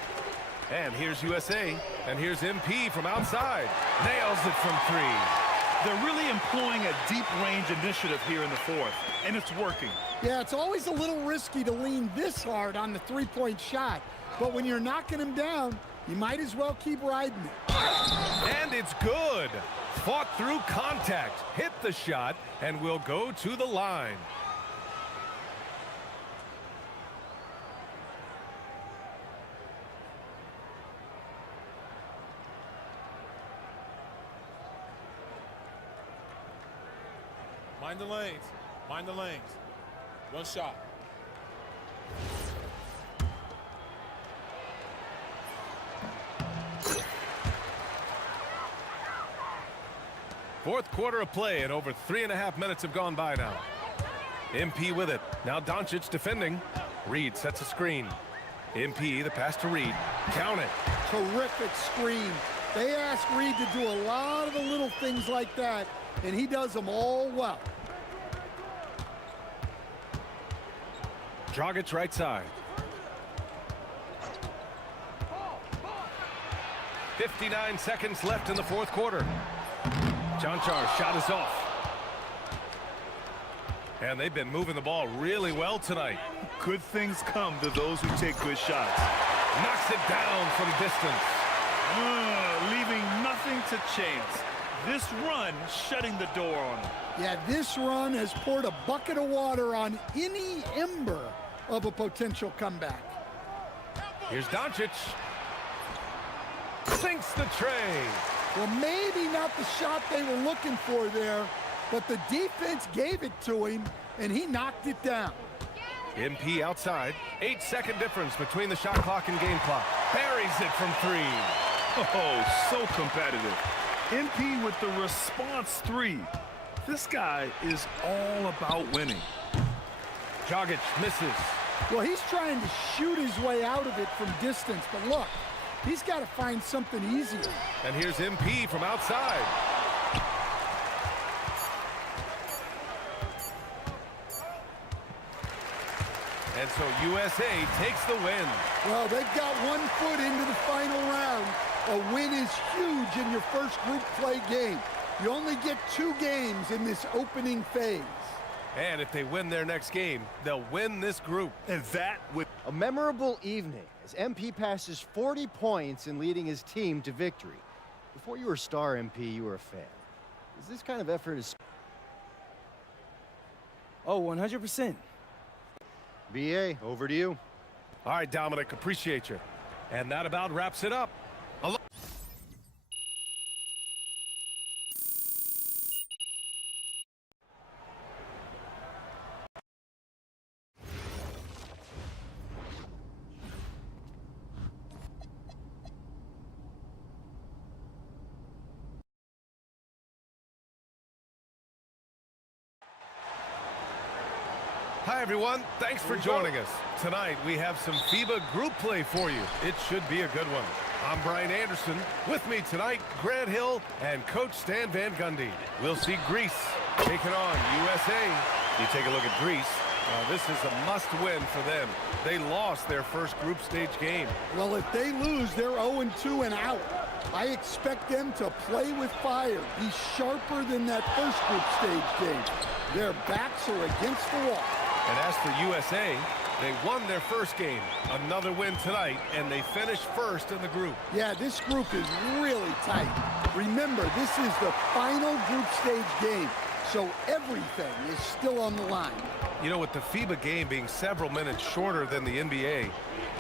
And here's USA. And here's MP from outside. Nails it from 3. They're really employing a deep range initiative here in the fourth, and it's working. Yeah, it's always a little risky to lean this hard on the three-point shot. But when you're knocking him down, you might as well keep riding it. And it's good. Fought through contact, hit the shot, and will go to the line. Mind the lanes. Mind the lanes. One shot. Fourth quarter of play, and over 3.5 minutes have gone by now. MP with it. Now Doncic defending. Reed sets a screen. MP, the pass to Reed. Count it. Terrific screen. They ask Reed to do a lot of the little things like that, and he does them all well. Dragic right side. 59 seconds left in the fourth quarter. Joncar's shot is off. And they've been moving the ball really well tonight. Good things come to those who take good shots. Knocks it down from distance. Leaving nothing to chance. This run shutting the door on him. Yeah, this run has poured a bucket of water on any ember of a potential comeback. Here's Doncic. Sinks the tray. Well, maybe not the shot they were looking for there, but the defense gave it to him, and he knocked it down. MP outside. 8-second difference between the shot clock and game clock. Buries it from 3. Oh, so competitive. MP with the response 3. This guy is all about winning. Dragic misses. Well, he's trying to shoot his way out of it from distance, but look, he's got to find something easier. And here's MP from outside. And so USA takes the win. Well, they've got 1 foot into the final round. A win is huge in your first group play game. You only get 2 games in this opening phase. And if they win their next game, they'll win this group. And that with a memorable evening as MP passes 40 points in leading his team to victory. Before you were a star, MP, you were a fan. Is this kind of effort is... Oh, 100%. BA, over to you. All right, Dominic, appreciate you. And that about wraps it up. Hi, everyone. Thanks for joining us. Tonight, we have some FIBA group play for you. It should be a good one. I'm Brian Anderson. With me tonight, Grant Hill and Coach Stan Van Gundy. We'll see Greece taking on USA. You take a look at Greece. This is a must-win for them. They lost their first group stage game. Well, if they lose, they're 0-2 and out. I expect them to play with fire, be sharper than that first group stage game. Their backs are against the wall. And as for USA, they won their first game. Another win tonight, and they finished first in the group. Yeah, this group is really tight. Remember, this is the final group stage game, so everything is still on the line. You know, with the FIBA game being several minutes shorter than the NBA,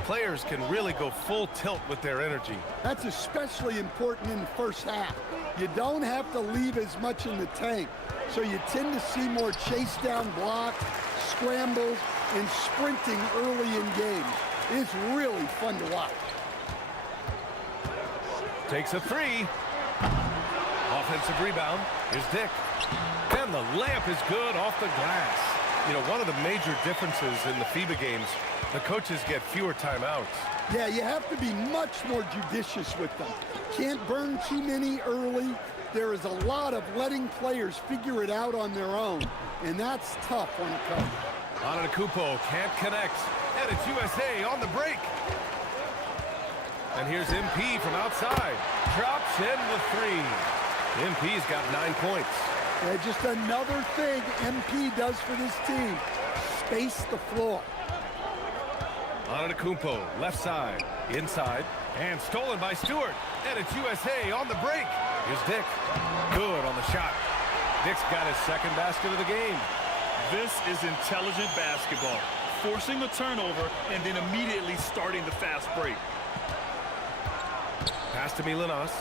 players can really go full tilt with their energy. That's especially important in the first half. You don't have to leave as much in the tank, so you tend to see more chase down blocks, scrambles, and sprinting early in games. It's really fun to watch. Takes a 3. Offensive rebound. Here's Dick. And the layup is good off the glass. You know, one of the major differences in the FIBA games, the coaches get fewer timeouts. Yeah, you have to be much more judicious with them. Can't burn too many early. There is a lot of letting players figure it out on their own, and that's tough on a coach. Antetokounmpo can't connect, and it's USA on the break. And here's MP from outside. Drops in the 3. MP's got 9 points. Yeah, just another thing MP does for this team. Space the floor. Antetokounmpo, left side, inside, and stolen by Stewart. And it's USA on the break. Here's Dick. Good on the shot. Dick's got his second basket of the game. This is intelligent basketball. Forcing a turnover and then immediately starting the fast break. Pass to Milanos.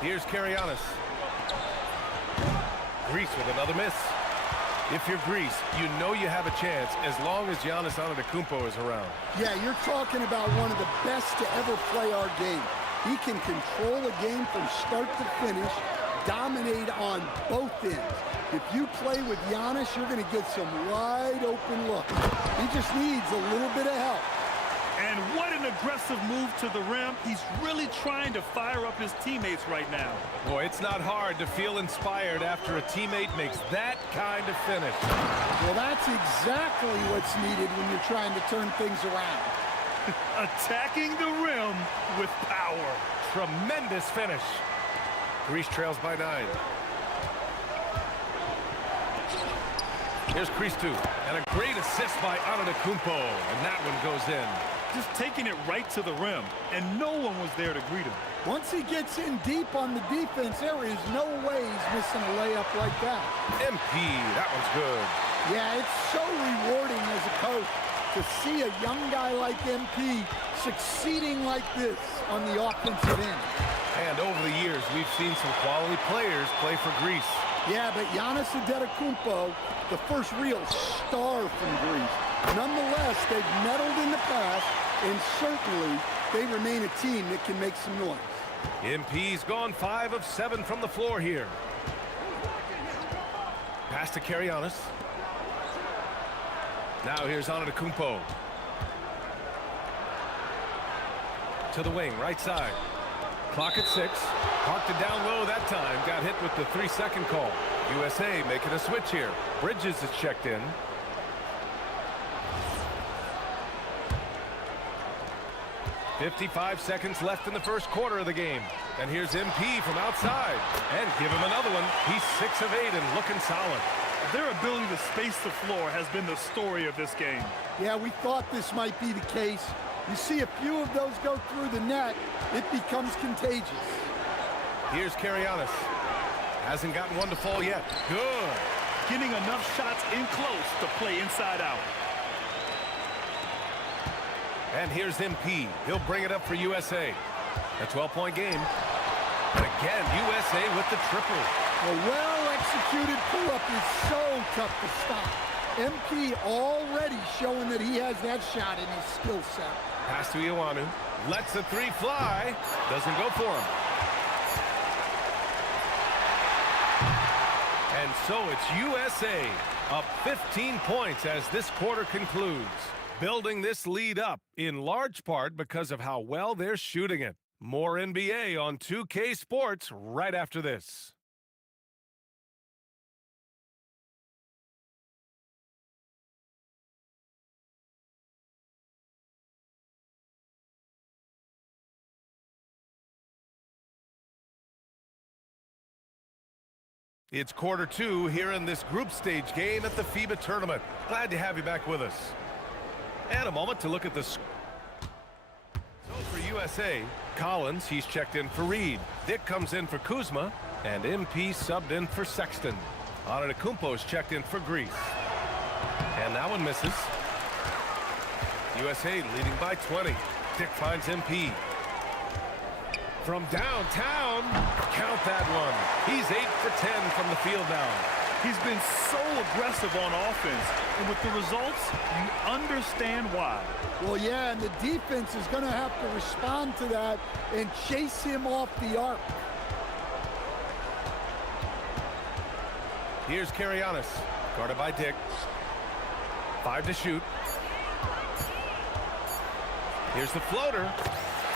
Here's Karianis. Greece with another miss. If you're Greece, you know you have a chance as long as Giannis Antetokounmpo is around. Yeah, you're talking about one of the best to ever play our game. He can control a game from start to finish, dominate on both ends. If you play with Giannis, you're going to get some wide open looks. He just needs a little bit of help. And what an aggressive move to the rim. He's really trying to fire up his teammates right now. Boy, it's not hard to feel inspired after a teammate makes that kind of finish. Well, that's exactly what's needed when you're trying to turn things around. Attacking the rim with power. Tremendous finish. Greece trails by 9. Here's Christou, and a great assist by Antetokounmpo, and that one goes in. Just taking it right to the rim, and no one was there to greet him. Once he gets in deep on the defense, there is no way he's missing a layup like that. MP, that one's good. Yeah, it's so rewarding as a coach to see a young guy like MP succeeding like this on the offensive end. And over the years, we've seen some quality players play for Greece. Yeah, but Giannis Antetokounmpo, the first real star from Greece. Nonetheless, they've meddled in the past, and certainly they remain a team that can make some noise. MP's gone 5 of 7 from the floor here. Pass to Karianis. Now here's Antetokounmpo. To the wing, right side. Clock at 6. Parked it down low that time. Got hit with the 3-second call. USA making a switch here. Bridges is checked in. 55 seconds left in the first quarter of the game. And here's MP from outside. And give him another one. He's 6 of 8 and looking solid. Their ability to space the floor has been the story of this game. Yeah, we thought this might be the case. You see a few of those go through the net, it becomes contagious. Here's Karianis. Hasn't gotten one to fall yet. Good. Getting enough shots in close to play inside out. And here's MP. He'll bring it up for USA. A 12-point game. And again, USA with the triple. A well-executed pull-up is so tough to stop. MP already showing that he has that shot in his skill set. Pass to Ioanu. Lets the three fly. Doesn't go for him. And so it's USA up 15 points as this quarter concludes. Building this lead up in large part because of how well they're shooting it. More NBA on 2K Sports right after this. It's quarter 2 here in this group stage game at the FIBA tournament. Glad to have you back with us. And a moment to look at the score. So for USA, Collins, he's checked in for Reed. Dick comes in for Kuzma, and MP subbed in for Sexton. Antetokounmpo's checked in for Greece. And that one misses. USA leading by 20. Dick finds MP. From downtown, count that one. He's 8 for 10 from the field now. He's been so aggressive on offense, and with the results, you understand why. Well, yeah, and the defense is going to have to respond to that and chase him off the arc. Here's Karianis, guarded by Dick. 5 to shoot. Here's the floater.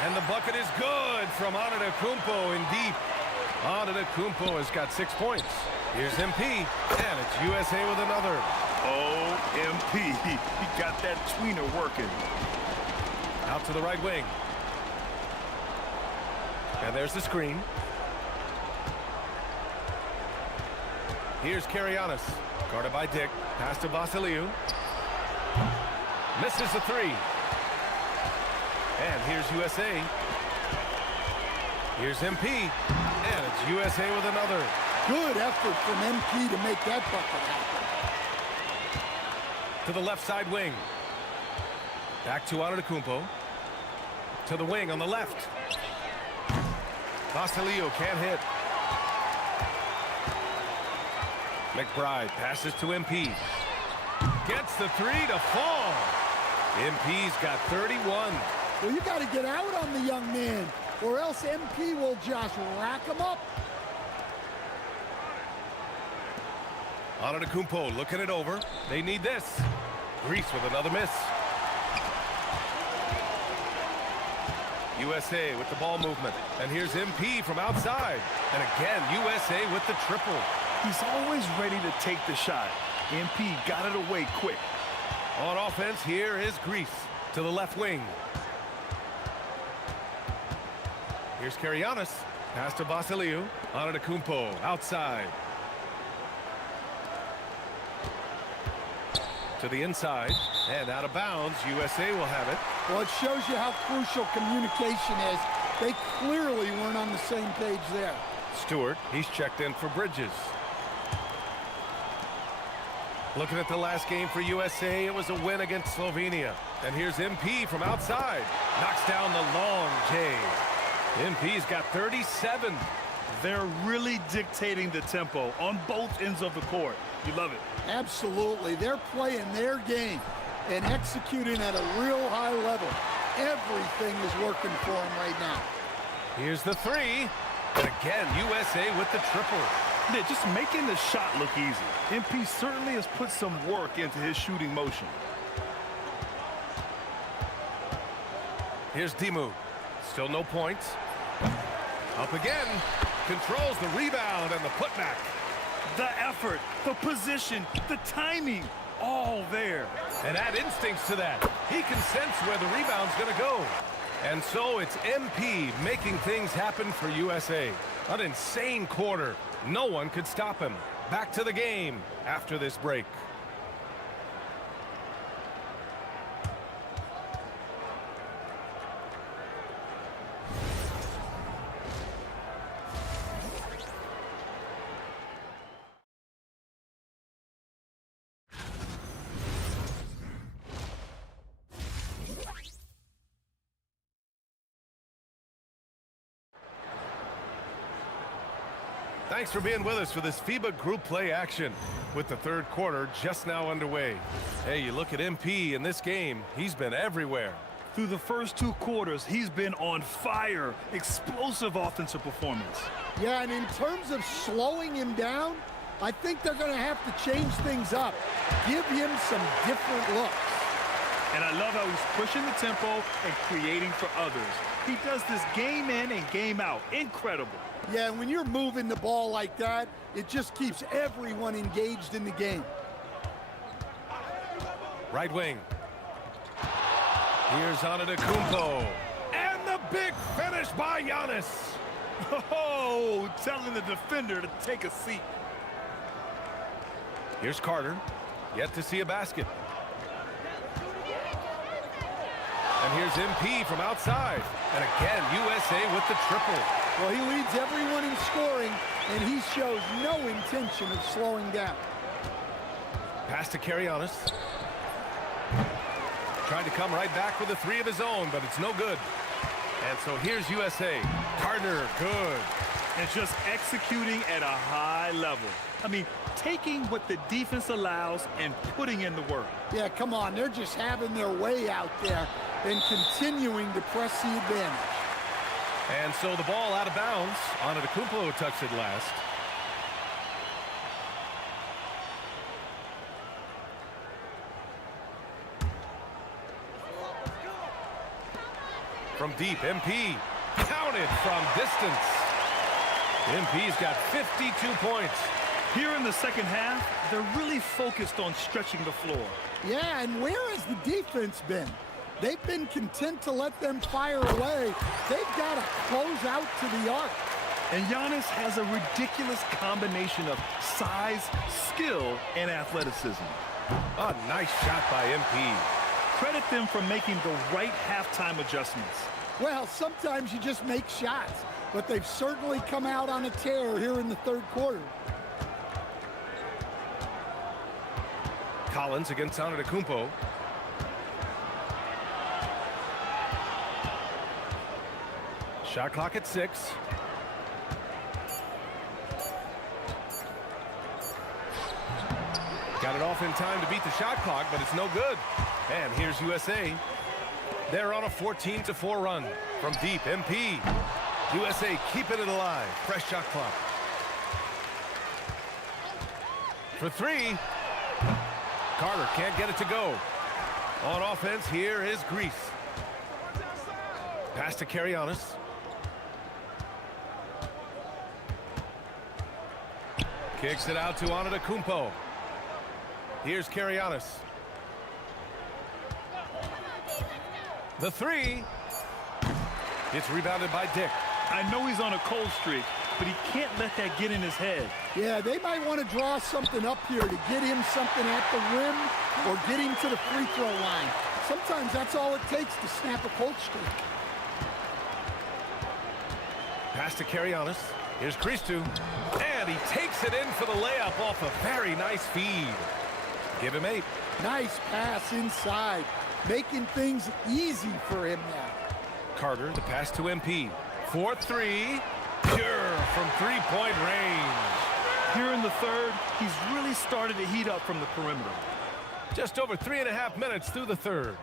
And the bucket is good from Antetokounmpo in deep. Antetokounmpo has got 6 points. Here's MP, and it's USA with another. Oh, MP, he got that tweener working. Out to the right wing. And there's the screen. Here's Karianis, guarded by Dick. Pass to Vasiliou. Misses the three. And here's USA. Here's MP. And it's USA with another. Good effort from MP to make that bucket happen. To the left side wing. Back to Antetokounmpo. To the wing on the left. Vasiliou can't hit. McBride passes to MP. Gets the three to fall. MP's got 31. Well, you got to get out on the young man, or else MP will just rack him up. Antetokounmpo looking it over. They need this. Greece with another miss. USA with the ball movement. And here's MP from outside. And again, USA with the triple. He's always ready to take the shot. MP got it away quick. On offense, here is Greece to the left wing. Here's Karianis. Pass to Vasiliou. Antetokounmpo outside. To the inside. And out of bounds. USA will have it. Well, it shows you how crucial communication is. They clearly weren't on the same page there. Stewart, he's checked in for Bridges. Looking at the last game for USA, it was a win against Slovenia. And here's MP from outside. Knocks down the long J. MP's got 37. They're really dictating the tempo on both ends of the court. You love it. Absolutely. They're playing their game and executing at a real high level. Everything is working for them right now. Here's the three. And again, USA with the triple. Yeah, just making the shot look easy. MP certainly has put some work into his shooting motion. Here's Dimu. Still no points. Up again. Controls the rebound and the putback. The effort, the position, the timing, all there. And add instincts to that. He can sense where the rebound's going to go. And so it's MP making things happen for USA. An insane quarter. No one could stop him. Back to the game after this break. Thanks for being with us for this FIBA group play action with the third quarter just now underway. Hey, you look at MP in this game, he's been everywhere. Through the first 2 quarters, he's been on fire. Explosive offensive performance. Yeah, and in terms of slowing him down, I think they're going to have to change things up. Give him some different looks. And I love how he's pushing the tempo and creating for others. He does this game in and game out. Incredible. Yeah, when you're moving the ball like that, it just keeps everyone engaged in the game. Right wing. Here's Antetokounmpo. And the big finish by Giannis. Oh, telling the defender to take a seat. Here's Carter. Yet to see a basket. And here's MP from outside. And again, USA with the triple. Well, he leads everyone in scoring, and he shows no intention of slowing down. Pass to Karianis. Tried to come right back with a 3 of his own, but it's no good. And so here's USA. Carter, good. And just executing at a high level. I mean, taking what the defense allows and putting in the work. Yeah, come on. They're just having their way out there and continuing to press the advantage. And so the ball out of bounds. Antetokounmpo touched it last. From deep, MP. Counted from distance. MP's got 52 points. Here in the second half, they're really focused on stretching the floor. Yeah, and where has the defense been? They've been content to let them fire away. They've got to close out to the arc. And Giannis has a ridiculous combination of size, skill, and athleticism. A nice shot by MP. Credit them for making the right halftime adjustments. Well, sometimes you just make shots, but they've certainly come out on a tear here in the third quarter. Collins against Antetokounmpo. Shot clock at 6. Got it off in time to beat the shot clock, but it's no good. And here's USA. They're on a 14-4 run. From deep, MP. USA keeping it alive. Fresh shot clock. For 3. Carter can't get it to go. On offense, here is Greece. Pass to Karianis. Kicks it out to Antetokounmpo. Here's Karianis. The 3. It's rebounded by Dick. I know he's on a cold streak, but he can't let that get in his head. Yeah, they might want to draw something up here to get him something at the rim or get him to the free throw line. Sometimes that's all it takes to snap a cold streak. Pass to Karianis. Here's Christou. And he takes it in for the layup off a very nice feed. Give him 8. Nice pass inside, making things easy for him now. Carter, the pass to MP. 4-3. Pure from three-point range. Here in the third, he's really started to heat up from the perimeter. Just over 3.5 minutes through the third.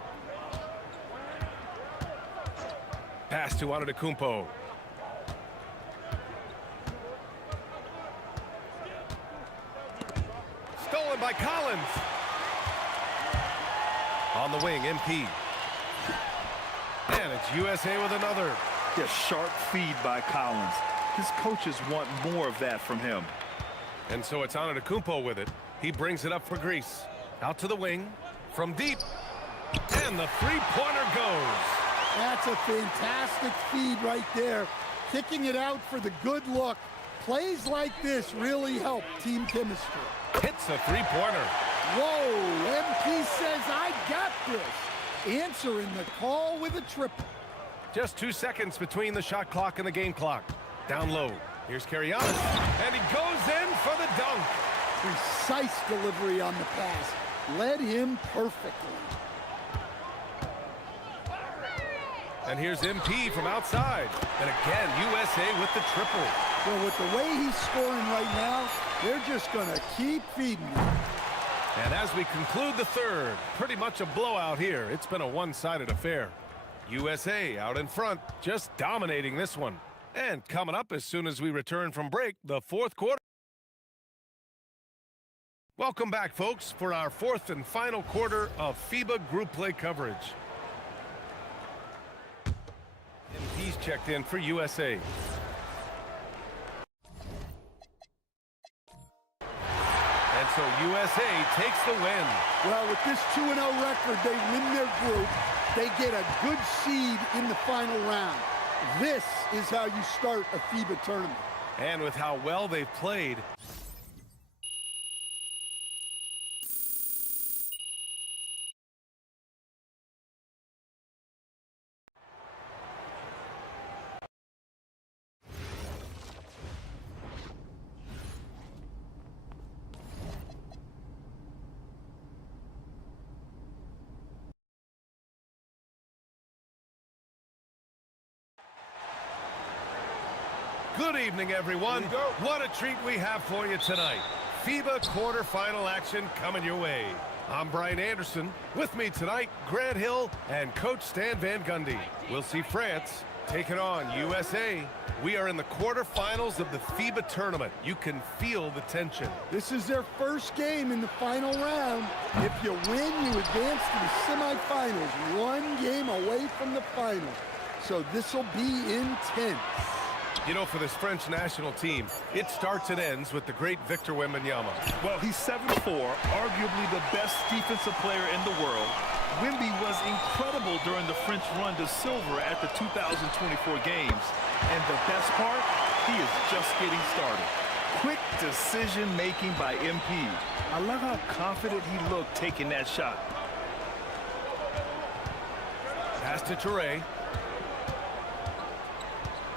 Pass to Antetokounmpo. Stolen by Collins. On the wing, MP. And it's USA with another. Yeah, sharp feed by Collins. His coaches want more of that from him. And so it's Antetokounmpo with it. He brings it up for Greece. Out to the wing. From deep. And the three-pointer goes. That's a fantastic feed right there. Kicking it out for the good look. Plays like this really help team chemistry. Hits a three-pointer. Whoa, MP says, I got this. Answering the call with a triple. Just 2 seconds between the shot clock and the game clock. Down low. Here's Karianis, and he goes in for the dunk. Precise delivery on the pass. Led him perfectly. And here's MP from outside. And again, USA with the triple. Well, with the way he's scoring right now, they're just going to keep feeding him. And as we conclude the third, pretty much a blowout here. It's been a one-sided affair. USA out in front, just dominating this one. And coming up as soon as we return from break, the fourth quarter. Welcome back, folks, for our fourth and final quarter of FIBA group play coverage. And he's checked in for USA. And so USA takes the win. Well, with this 2-0 record, they win their group. They get a good seed in the final round. This is how you start a FIBA tournament. And with how well they've played, good evening, everyone. What a treat we have for you tonight. FIBA quarterfinal action coming your way. I'm Brian Anderson. With me tonight, Grant Hill and Coach Stan Van Gundy. We'll see France taking on USA. We are in the quarterfinals of the FIBA tournament. You can feel the tension. This is their first game in the final round. If you win, you advance to the semifinals. One game away from the final. So this will be intense. You know, for this French national team, it starts and ends with the great Victor Wembanyama. Well, he's 7'4", arguably the best defensive player in the world. Wemby was incredible during the French run to silver at the 2024 games. And the best part, he is just getting started. Quick decision-making by MP. I love how confident he looked taking that shot. Pass to Touré.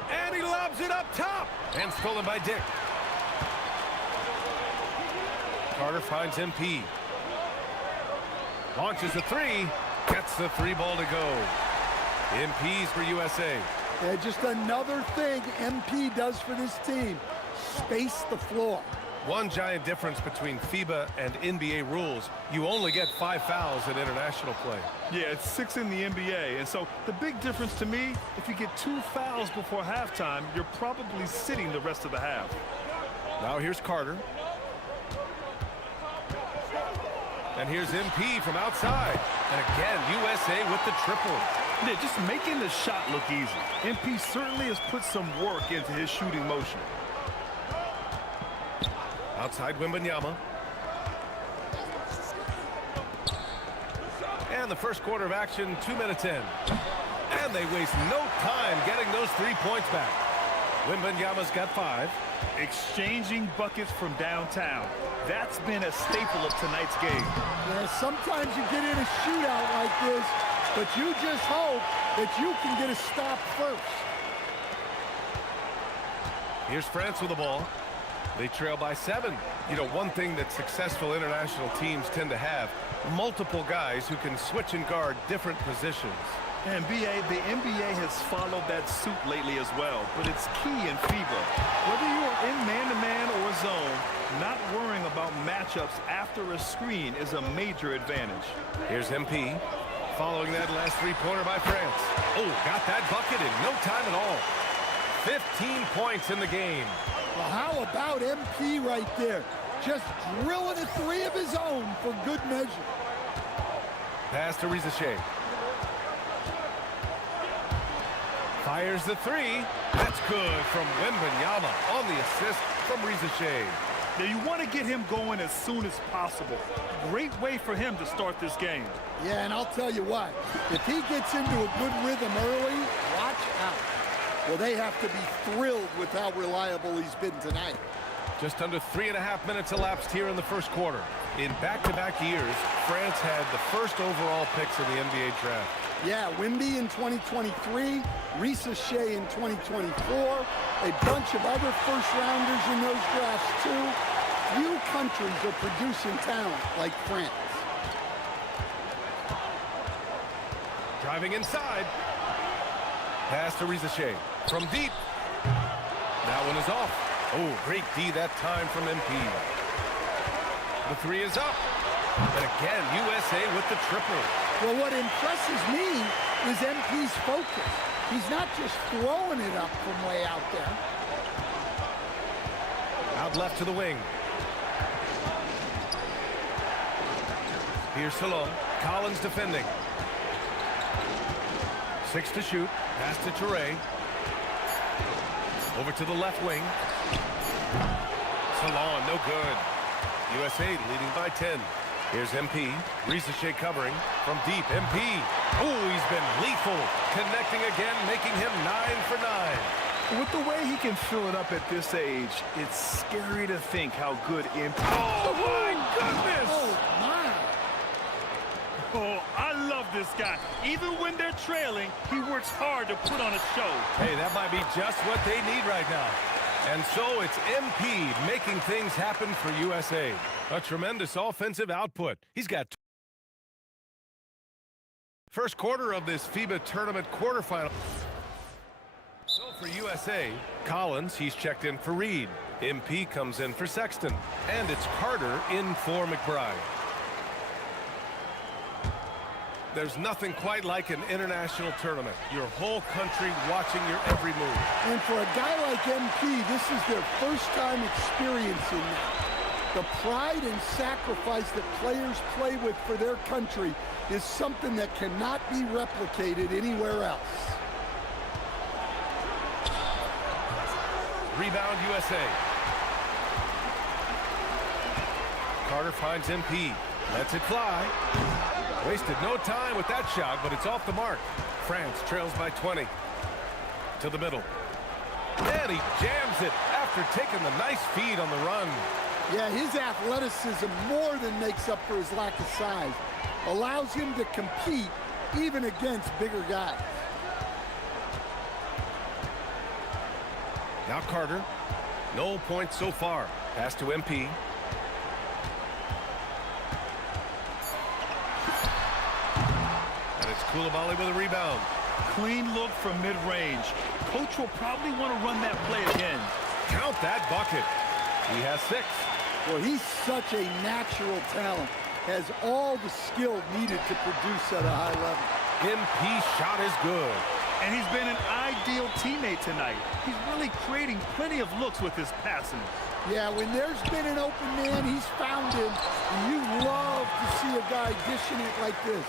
And he lobs it up top. And stolen by Dick. Carter finds MP. Launches a three. Gets the three ball to go. MP's for USA. Yeah, just another thing MP does for this team. Space the floor. One giant difference between FIBA and NBA rules. You only get 5 fouls in international play. Yeah, it's 6 in the NBA. And so the big difference to me, if you get 2 fouls before halftime, you're probably sitting the rest of the half. Now here's Carter. And here's MP from outside. And again, USA with the triple. Yeah, just making the shot look easy. MP certainly has put some work into his shooting motion. Outside Wembanyama. And the first quarter of action, 2 minutes in. And they waste no time getting those 3 points back. Wembanyama's got 5. Exchanging buckets from downtown. That's been a staple of tonight's game. Yeah, sometimes you get in a shootout like this, but you just hope that you can get a stop first. Here's France with the ball. They trail by 7. You know, one thing that successful international teams tend to have, multiple guys who can switch and guard different positions. And the NBA has followed that suit lately as well, but it's key in FIBA. Whether you are in man-to-man or zone, not worrying about matchups after a screen is a major advantage. Here's MP, following that last three-pointer by France. Oh, got that bucket in no time at all. 15 points in the game. Well, how about MP right there? Just drilling a 3 of his own for good measure. Pass to Rizachet. Fires the 3. That's good from Wembanyama on the assist from Rizachet. Now, you want to get him going as soon as possible. Great way for him to start this game. Yeah, and I'll tell you what, if he gets into a good rhythm early, watch out. Well, they have to be thrilled with how reliable he's been tonight. Just under 3.5 minutes elapsed here in the first quarter. In back-to-back years, France had the first overall picks in the NBA draft. Yeah, Wemby in 2023, Risa Shea in 2024, a bunch of other first-rounders in those drafts, too. Few countries are producing talent like France. Driving inside. Pass to Risa Shea. From deep. That one is off. Oh, great D that time from MP. The three is up. And again, USA with the triple. Well, what impresses me is MP's focus. He's not just throwing it up from way out there. Out left to the wing. Here's Salon. Collins defending. 6 to shoot. Pass to Touré. Over to the left wing. Salon, no good. USA leading by 10. Here's MP. Risa Shea covering from deep. MP. Oh, he's been lethal. Connecting again, making him 9 for 9. With the way he can fill it up at this age, it's scary to think how good MP... Oh, my goodness! Oh, my. Oh, I love this guy. Even when they're trailing, he works hard to put on a show. Hey, that might be just what they need right now. And so it's MP making things happen for USA. A tremendous offensive output. He's got... First quarter of this FIBA tournament quarterfinal. So for USA, Collins, he's checked in for Reed. MP comes in for Sexton. And it's Carter in for McBride. There's nothing quite like an international tournament. Your whole country watching your every move. And for a guy like MP, this is their first time experiencing that. The pride and sacrifice that players play with for their country is something that cannot be replicated anywhere else. Rebound USA. Carter finds MP. Lets it fly. Wasted no time with that shot, but it's off the mark. France trails by 20. To the middle. And he jams it after taking the nice feed on the run. Yeah, his athleticism more than makes up for his lack of size. Allows him to compete even against bigger guys. Now Carter. No points so far. Pass to MP. Coulibaly with a rebound. Clean look from mid-range. Coach will probably want to run that play again. Count that bucket. He has 6. Well, he's such a natural talent. Has all the skill needed to produce at a high level. MP shot is good. And he's been an ideal teammate tonight. He's really creating plenty of looks with his passing. Yeah, when there's been an open man, he's found him. And you love to see a guy dishing it like this.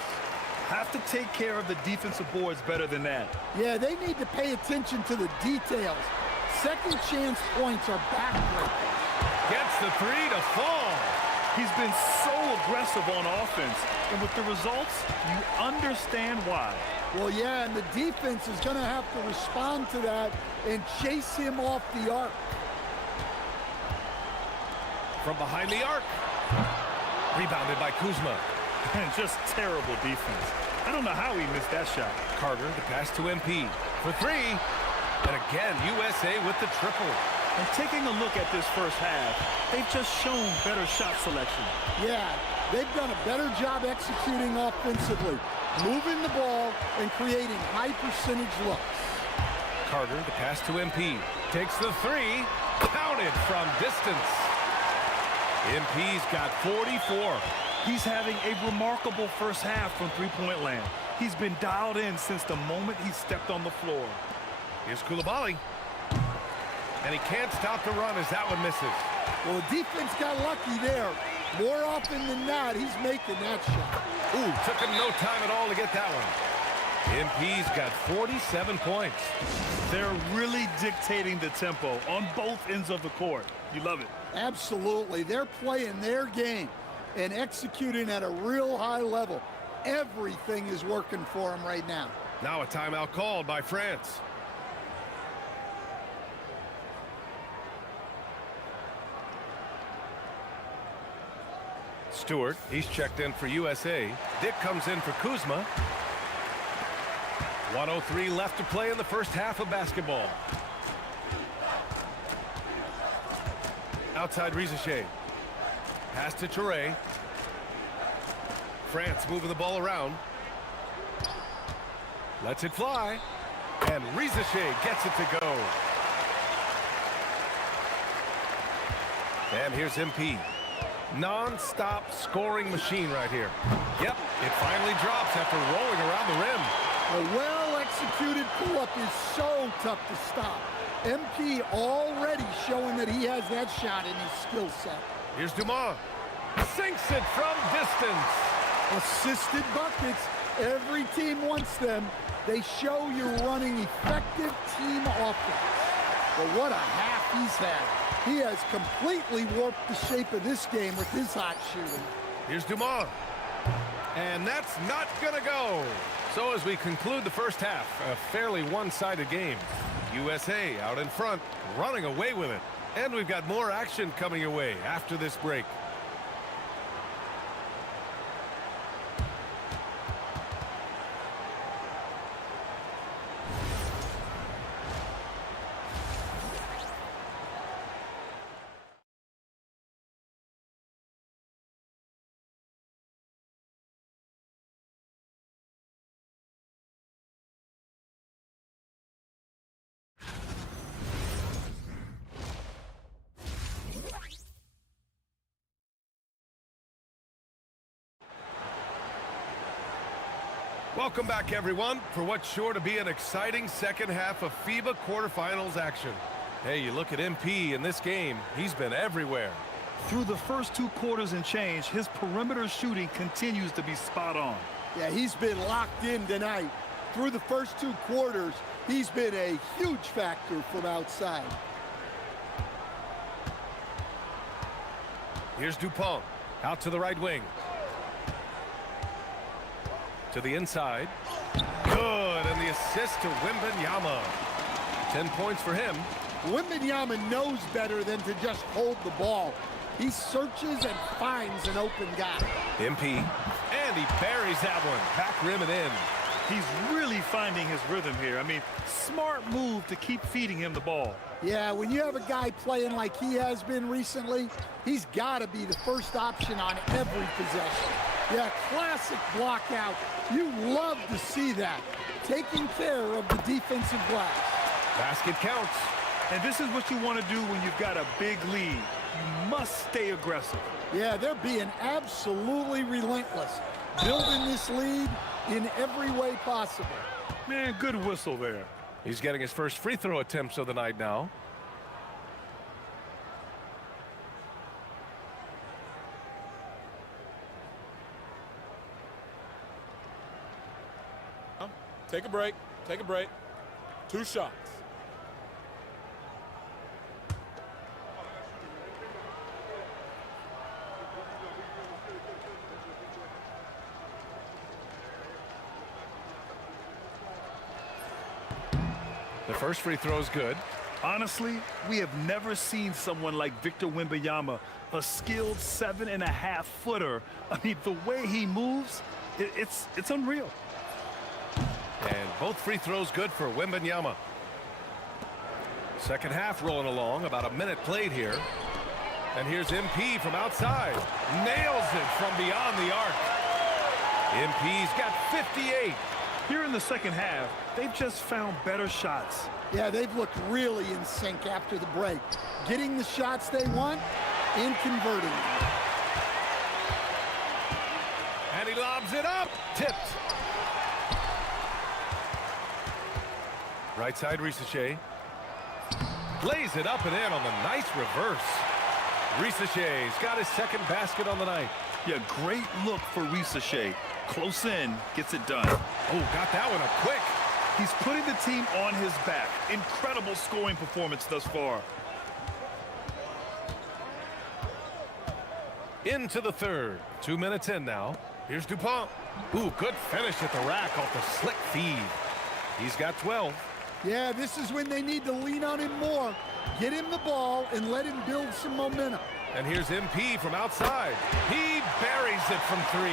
Have to take care of the defensive boards better than that. Yeah, they need to pay attention to the details. Second chance points are backbreakers. Gets the 3 to fall. He's been so aggressive on offense, and with the results, you understand why. Well, yeah, and the defense is going to have to respond to that and chase him off the arc. From behind the arc. Rebounded by Kuzma. And just terrible defense. I don't know how he missed that shot. Carter, the pass to MP for 3. And again, USA with the triple. And taking a look at this first half, they've just shown better shot selection. Yeah, they've done a better job executing offensively, moving the ball and creating high percentage looks. Carter, the pass to MP. Takes the 3. Counted from distance. MP's got 44. He's having a remarkable first half from three-point land. He's been dialed in since the moment he stepped on the floor. Here's Coulibaly. And he can't stop the run as that one misses. Well, the defense got lucky there. More often than not, he's making that shot. Ooh, took him no time at all to get that one. MP's got 47 points. They're really dictating the tempo on both ends of the court. You love it. Absolutely. They're playing their game and executing at a real high level. Everything is working for them right now. Now a timeout called by France. Stewart, he's checked in for USA. Dick comes in for Kuzma. 1:03 left to play in the first half of basketball. Outside Rizachet. Pass to Touré. France moving the ball around. Lets it fly. And Rizachet gets it to go. And here's MP. Non-stop scoring machine right here. Yep, it finally drops after rolling around the rim. A well-executed pull-up is so tough to stop. MP already showing that he has that shot in his skill set. Here's Dumas. Sinks it from distance. Assisted buckets. Every team wants them. They show you're running effective team offense. But what a half he's had. He has completely warped the shape of this game with his hot shooting. Here's Dumas. And that's not gonna go. So as we conclude the first half, a fairly one-sided game. USA out in front, running away with it. And we've got more action coming your way after this break. Welcome back, everyone, for what's sure to be an exciting second half of FIBA quarterfinals action. Hey, you look at MP in this game, he's been everywhere. Through the first 2 quarters and change, his perimeter shooting continues to be spot on. Yeah, he's been locked in tonight. Through the first 2 quarters, he's been a huge factor from outside. Here's Dupont, out to the right wing. To the inside. Good, and the assist to Wembanyama. 10 points for him. Wembanyama knows better than to just hold the ball. He searches and finds an open guy. MP, and he buries that one. Back rim and in. He's really finding his rhythm here. I mean, smart move to keep feeding him the ball. Yeah, when you have a guy playing like he has been recently, he's got to be the first option on every possession. Yeah, classic block out. You love to see that. Taking care of the defensive glass. Basket counts. And this is what you want to do when you've got a big lead. You must stay aggressive. Yeah, they're being absolutely relentless. Building this lead in every way possible. Man, good whistle there. He's getting his first free throw attempts of the night now. Take a break. Take a break. 2 shots. The first free throw is good. Honestly, we have never seen someone like Victor Wembanyama, a skilled 7.5-footer. I mean, the way he moves, it's unreal. And both free throws good for Wembanyama. Second half rolling along, about a minute played here. And here's MP from outside. Nails it from beyond the arc. MP's got 58. Here in the second half, they've just found better shots. Yeah, they've looked really in sync after the break. Getting the shots they want and converting them. And he lobs it up. Tipped. Right side, Rizachet. Lays it up and in on the nice reverse. Rizachet's got his second basket on the night. Yeah, great look for Rizachet. Close in, gets it done. Oh, got that one up quick. He's putting the team on his back. Incredible scoring performance thus far. Into the third. 2 minutes in now. Here's DuPont. Ooh, good finish at the rack off the slick feed. He's got 12. Yeah, this is when they need to lean on him more. Get him the ball and let him build some momentum. And here's MP from outside. He buries it from 3.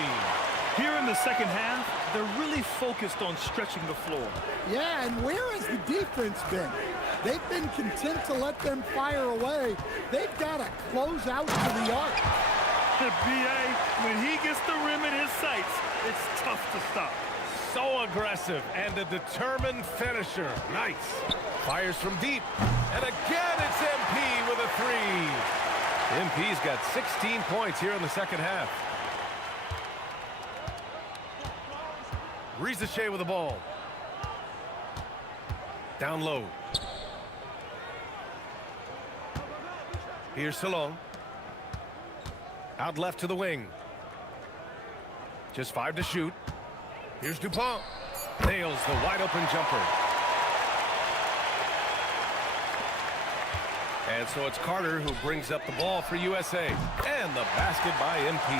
Here in the second half, they're really focused on stretching the floor. Yeah, and where has the defense been? They've been content to let them fire away. They've got to close out to the arc. The BA, when he gets the rim in his sights, it's tough to stop. So aggressive and a determined finisher. Nice. Fires from deep. And again, it's MP with a 3. MP's got 16 points here in the second half. Risacher with the ball. Down low. Here's Salon. Out left to the wing. Just 5 to shoot. Here's DuPont. Nails the wide open jumper. And so it's Carter who brings up the ball for USA. And the basket by MP.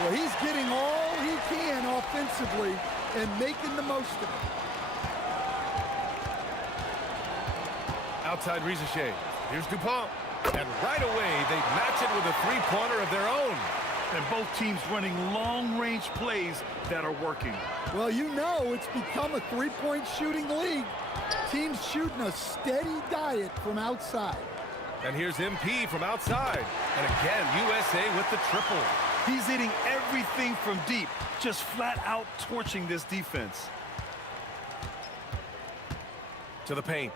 Well, he's getting all he can offensively and making the most of it. Outside Risacher. Here's DuPont. And right away, they match it with a three-pointer of their own. And both teams running long-range plays that are working. Well, you know it's become a three-point shooting league. Teams shooting a steady diet from outside. And here's MP from outside. And again, USA with the triple. He's hitting everything from deep, just flat out torching this defense. To the paint.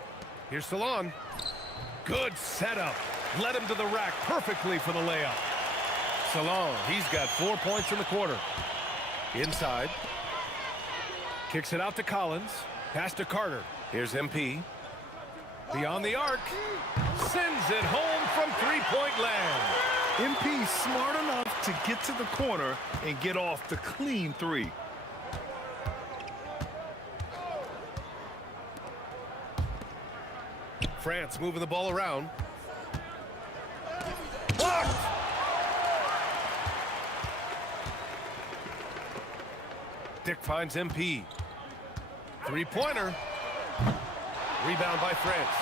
Here's Salon. Good setup. Led him to the rack perfectly for the layup. Salon, he's got 4 points in the quarter. Inside. Kicks it out to Collins. Pass to Carter. Here's MP. Beyond the arc. Sends it home from three-point land. MP smart enough to get to the corner and get off the clean 3. France moving the ball around. Blocked! Dick finds MP. Three-pointer. Rebound by France.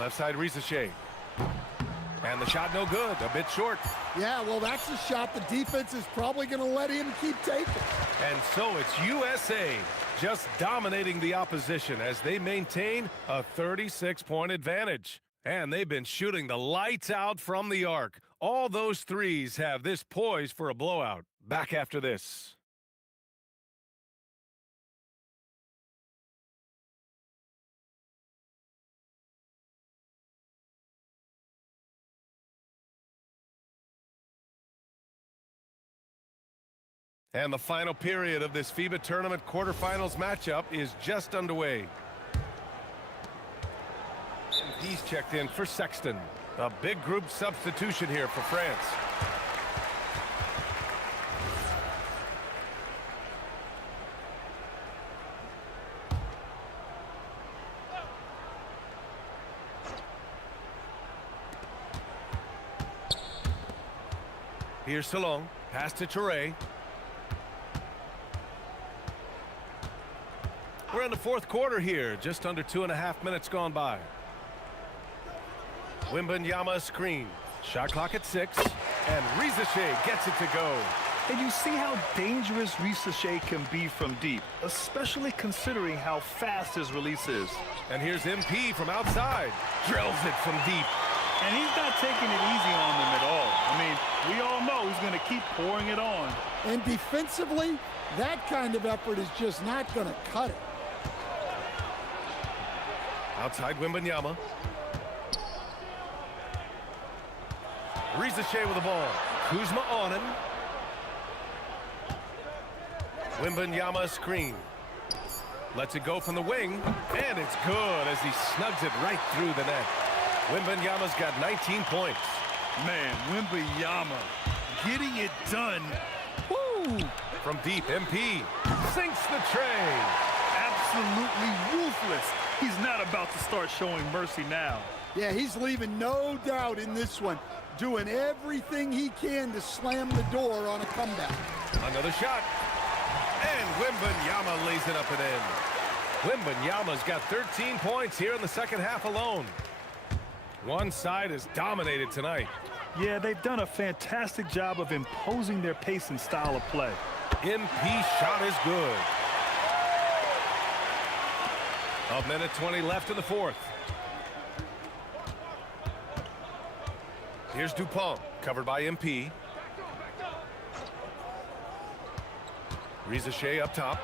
Left side Risacher. And the shot no good, a bit short. Yeah, well, that's a shot the defense is probably going to let him keep taking. And so it's USA just dominating the opposition as they maintain a 36-point advantage. And they've been shooting the lights out from the arc. All those threes have this poised for a blowout. Back after this. And the final period of this FIBA Tournament quarterfinals matchup is just underway. He's checked in for Sexton. A big group substitution here for France. Here's Salon. Pass to Touré. We're in the fourth quarter here. Just under 2.5 minutes gone by. Wembanyama screen. Shot clock at 6. And Risacher gets it to go. And you see how dangerous Risacher can be from deep, especially considering how fast his release is. And here's MP from outside. Drills it from deep. And he's not taking it easy on them at all. I mean, we all know he's going to keep pouring it on. And defensively, that kind of effort is just not going to cut it. Outside Wembanyama. Risacher with the ball. Kuzma on him. Wembanyama screen. Lets it go from the wing. And it's good as he snugs it right through the net. Wembanyama's got 19 points. Man, Wembanyama getting it done. Woo! From deep, MP sinks the tray. Absolutely ruthless. He's not about to start showing mercy now. Yeah, he's leaving no doubt in this one. Doing everything he can to slam the door on a comeback. Another shot. And Wembanyama lays it up and in. Wembanyama's got 13 points here in the second half alone. One side is dominated tonight. Yeah, they've done a fantastic job of imposing their pace and style of play. MP shot is good. A minute 20 left in the fourth. Here's Dupont, covered by MP. Rizachet up top.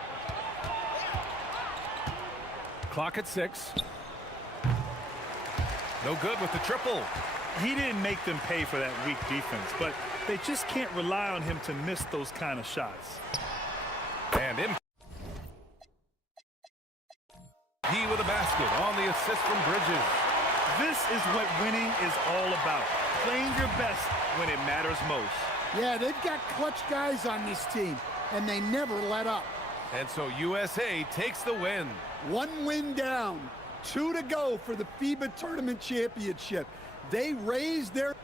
Clock at 6. No good with the triple. He didn't make them pay for that weak defense, but they just can't rely on him to miss those kind of shots. And MP with a basket on the assist from Bridges. This is what winning is all about. Playing your best when it matters most. Yeah, they've got clutch guys on this team, and they never let up. And so USA takes the win. 1 win down, 2 to go for the FIBA Tournament Championship. They raised their...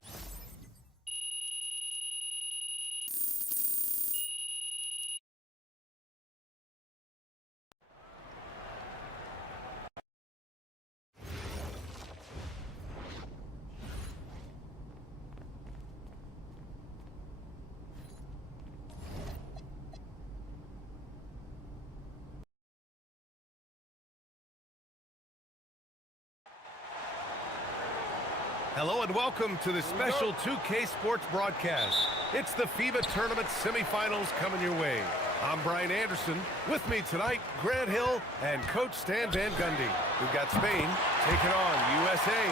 Hello and welcome to the special 2K Sports broadcast. It's the FIBA Tournament semifinals coming your way. I'm Brian Anderson. With me tonight, Grant Hill and Coach Stan Van Gundy. We've got Spain taking on USA.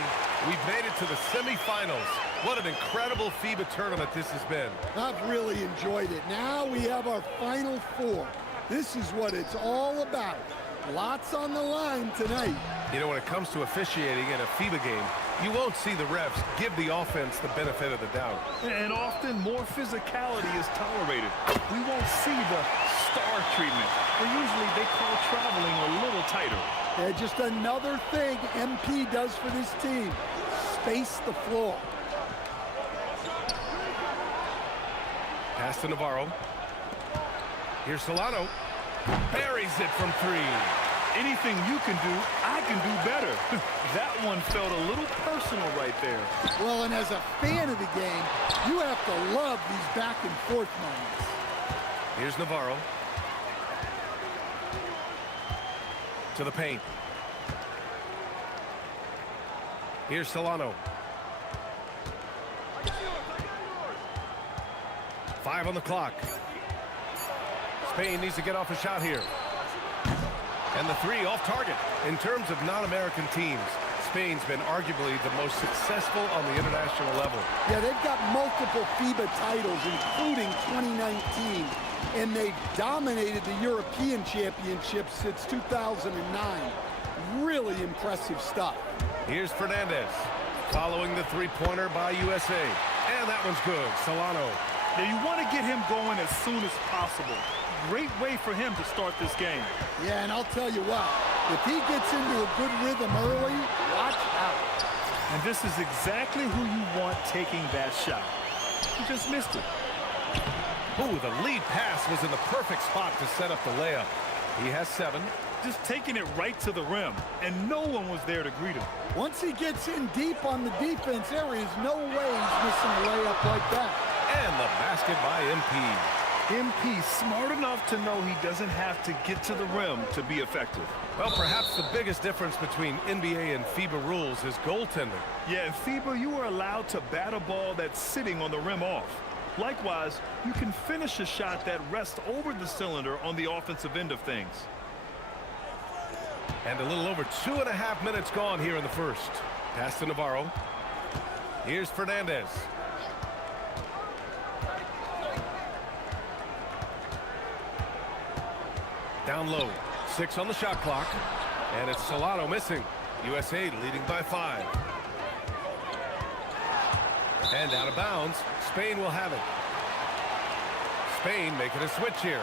We've made it to the semifinals. What an incredible FIBA tournament this has been. I've really enjoyed it. Now we have our Final Four. This is what it's all about. Lots on the line tonight. You know, when it comes to officiating in a FIBA game, you won't see the refs give the offense the benefit of the doubt. And often more physicality is tolerated. We won't see the star treatment. Or usually they call traveling a little tighter. Yeah, just another thing MP does for this team. Space the floor. Pass to Navarro. Here's Solano. Buries it from 3. Anything you can do, I can do better. That one felt a little personal right there. Well, and as a fan of the game, you have to love these back and forth moments. Here's Navarro. To the paint. Here's Solano. 5 on the clock. Spain needs to get off a shot here. And the 3 off target. In terms of non-American teams, Spain's been arguably the most successful on the international level. Yeah, they've got multiple FIBA titles, including 2019, and they've dominated the European Championship since 2009. Really impressive stuff. Here's Fernandez, following the three-pointer by USA. And that one's good. Solano. Now you want to get him going as soon as possible. Great way for him to start this game. Yeah, and I'll tell you what, if he gets into a good rhythm early, watch out. And this is exactly who you want taking that shot. He just missed it. Ooh, the lead pass was in the perfect spot to set up the layup. He has 7. Just taking it right to the rim, and no one was there to greet him. Once he gets in deep on the defense, there is no way he's missing a layup like that. And the basket by MP. MP smart enough to know he doesn't have to get to the rim to be effective. Well, perhaps the biggest difference between NBA and FIBA rules is goaltending. Yeah, in FIBA, you are allowed to bat a ball that's sitting on the rim off. Likewise, you can finish a shot that rests over the cylinder on the offensive end of things. And a little over 2.5 minutes gone here in the first. Pass to Navarro. Here's Fernandez. Down low. 6 on the shot clock. And it's Solano missing. USA leading by 5. And out of bounds. Spain will have it. Spain making a switch here.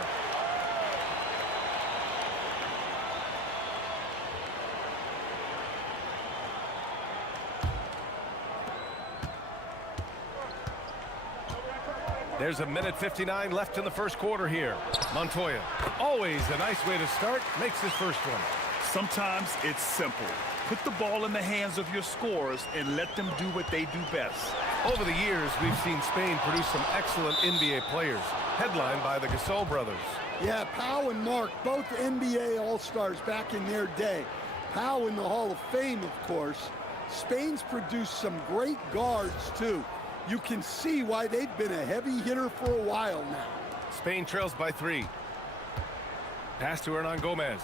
There's a minute 59 left in the first quarter here. Montoya, always a nice way to start, makes his first one. Sometimes it's simple. Put the ball in the hands of your scorers and let them do what they do best. Over the years, we've seen Spain produce some excellent NBA players, headlined by the Gasol brothers. Yeah, Pau and Mark, both NBA All-Stars back in their day. Pau in the Hall of Fame, of course. Spain's produced some great guards, too. You can see why they've been a heavy hitter for a while now. Spain trails by 3. Pass to Hernan Gomez.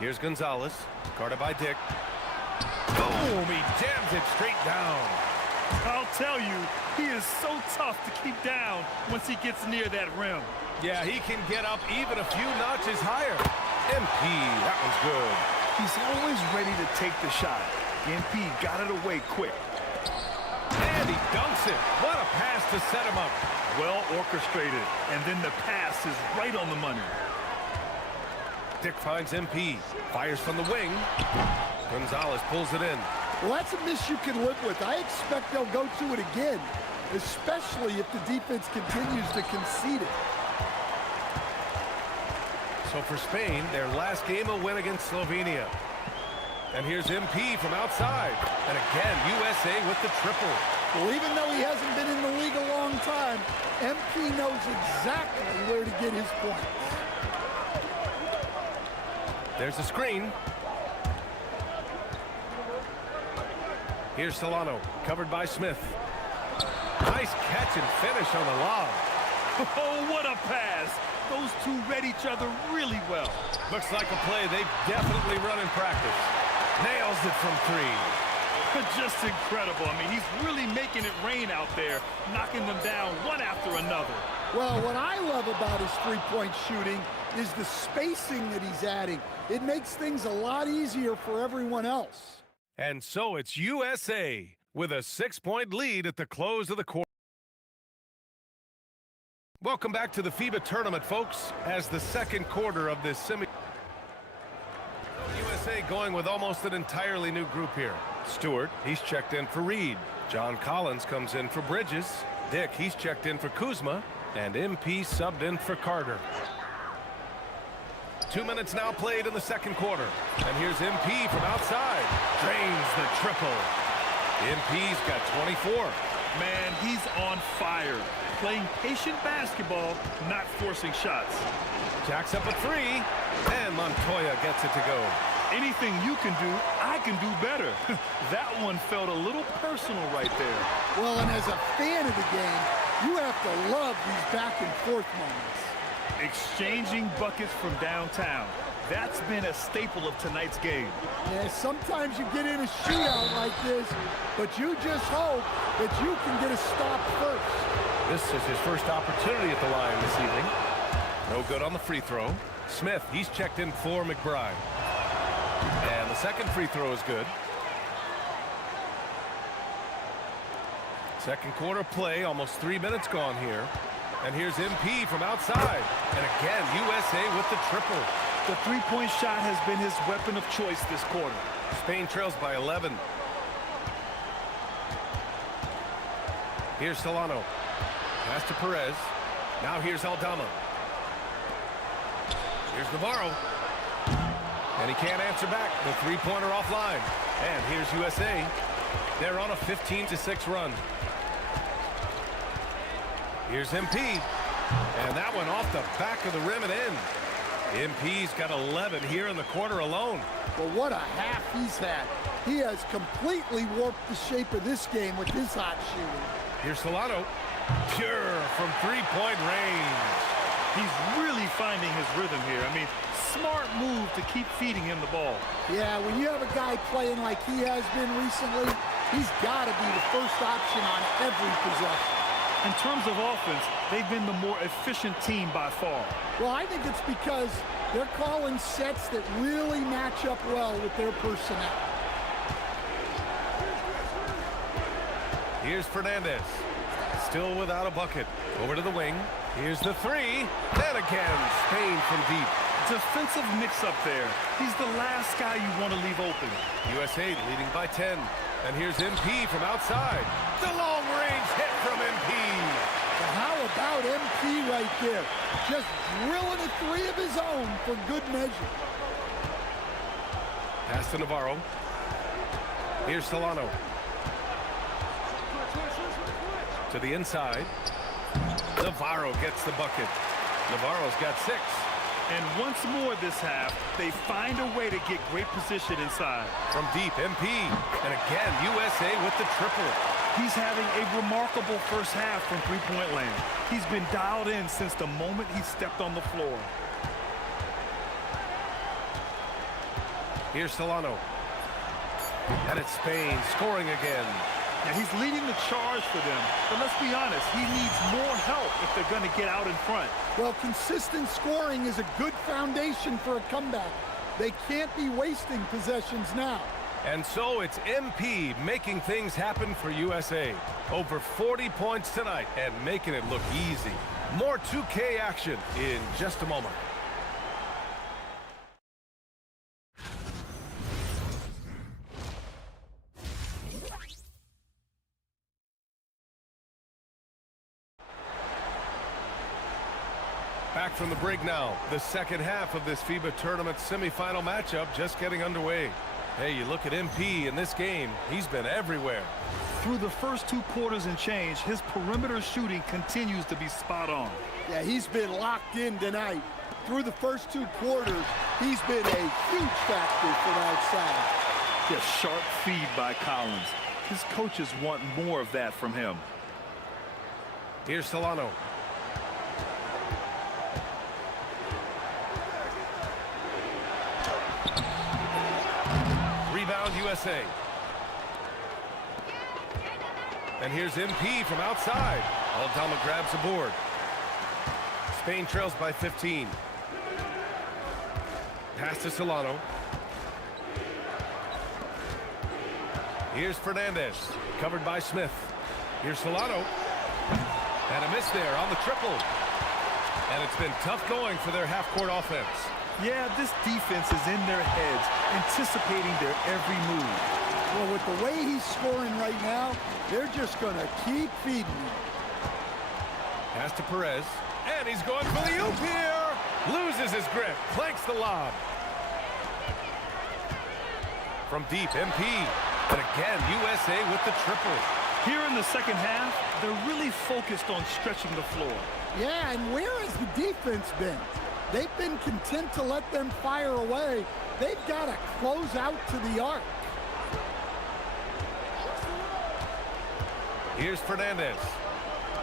Here's Gonzalez, guarded by Dick. Boom! He jams it straight down. I'll tell you, he is so tough to keep down once he gets near that rim. Yeah, he can get up even a few notches higher. MP, that one's good. He's always ready to take the shot. MP got it away quick. And he dunks it. What a pass to set him up. Well orchestrated, and then the pass is right on the money. Dick finds MP, fires from the wing. Gonzalez pulls it in. Well, that's a miss you can live with. I expect they'll go to it again, especially if the defense continues to concede it. So for Spain, their last game a win against Slovenia. And here's MP from outside. And again, USA with the triple. Well, even though he hasn't been in the league a long time, MP knows exactly where to get his points. There's a screen. Here's Solano, covered by Smith. Nice catch and finish on the lob. Oh, what a pass. Those two read each other really well. Looks like a play they've definitely run in practice. Nails it from 3. Just incredible. I mean, he's really making it rain out there, knocking them down one after another. Well, what I love about his three-point shooting is the spacing that he's adding. It makes things a lot easier for everyone else. And so it's USA with a 6-point lead at the close of the quarter. Welcome back to the FIBA tournament, folks, as the second quarter of this USA going with almost an entirely new group here. Stewart, he's checked in for Reed. John Collins comes in for Bridges. Dick, he's checked in for Kuzma. And MP subbed in for Carter. 2 minutes now played in the second quarter. And here's MP from outside. Drains the triple. MP's got 24. Man, he's on fire. Playing patient basketball, not forcing shots. Jacks up a 3. And Montoya gets it to go. Anything you can do, I can do better. That one felt a little personal right there. Well, and as a fan of the game, you have to love these back and forth moments. Exchanging buckets from downtown. That's been a staple of tonight's game. Yeah, sometimes you get in a shootout like this, but you just hope that you can get a stop first. This is his first opportunity at the line this evening. No good on the free throw. Smith, he's checked in for McBride. And the second free throw is good. Second quarter play, almost 3 minutes gone here. And here's MP from outside. And again, USA with the triple. The three-point shot has been his weapon of choice this quarter. Spain trails by 11. Here's Solano. Pass to Perez. Now here's Aldama. Here's Navarro. And he can't answer back. The three-pointer offline. And here's USA. They're on a 15-6 run. Here's MP. And that one off the back of the rim and in. MP's got 11 here in the quarter alone. Well, what a half he's had. He has completely warped the shape of this game with his hot shooting. Here's Solano. Pure from three-point range. He's really finding his rhythm here. I mean, smart move to keep feeding him the ball. Yeah, when you have a guy playing like he has been recently, he's got to be the first option on every possession. In terms of offense, they've been the more efficient team by far. Well, I think it's because they're calling sets that really match up well with their personnel. Here's Fernandez. Still without a bucket. Over to the wing. Here's the 3. And again, Spain from deep. Defensive mix-up there. He's the last guy you want to leave open. USA leading by 10. And here's MP from outside. The long-range hit from MP. How about MP right there? Just drilling a three of his own for good measure. Pass to Navarro. Here's Solano. To the inside. Navarro gets the bucket. Navarro's got 6. And once more this half, they find a way to get great position inside. From deep, MP. And again, USA with the triple. He's having a remarkable first half from three-point land. He's been dialed in since the moment he stepped on the floor. Here's Solano. And it's Spain scoring again. Now he's leading the charge for them, but let's be honest, he needs more help if they're going to get out in front. Well, consistent scoring is a good foundation for a comeback. They can't be wasting possessions now. And so it's MP making things happen for USA. Over 40 points tonight and making it look easy. More 2K action in just a moment. Back from the break now. The second half of this FIBA tournament semifinal matchup just getting underway. Hey, you look at MP in this game, he's been everywhere. Through the first 2 quarters and change, his perimeter shooting continues to be spot on. Yeah, he's been locked in tonight. Through the first 2 quarters, he's been a huge factor from outside. Yeah, sharp feed by Collins. His coaches want more of that from him. Here's Solano. Rebound USA. And here's MP from outside. Aldama grabs the board. Spain trails by 15. Pass to Solano. Here's Fernandez, covered by Smith. Here's Solano. And a miss there on the triple. And it's been tough going for their half-court offense. Yeah, this defense is in their heads, anticipating their every move. Well, with the way he's scoring right now, they're just going to keep feeding him. Pass to Perez. And he's going for the oop here. Loses his grip. Clanks the lob. From deep, MP. And again, USA with the triple. Here in the second half, they're really focused on stretching the floor. Yeah, and where has the defense been? They've been content to let them fire away. They've got to close out to the arc. Here's Fernandez.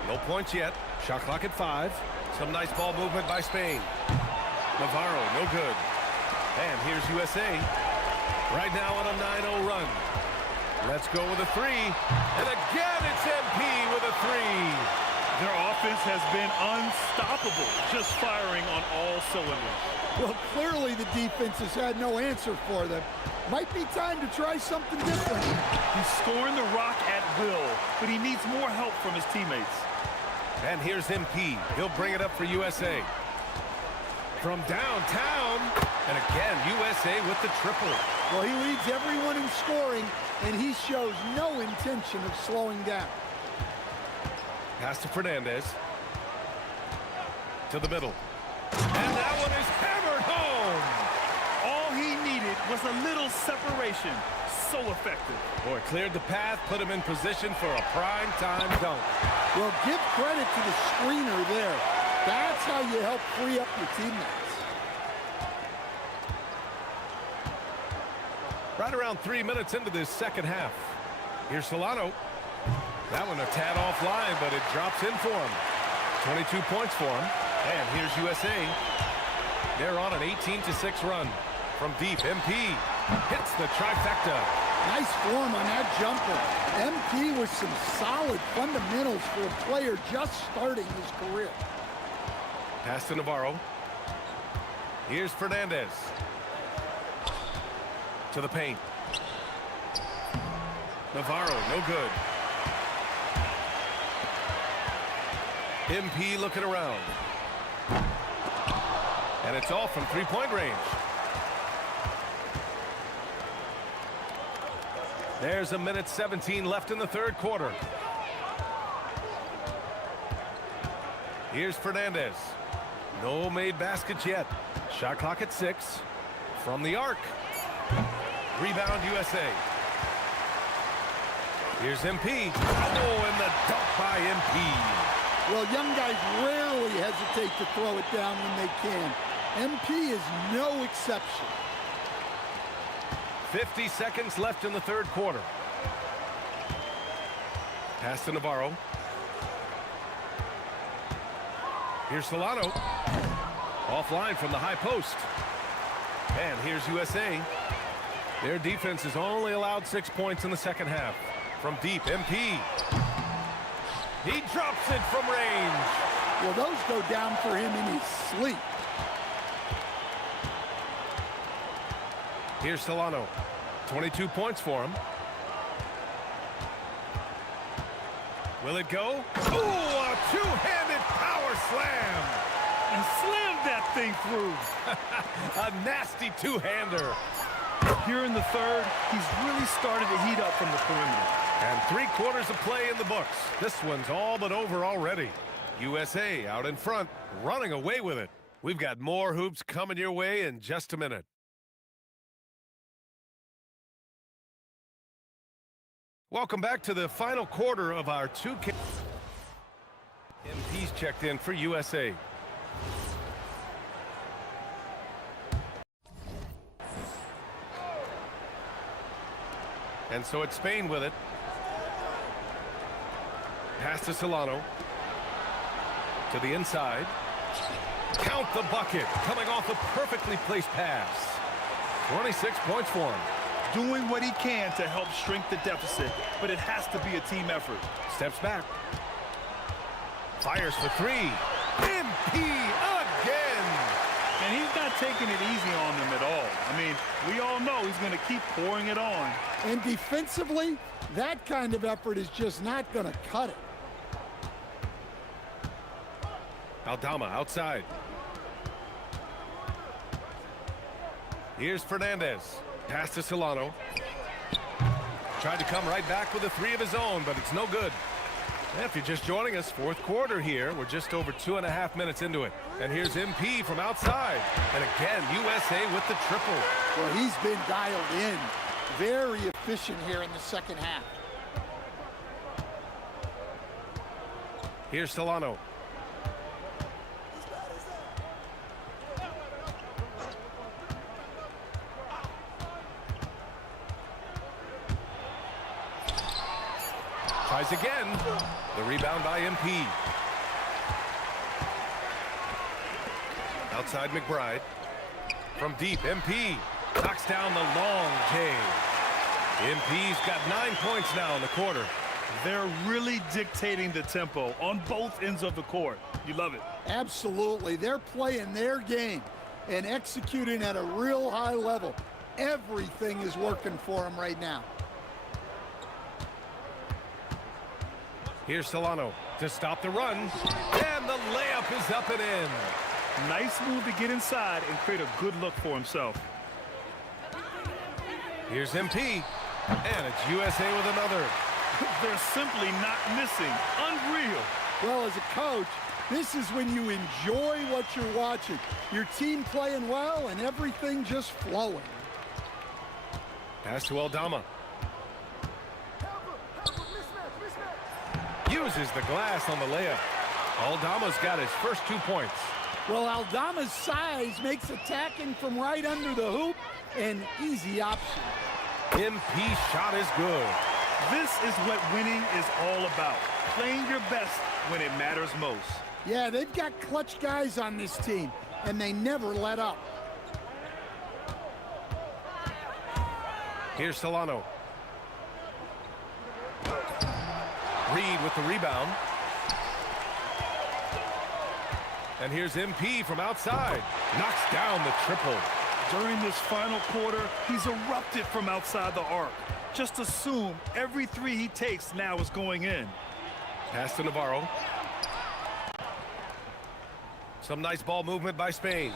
No points yet. Shot clock at 5. Some nice ball movement by Spain. Navarro, no good. And here's USA. Right now on a 9-0 run. Let's go with a 3. And again, it's MP with a 3. Their offense has been unstoppable, just firing on all cylinders. Well, clearly the defense has had no answer for them. Might be time to try something different. He's scoring the rock at will, but he needs more help from his teammates. And here's MP. He'll bring it up for USA. From downtown. And again, USA with the triple. Well, he leads everyone in scoring, and he shows no intention of slowing down. Pass to Fernandez. To the middle. And that one is hammered home. All he needed was a little separation. So effective. Boy, cleared the path, put him in position for a prime-time dunk. Well, give credit to the screener there. That's how you help free up your teammates. Right around 3 minutes into this second half. Here's Solano. That one a tad offline, but it drops in for him. 22 points for him. And here's USA. They're on an 18-6 run. From deep, MP hits the trifecta. Nice form on that jumper. MP with some solid fundamentals for a player just starting his career. Pass to Navarro. Here's Fernandez. To the paint. Navarro, no good. MP looking around. And it's all from three-point range. There's 1:17 left in the third quarter. Here's Fernandez. No made baskets yet. Shot clock at 6. From the arc. Rebound USA. Here's MP. Oh, and the dunk by MP. Well, young guys rarely hesitate to throw it down when they can. MP is no exception. 50 seconds left in the third quarter. Pass to Navarro. Here's Solano. Offline from the high post. And here's USA. Their defense has only allowed 6 points in the second half. From deep, MP. He drops it from range. Well, those go down for him in his sleep. Here's Solano. 22 points for him. Will it go? Oh, a two-handed power slam. And slammed that thing through. A nasty two-hander. Here in the third, he's really started to heat up from the perimeter. And 3 quarters of play in the books. This one's all but over already. USA out in front, running away with it. We've got more hoops coming your way in just a minute. Welcome back to the final quarter of our 2K. MP's checked in for USA. And so it's Spain with it. Pass to Solano. To the inside. Count the bucket. Coming off a perfectly placed pass. 26 points for him. Doing what he can to help shrink the deficit, but it has to be a team effort. Steps back. Fires for 3. MP again. And he's not taking it easy on them at all. I mean, we all know he's going to keep pouring it on. And defensively, that kind of effort is just not going to cut it. Aldama outside. Here's Fernandez. Pass to Solano. Tried to come right back with a 3 of his own, but it's no good. And if you're just joining us, fourth quarter here. We're just over 2.5 minutes into it. And here's MP from outside. And again, USA with the triple. Well, he's been dialed in. Very efficient here in the second half. Here's Solano. Tries again. The rebound by MP. Outside McBride. From deep, MP knocks down the long J. MP's got 9 points now in the quarter. They're really dictating the tempo on both ends of the court. You love it. Absolutely. They're playing their game and executing at a real high level. Everything is working for them right now. Here's Solano to stop the run. And the layup is up and in. Nice move to get inside and create a good look for himself. Here's MP. And it's USA with another. They're simply not missing. Unreal. Well, as a coach, this is when you enjoy what you're watching. Your team playing well and everything just flowing. Pass to Aldama. Uses the glass on the layup. Aldama's got his first 2 points. Well, Aldama's size makes attacking from right under the hoop an easy option. MP shot is good. This is what winning is all about. Playing your best when it matters most. Yeah, they've got clutch guys on this team, and they never let up. Here's Solano. Reed with the rebound. And here's MP from outside. Knocks down the triple. During this final quarter, he's erupted from outside the arc. Just assume every 3 he takes now is going in. Pass to Navarro. Some nice ball movement by Spain.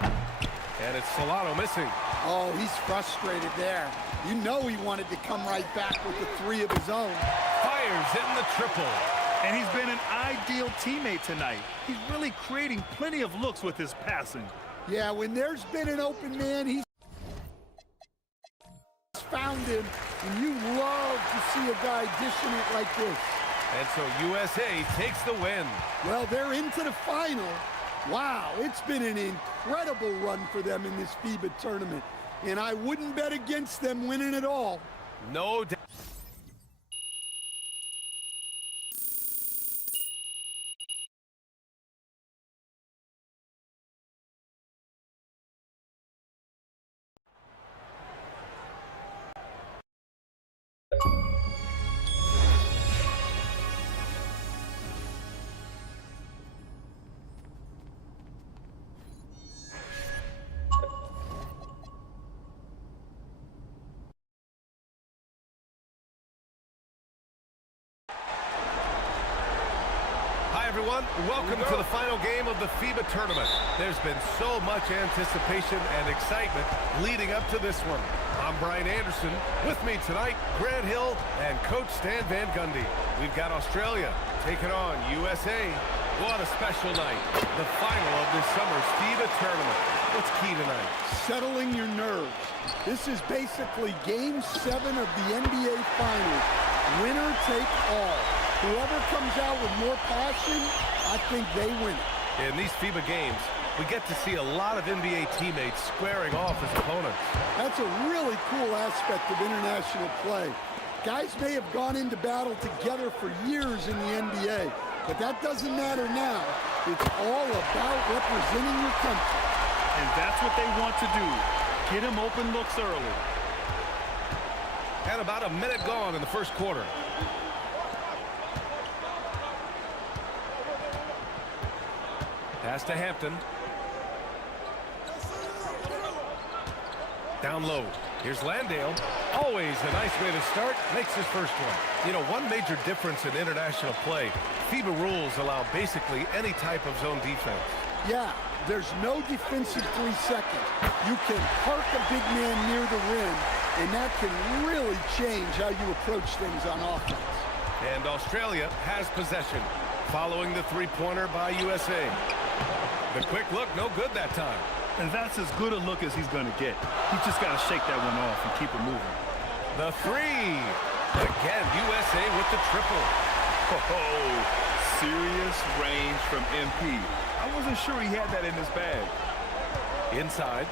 And it's Solano missing. Oh, he's frustrated there. You know he wanted to come right back with the 3 of his own. Fires in the triple. And he's been an ideal teammate tonight. He's really creating plenty of looks with his passing. Yeah, when there's been an open man, he's found him, and you love to see a guy dishing it like this. And so USA takes the win. Well, they're into the final. Wow, it's been an incredible run for them in this FIBA tournament, and I wouldn't bet against them winning it all. No doubt. Everyone, welcome to the final game of the FIBA tournament. There's been so much anticipation and excitement leading up to this one. I'm Brian Anderson. With me tonight, Grant Hill and Coach Stan Van Gundy. We've got Australia taking on USA. What a special night. The final of this summer's FIBA tournament. What's key tonight? Settling your nerves. This is basically Game 7 of the NBA Finals. Winner take all. Whoever comes out with more passion, I think they win it. In these FIBA games, we get to see a lot of NBA teammates squaring off as opponents. That's a really cool aspect of international play. Guys may have gone into battle together for years in the NBA, but that doesn't matter now. It's all about representing your country. And that's what they want to do. Get him open looks early. And about a minute gone in the first quarter. Pass to Hampton. Down low. Here's Landale. Always a nice way to start. Makes his first one. You know, one major difference in international play, FIBA rules allow basically any type of zone defense. Yeah, there's no defensive 3 seconds. You can park a big man near the rim, and that can really change how you approach things on offense. And Australia has possession, following the three-pointer by USA. The quick look, no good that time. And that's as good a look as he's going to get. He's just got to shake that one off and keep it moving. The three. Again, USA with the triple. Oh, serious range from MP. I wasn't sure he had that in his bag. Inside.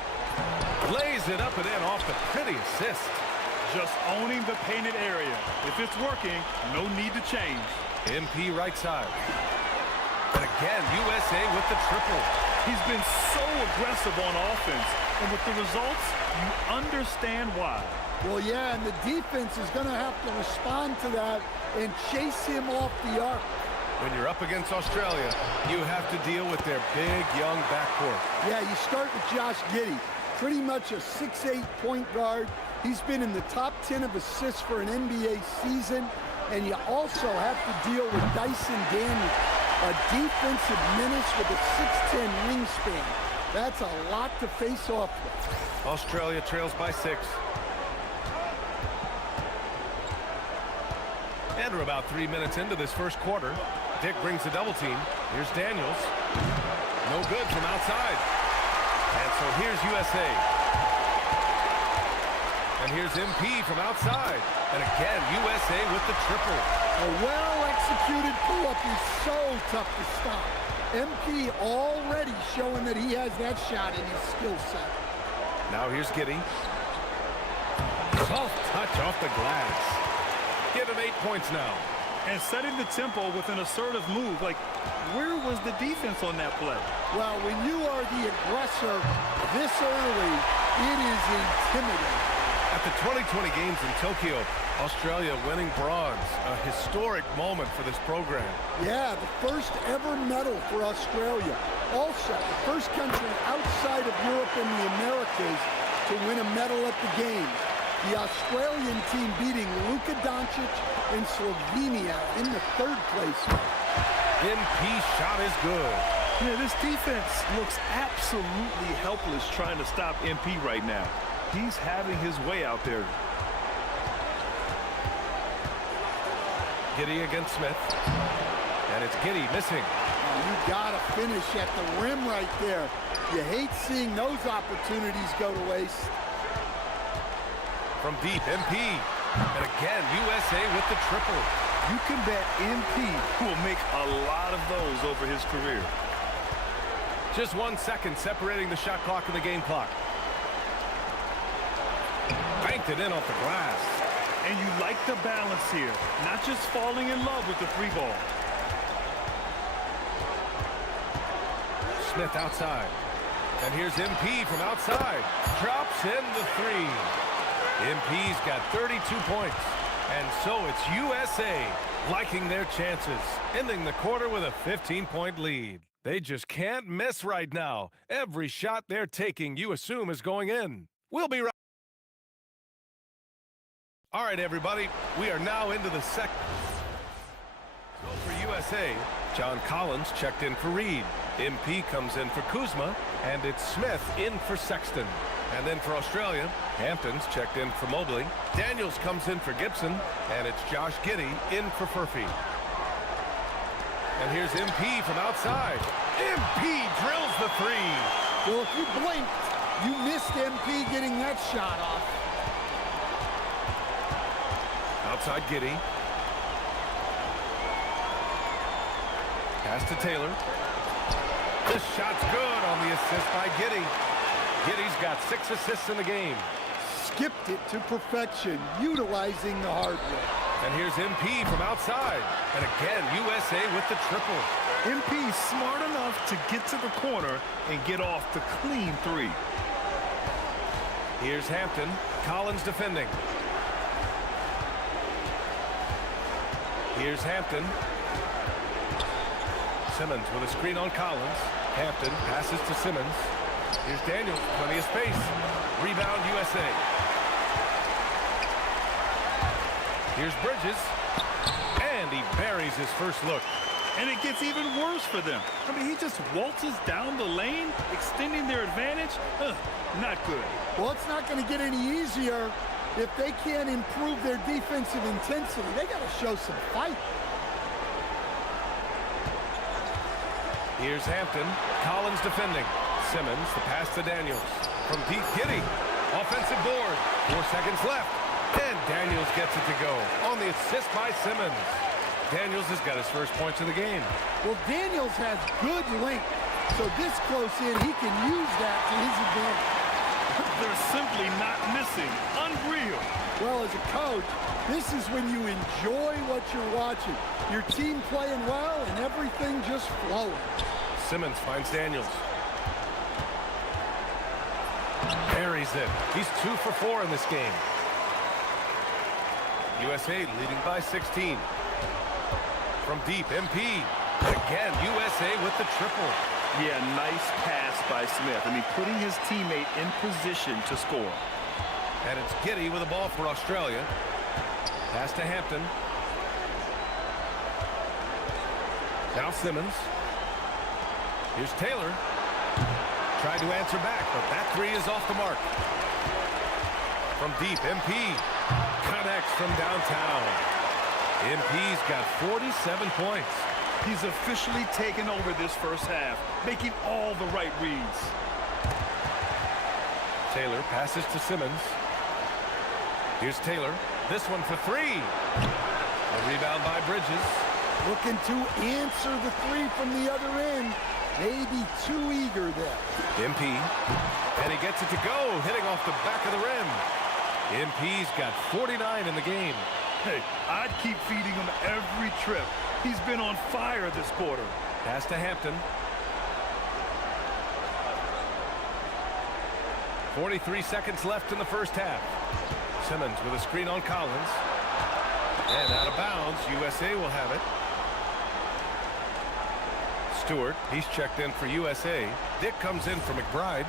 Lays it up and in off the pretty assist. Just owning the painted area. If it's working, no need to change. MP right side. And again, USA with the triple. He's been so aggressive on offense, and with the results, you understand why. Well, yeah, and the defense is going to have to respond to that and chase him off the arc. When you're up against Australia, you have to deal with their big, young backcourt. Yeah, you start with Josh Giddey, pretty much a 6'8" point guard. He's been in the top 10 of assists for an NBA season, and you also have to deal with Dyson Daniels, a defensive menace with a 6'10" wingspan. That's a lot to face off with. Australia trails by 6. And we're about 3 minutes into this first quarter. Dick brings the double team. Here's Daniels. No good from outside. And so here's USA. And here's MP from outside. And again, USA with the triple. A well-executed pull-up is so tough to stop. MP already showing that he has that shot in his skill set. Now here's Giddey. Soft touch off the glass. Give him 8 points now. And setting the tempo with an assertive move. Like, where was the defense on that play? Well, when you are the aggressor this early, it is intimidating. At the 2020 Games in Tokyo, Australia winning bronze, a historic moment for this program. Yeah, the first ever medal for Australia. Also, the first country outside of Europe and the Americas to win a medal at the Games. The Australian team beating Luka Doncic and Slovenia in the 3rd place. MP shot is good. Yeah, this defense looks absolutely helpless trying to stop MP right now. He's having his way out there. Giddey against Smith. And it's Giddey missing. You got to finish at the rim right there. You hate seeing those opportunities go to waste. From deep, MP. And again, USA with the triple. You can bet MP will make a lot of those over his career. Just 1 second separating the shot clock and the game clock. Banked it in off the glass. And you like the balance here, not just falling in love with the free ball. Smith outside. And here's MP from outside. Drops in the three. MP's got 32 points. And so it's USA liking their chances, ending the quarter with a 15-point lead. They just can't miss right now. Every shot they're taking, you assume, is going in. We'll be right. All right, everybody, we are now into the second. So for USA, John Collins checked in for Reed. MP comes in for Kuzma, and it's Smith in for Sexton. And then for Australia, Hampton's checked in for Mobley. Daniels comes in for Gibson, and it's Josh Giddey in for Furphy. And here's MP from outside. MP drills the three. Well, if you blinked, you missed MP getting that shot off. Outside Giddey. Pass to Taylor. This shot's good on the assist by Giddey. Giddey's got 6 assists in the game. Skipped it to perfection, utilizing the hardware. And here's MP from outside. And again, USA with the triple. MP smart enough to get to the corner and get off the clean three. Here's Hampton. Collins defending. Here's Hampton. Simmons with a screen on Collins. Hampton passes to Simmons. Here's Daniels, plenty of space. Rebound USA. Here's Bridges. And he buries his first look. And it gets even worse for them. I mean, he just waltzes down the lane, extending their advantage. Not good. Well, it's not going to get any easier if they can't improve their defensive intensity. They got to show some fight. Here's Hampton. Collins defending. Simmons, the pass to Daniels. From deep, Giddey. Offensive board. 4 seconds left. And Daniels gets it to go on the assist by Simmons. Daniels has got his first points of the game. Well, Daniels has good length. So this close in, he can use that to his advantage. They're simply not missing. Unreal. Well, as a coach, this is when you enjoy what you're watching. Your team playing well and everything just flowing. Simmons finds Daniels. Buries it. He's 2 for 4 in this game. USA leading by 16. From deep, MP. Again, USA with the triple. Yeah, nice pass by Smith. I mean, putting his teammate in position to score. And it's Giddey with the ball for Australia. Pass to Hampton. Now Simmons. Here's Taylor. Tried to answer back, but that three is off the mark. From deep, MP connects from downtown. MP's got 47 points. He's officially taken over this first half, making all the right reads. Taylor passes to Simmons. Here's Taylor. This one for three. A rebound by Bridges. Looking to answer the three from the other end. Maybe too eager there. MP. And he gets it to go, hitting off the back of the rim. MP's got 49 in the game. Hey, I'd keep feeding him every trip. He's been on fire this quarter. Pass to Hampton. 43 seconds left in the first half. Simmons with a screen on Collins. And out of bounds, USA will have it. Stewart, he's checked in for USA. Dick comes in for McBride.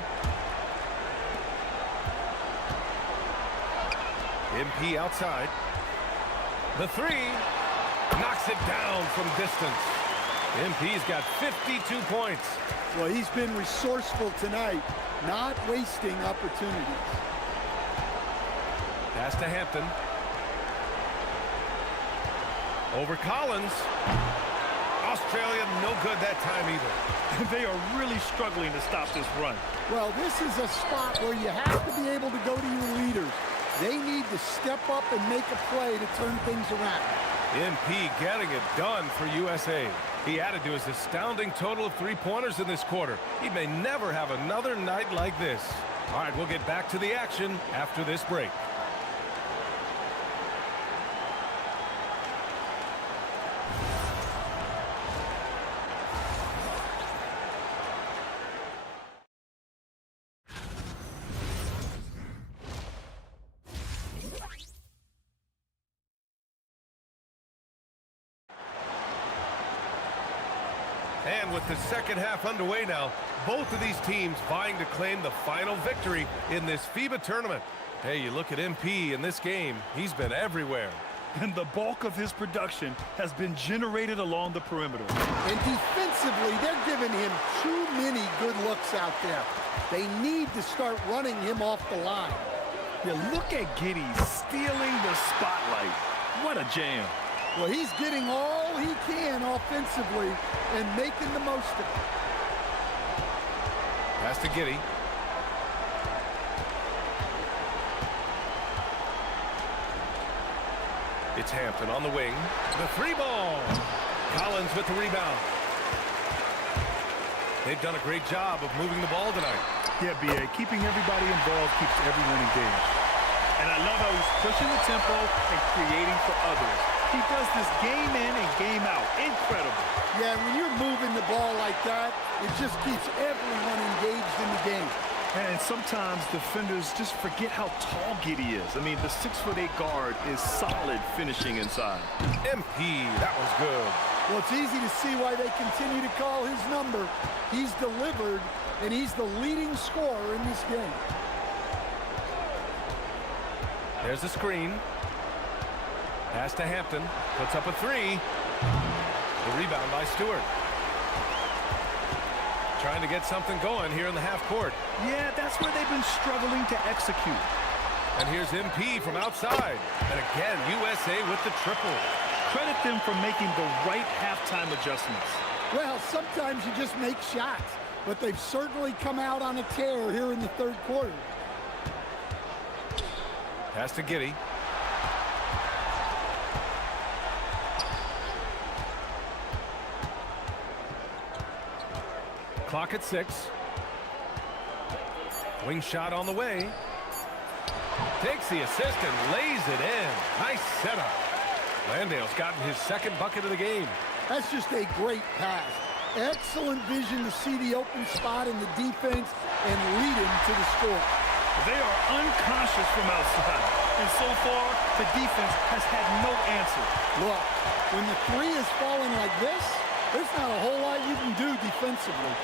MP outside. The three knocks it down from distance. MP's got 52 points. Well, he's been resourceful tonight, not wasting opportunities. Pass to Hampton. Over Collins. Australia no good that time either. They are really struggling to stop this run. Well, this is a spot where you have to be able to go to your leaders. They need to step up and make a play to turn things around. MP getting it done for USA. He added to his astounding total of 3-pointers in this quarter. He may never have another night like this. All right, we'll get back to the action after this break. And with the second half underway now, both of these teams vying to claim the final victory in this FIBA tournament. Hey, you look at MP in this game, he's been everywhere. And the bulk of his production has been generated along the perimeter. And defensively, they're giving him too many good looks out there. They need to start running him off the line. Yeah, look at Giddey stealing the spotlight. What a jam. Well, he's getting all he can offensively and making the most of it. Pass to Giddey. It's Hampton on the wing. The 3-ball. Collins with the rebound. They've done a great job of moving the ball tonight. Yeah, B.A., keeping everybody involved keeps everyone engaged. And I love how he's pushing the tempo and creating for others. He does this game in and game out. Incredible. Yeah, when you're moving the ball like that, it just keeps everyone engaged in the game. And sometimes defenders just forget how tall Giddey is. I mean, the 6'8" guard is solid finishing inside. MP, that was good. Well, it's easy to see why they continue to call his number. He's delivered, and he's the leading scorer in this game. There's the screen. Pass to Hampton. Puts up a 3. The rebound by Stewart. Trying to get something going here in the half court. Yeah, that's where they've been struggling to execute. And here's MP from outside. And again, USA with the triple. Credit them for making the right halftime adjustments. Well, sometimes you just make shots, but they've certainly come out on a tear here in the third quarter. Pass to Giddey. Clock at 6. Wing shot on the way. Takes the assist and lays it in. Nice setup. Landale's gotten his second bucket of the game. That's just a great pass. Excellent vision to see the open spot in the defense and lead him to the score. They are unconscious from outside. And so far, the defense has had no answer. Look, when the 3 is falling like this, there's not a whole lot you can do defensively.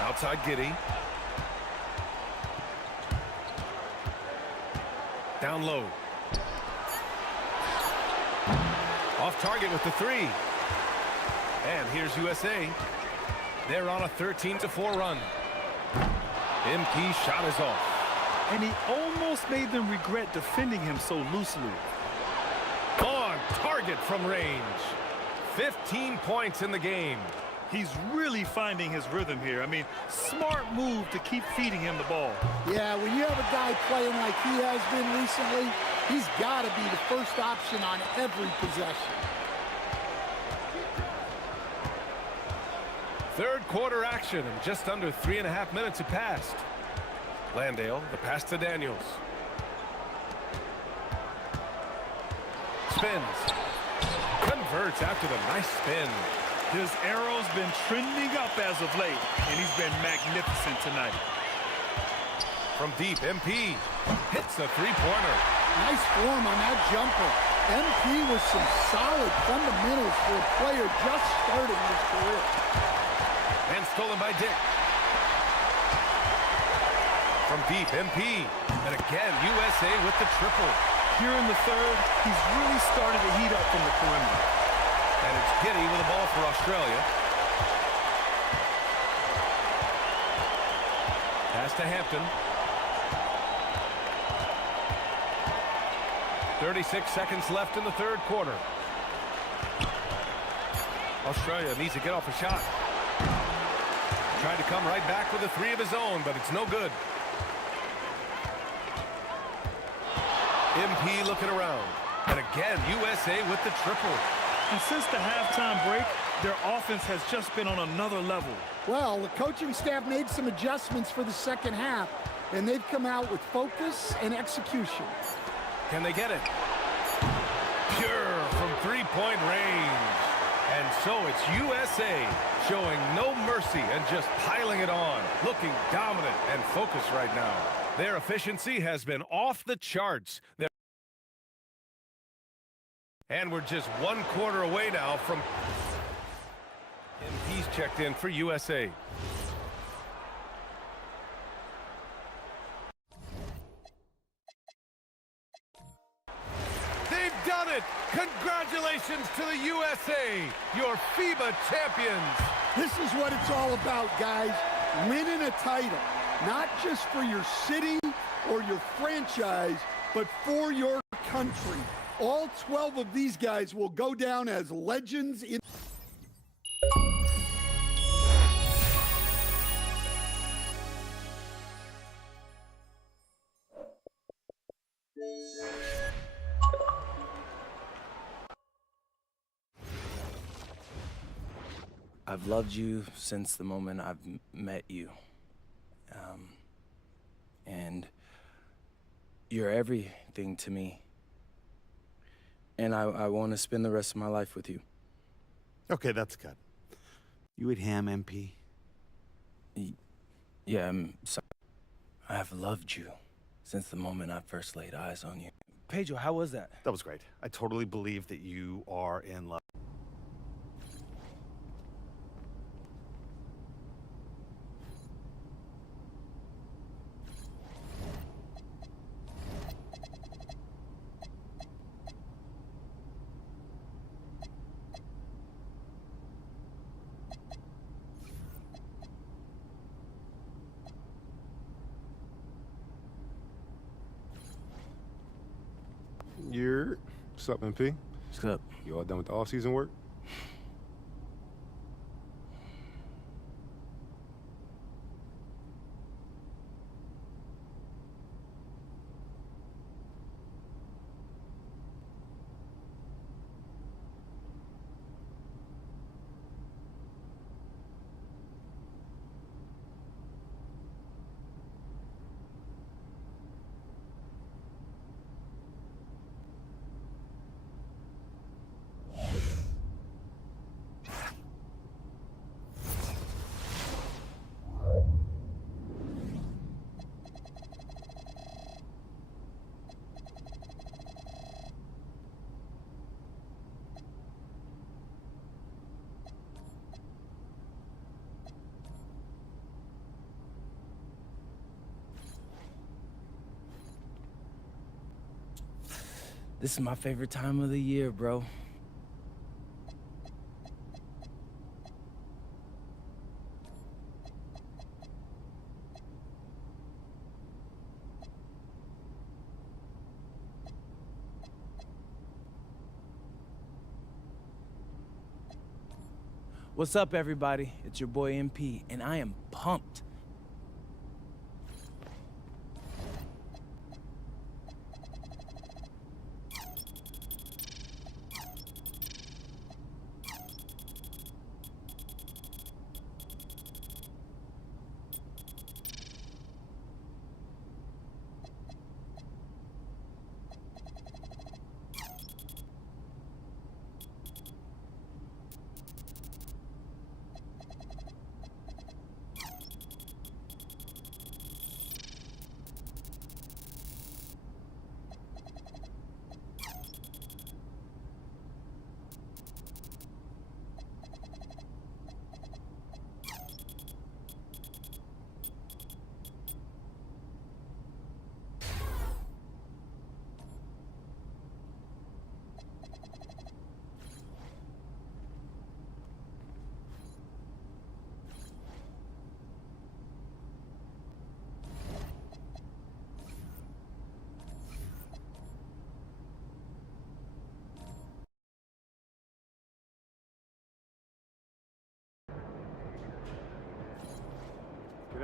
Outside Giddey. Down low. Off target with the 3. And here's USA. They're on a 13-4 run. MP shot is off. And he almost made them regret defending him so loosely. On target from range. 15 points in the game. He's really finding his rhythm here. I mean, smart move to keep feeding him the ball. Yeah, when you have a guy playing like he has been recently, he's got to be the first option on every possession. Third quarter action, and just under 3.5 minutes have passed. Landale, the pass to Daniels. Spins. Converts after the nice spin. His arrow's been trending up as of late, and he's been magnificent tonight. From deep, MP hits the 3-pointer. Nice form on that jumper. MP with some solid fundamentals for a player just starting his career. And stolen by Dick. From deep, MP. And again, USA with the triple. Here in the third, he's really started to heat up from the perimeter. And it's Giddey with the ball for Australia. Pass to Hampton. 36 seconds left in the third quarter. Australia needs to get off a shot. Tried to come right back with a three of his own, but it's no good. MP looking around. And again, USA with the triple. And since the halftime break, their offense has just been on another level. Well, the coaching staff made some adjustments for the second half, and they've come out with focus and execution. Can they get it? Pure from three-point range. And so it's USA showing no mercy and just piling it on, looking dominant and focused right now. Their efficiency has been off the charts. And we're just one quarter away now from... And he's checked in for USA. They've done it! Congratulations to the USA, your FIBA champions! This is what it's all about, guys. Winning a title. Not just for your city or your franchise, but for your country. All 12 of these guys will go down as legends in... I've loved you since the moment I've met you. And you're everything to me. And I want to spend the rest of my life with you. Okay, that's good. You eat ham, MP? Yeah, I'm sorry. I have loved you since the moment I first laid eyes on you. Pedro, how was that? That was great. I totally believe that you are in love. What's up, MP? What's up? You all done with the off-season work? This is my favorite time of the year, bro. What's up, everybody? It's your boy MP, and I am pumped.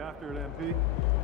after it, MP.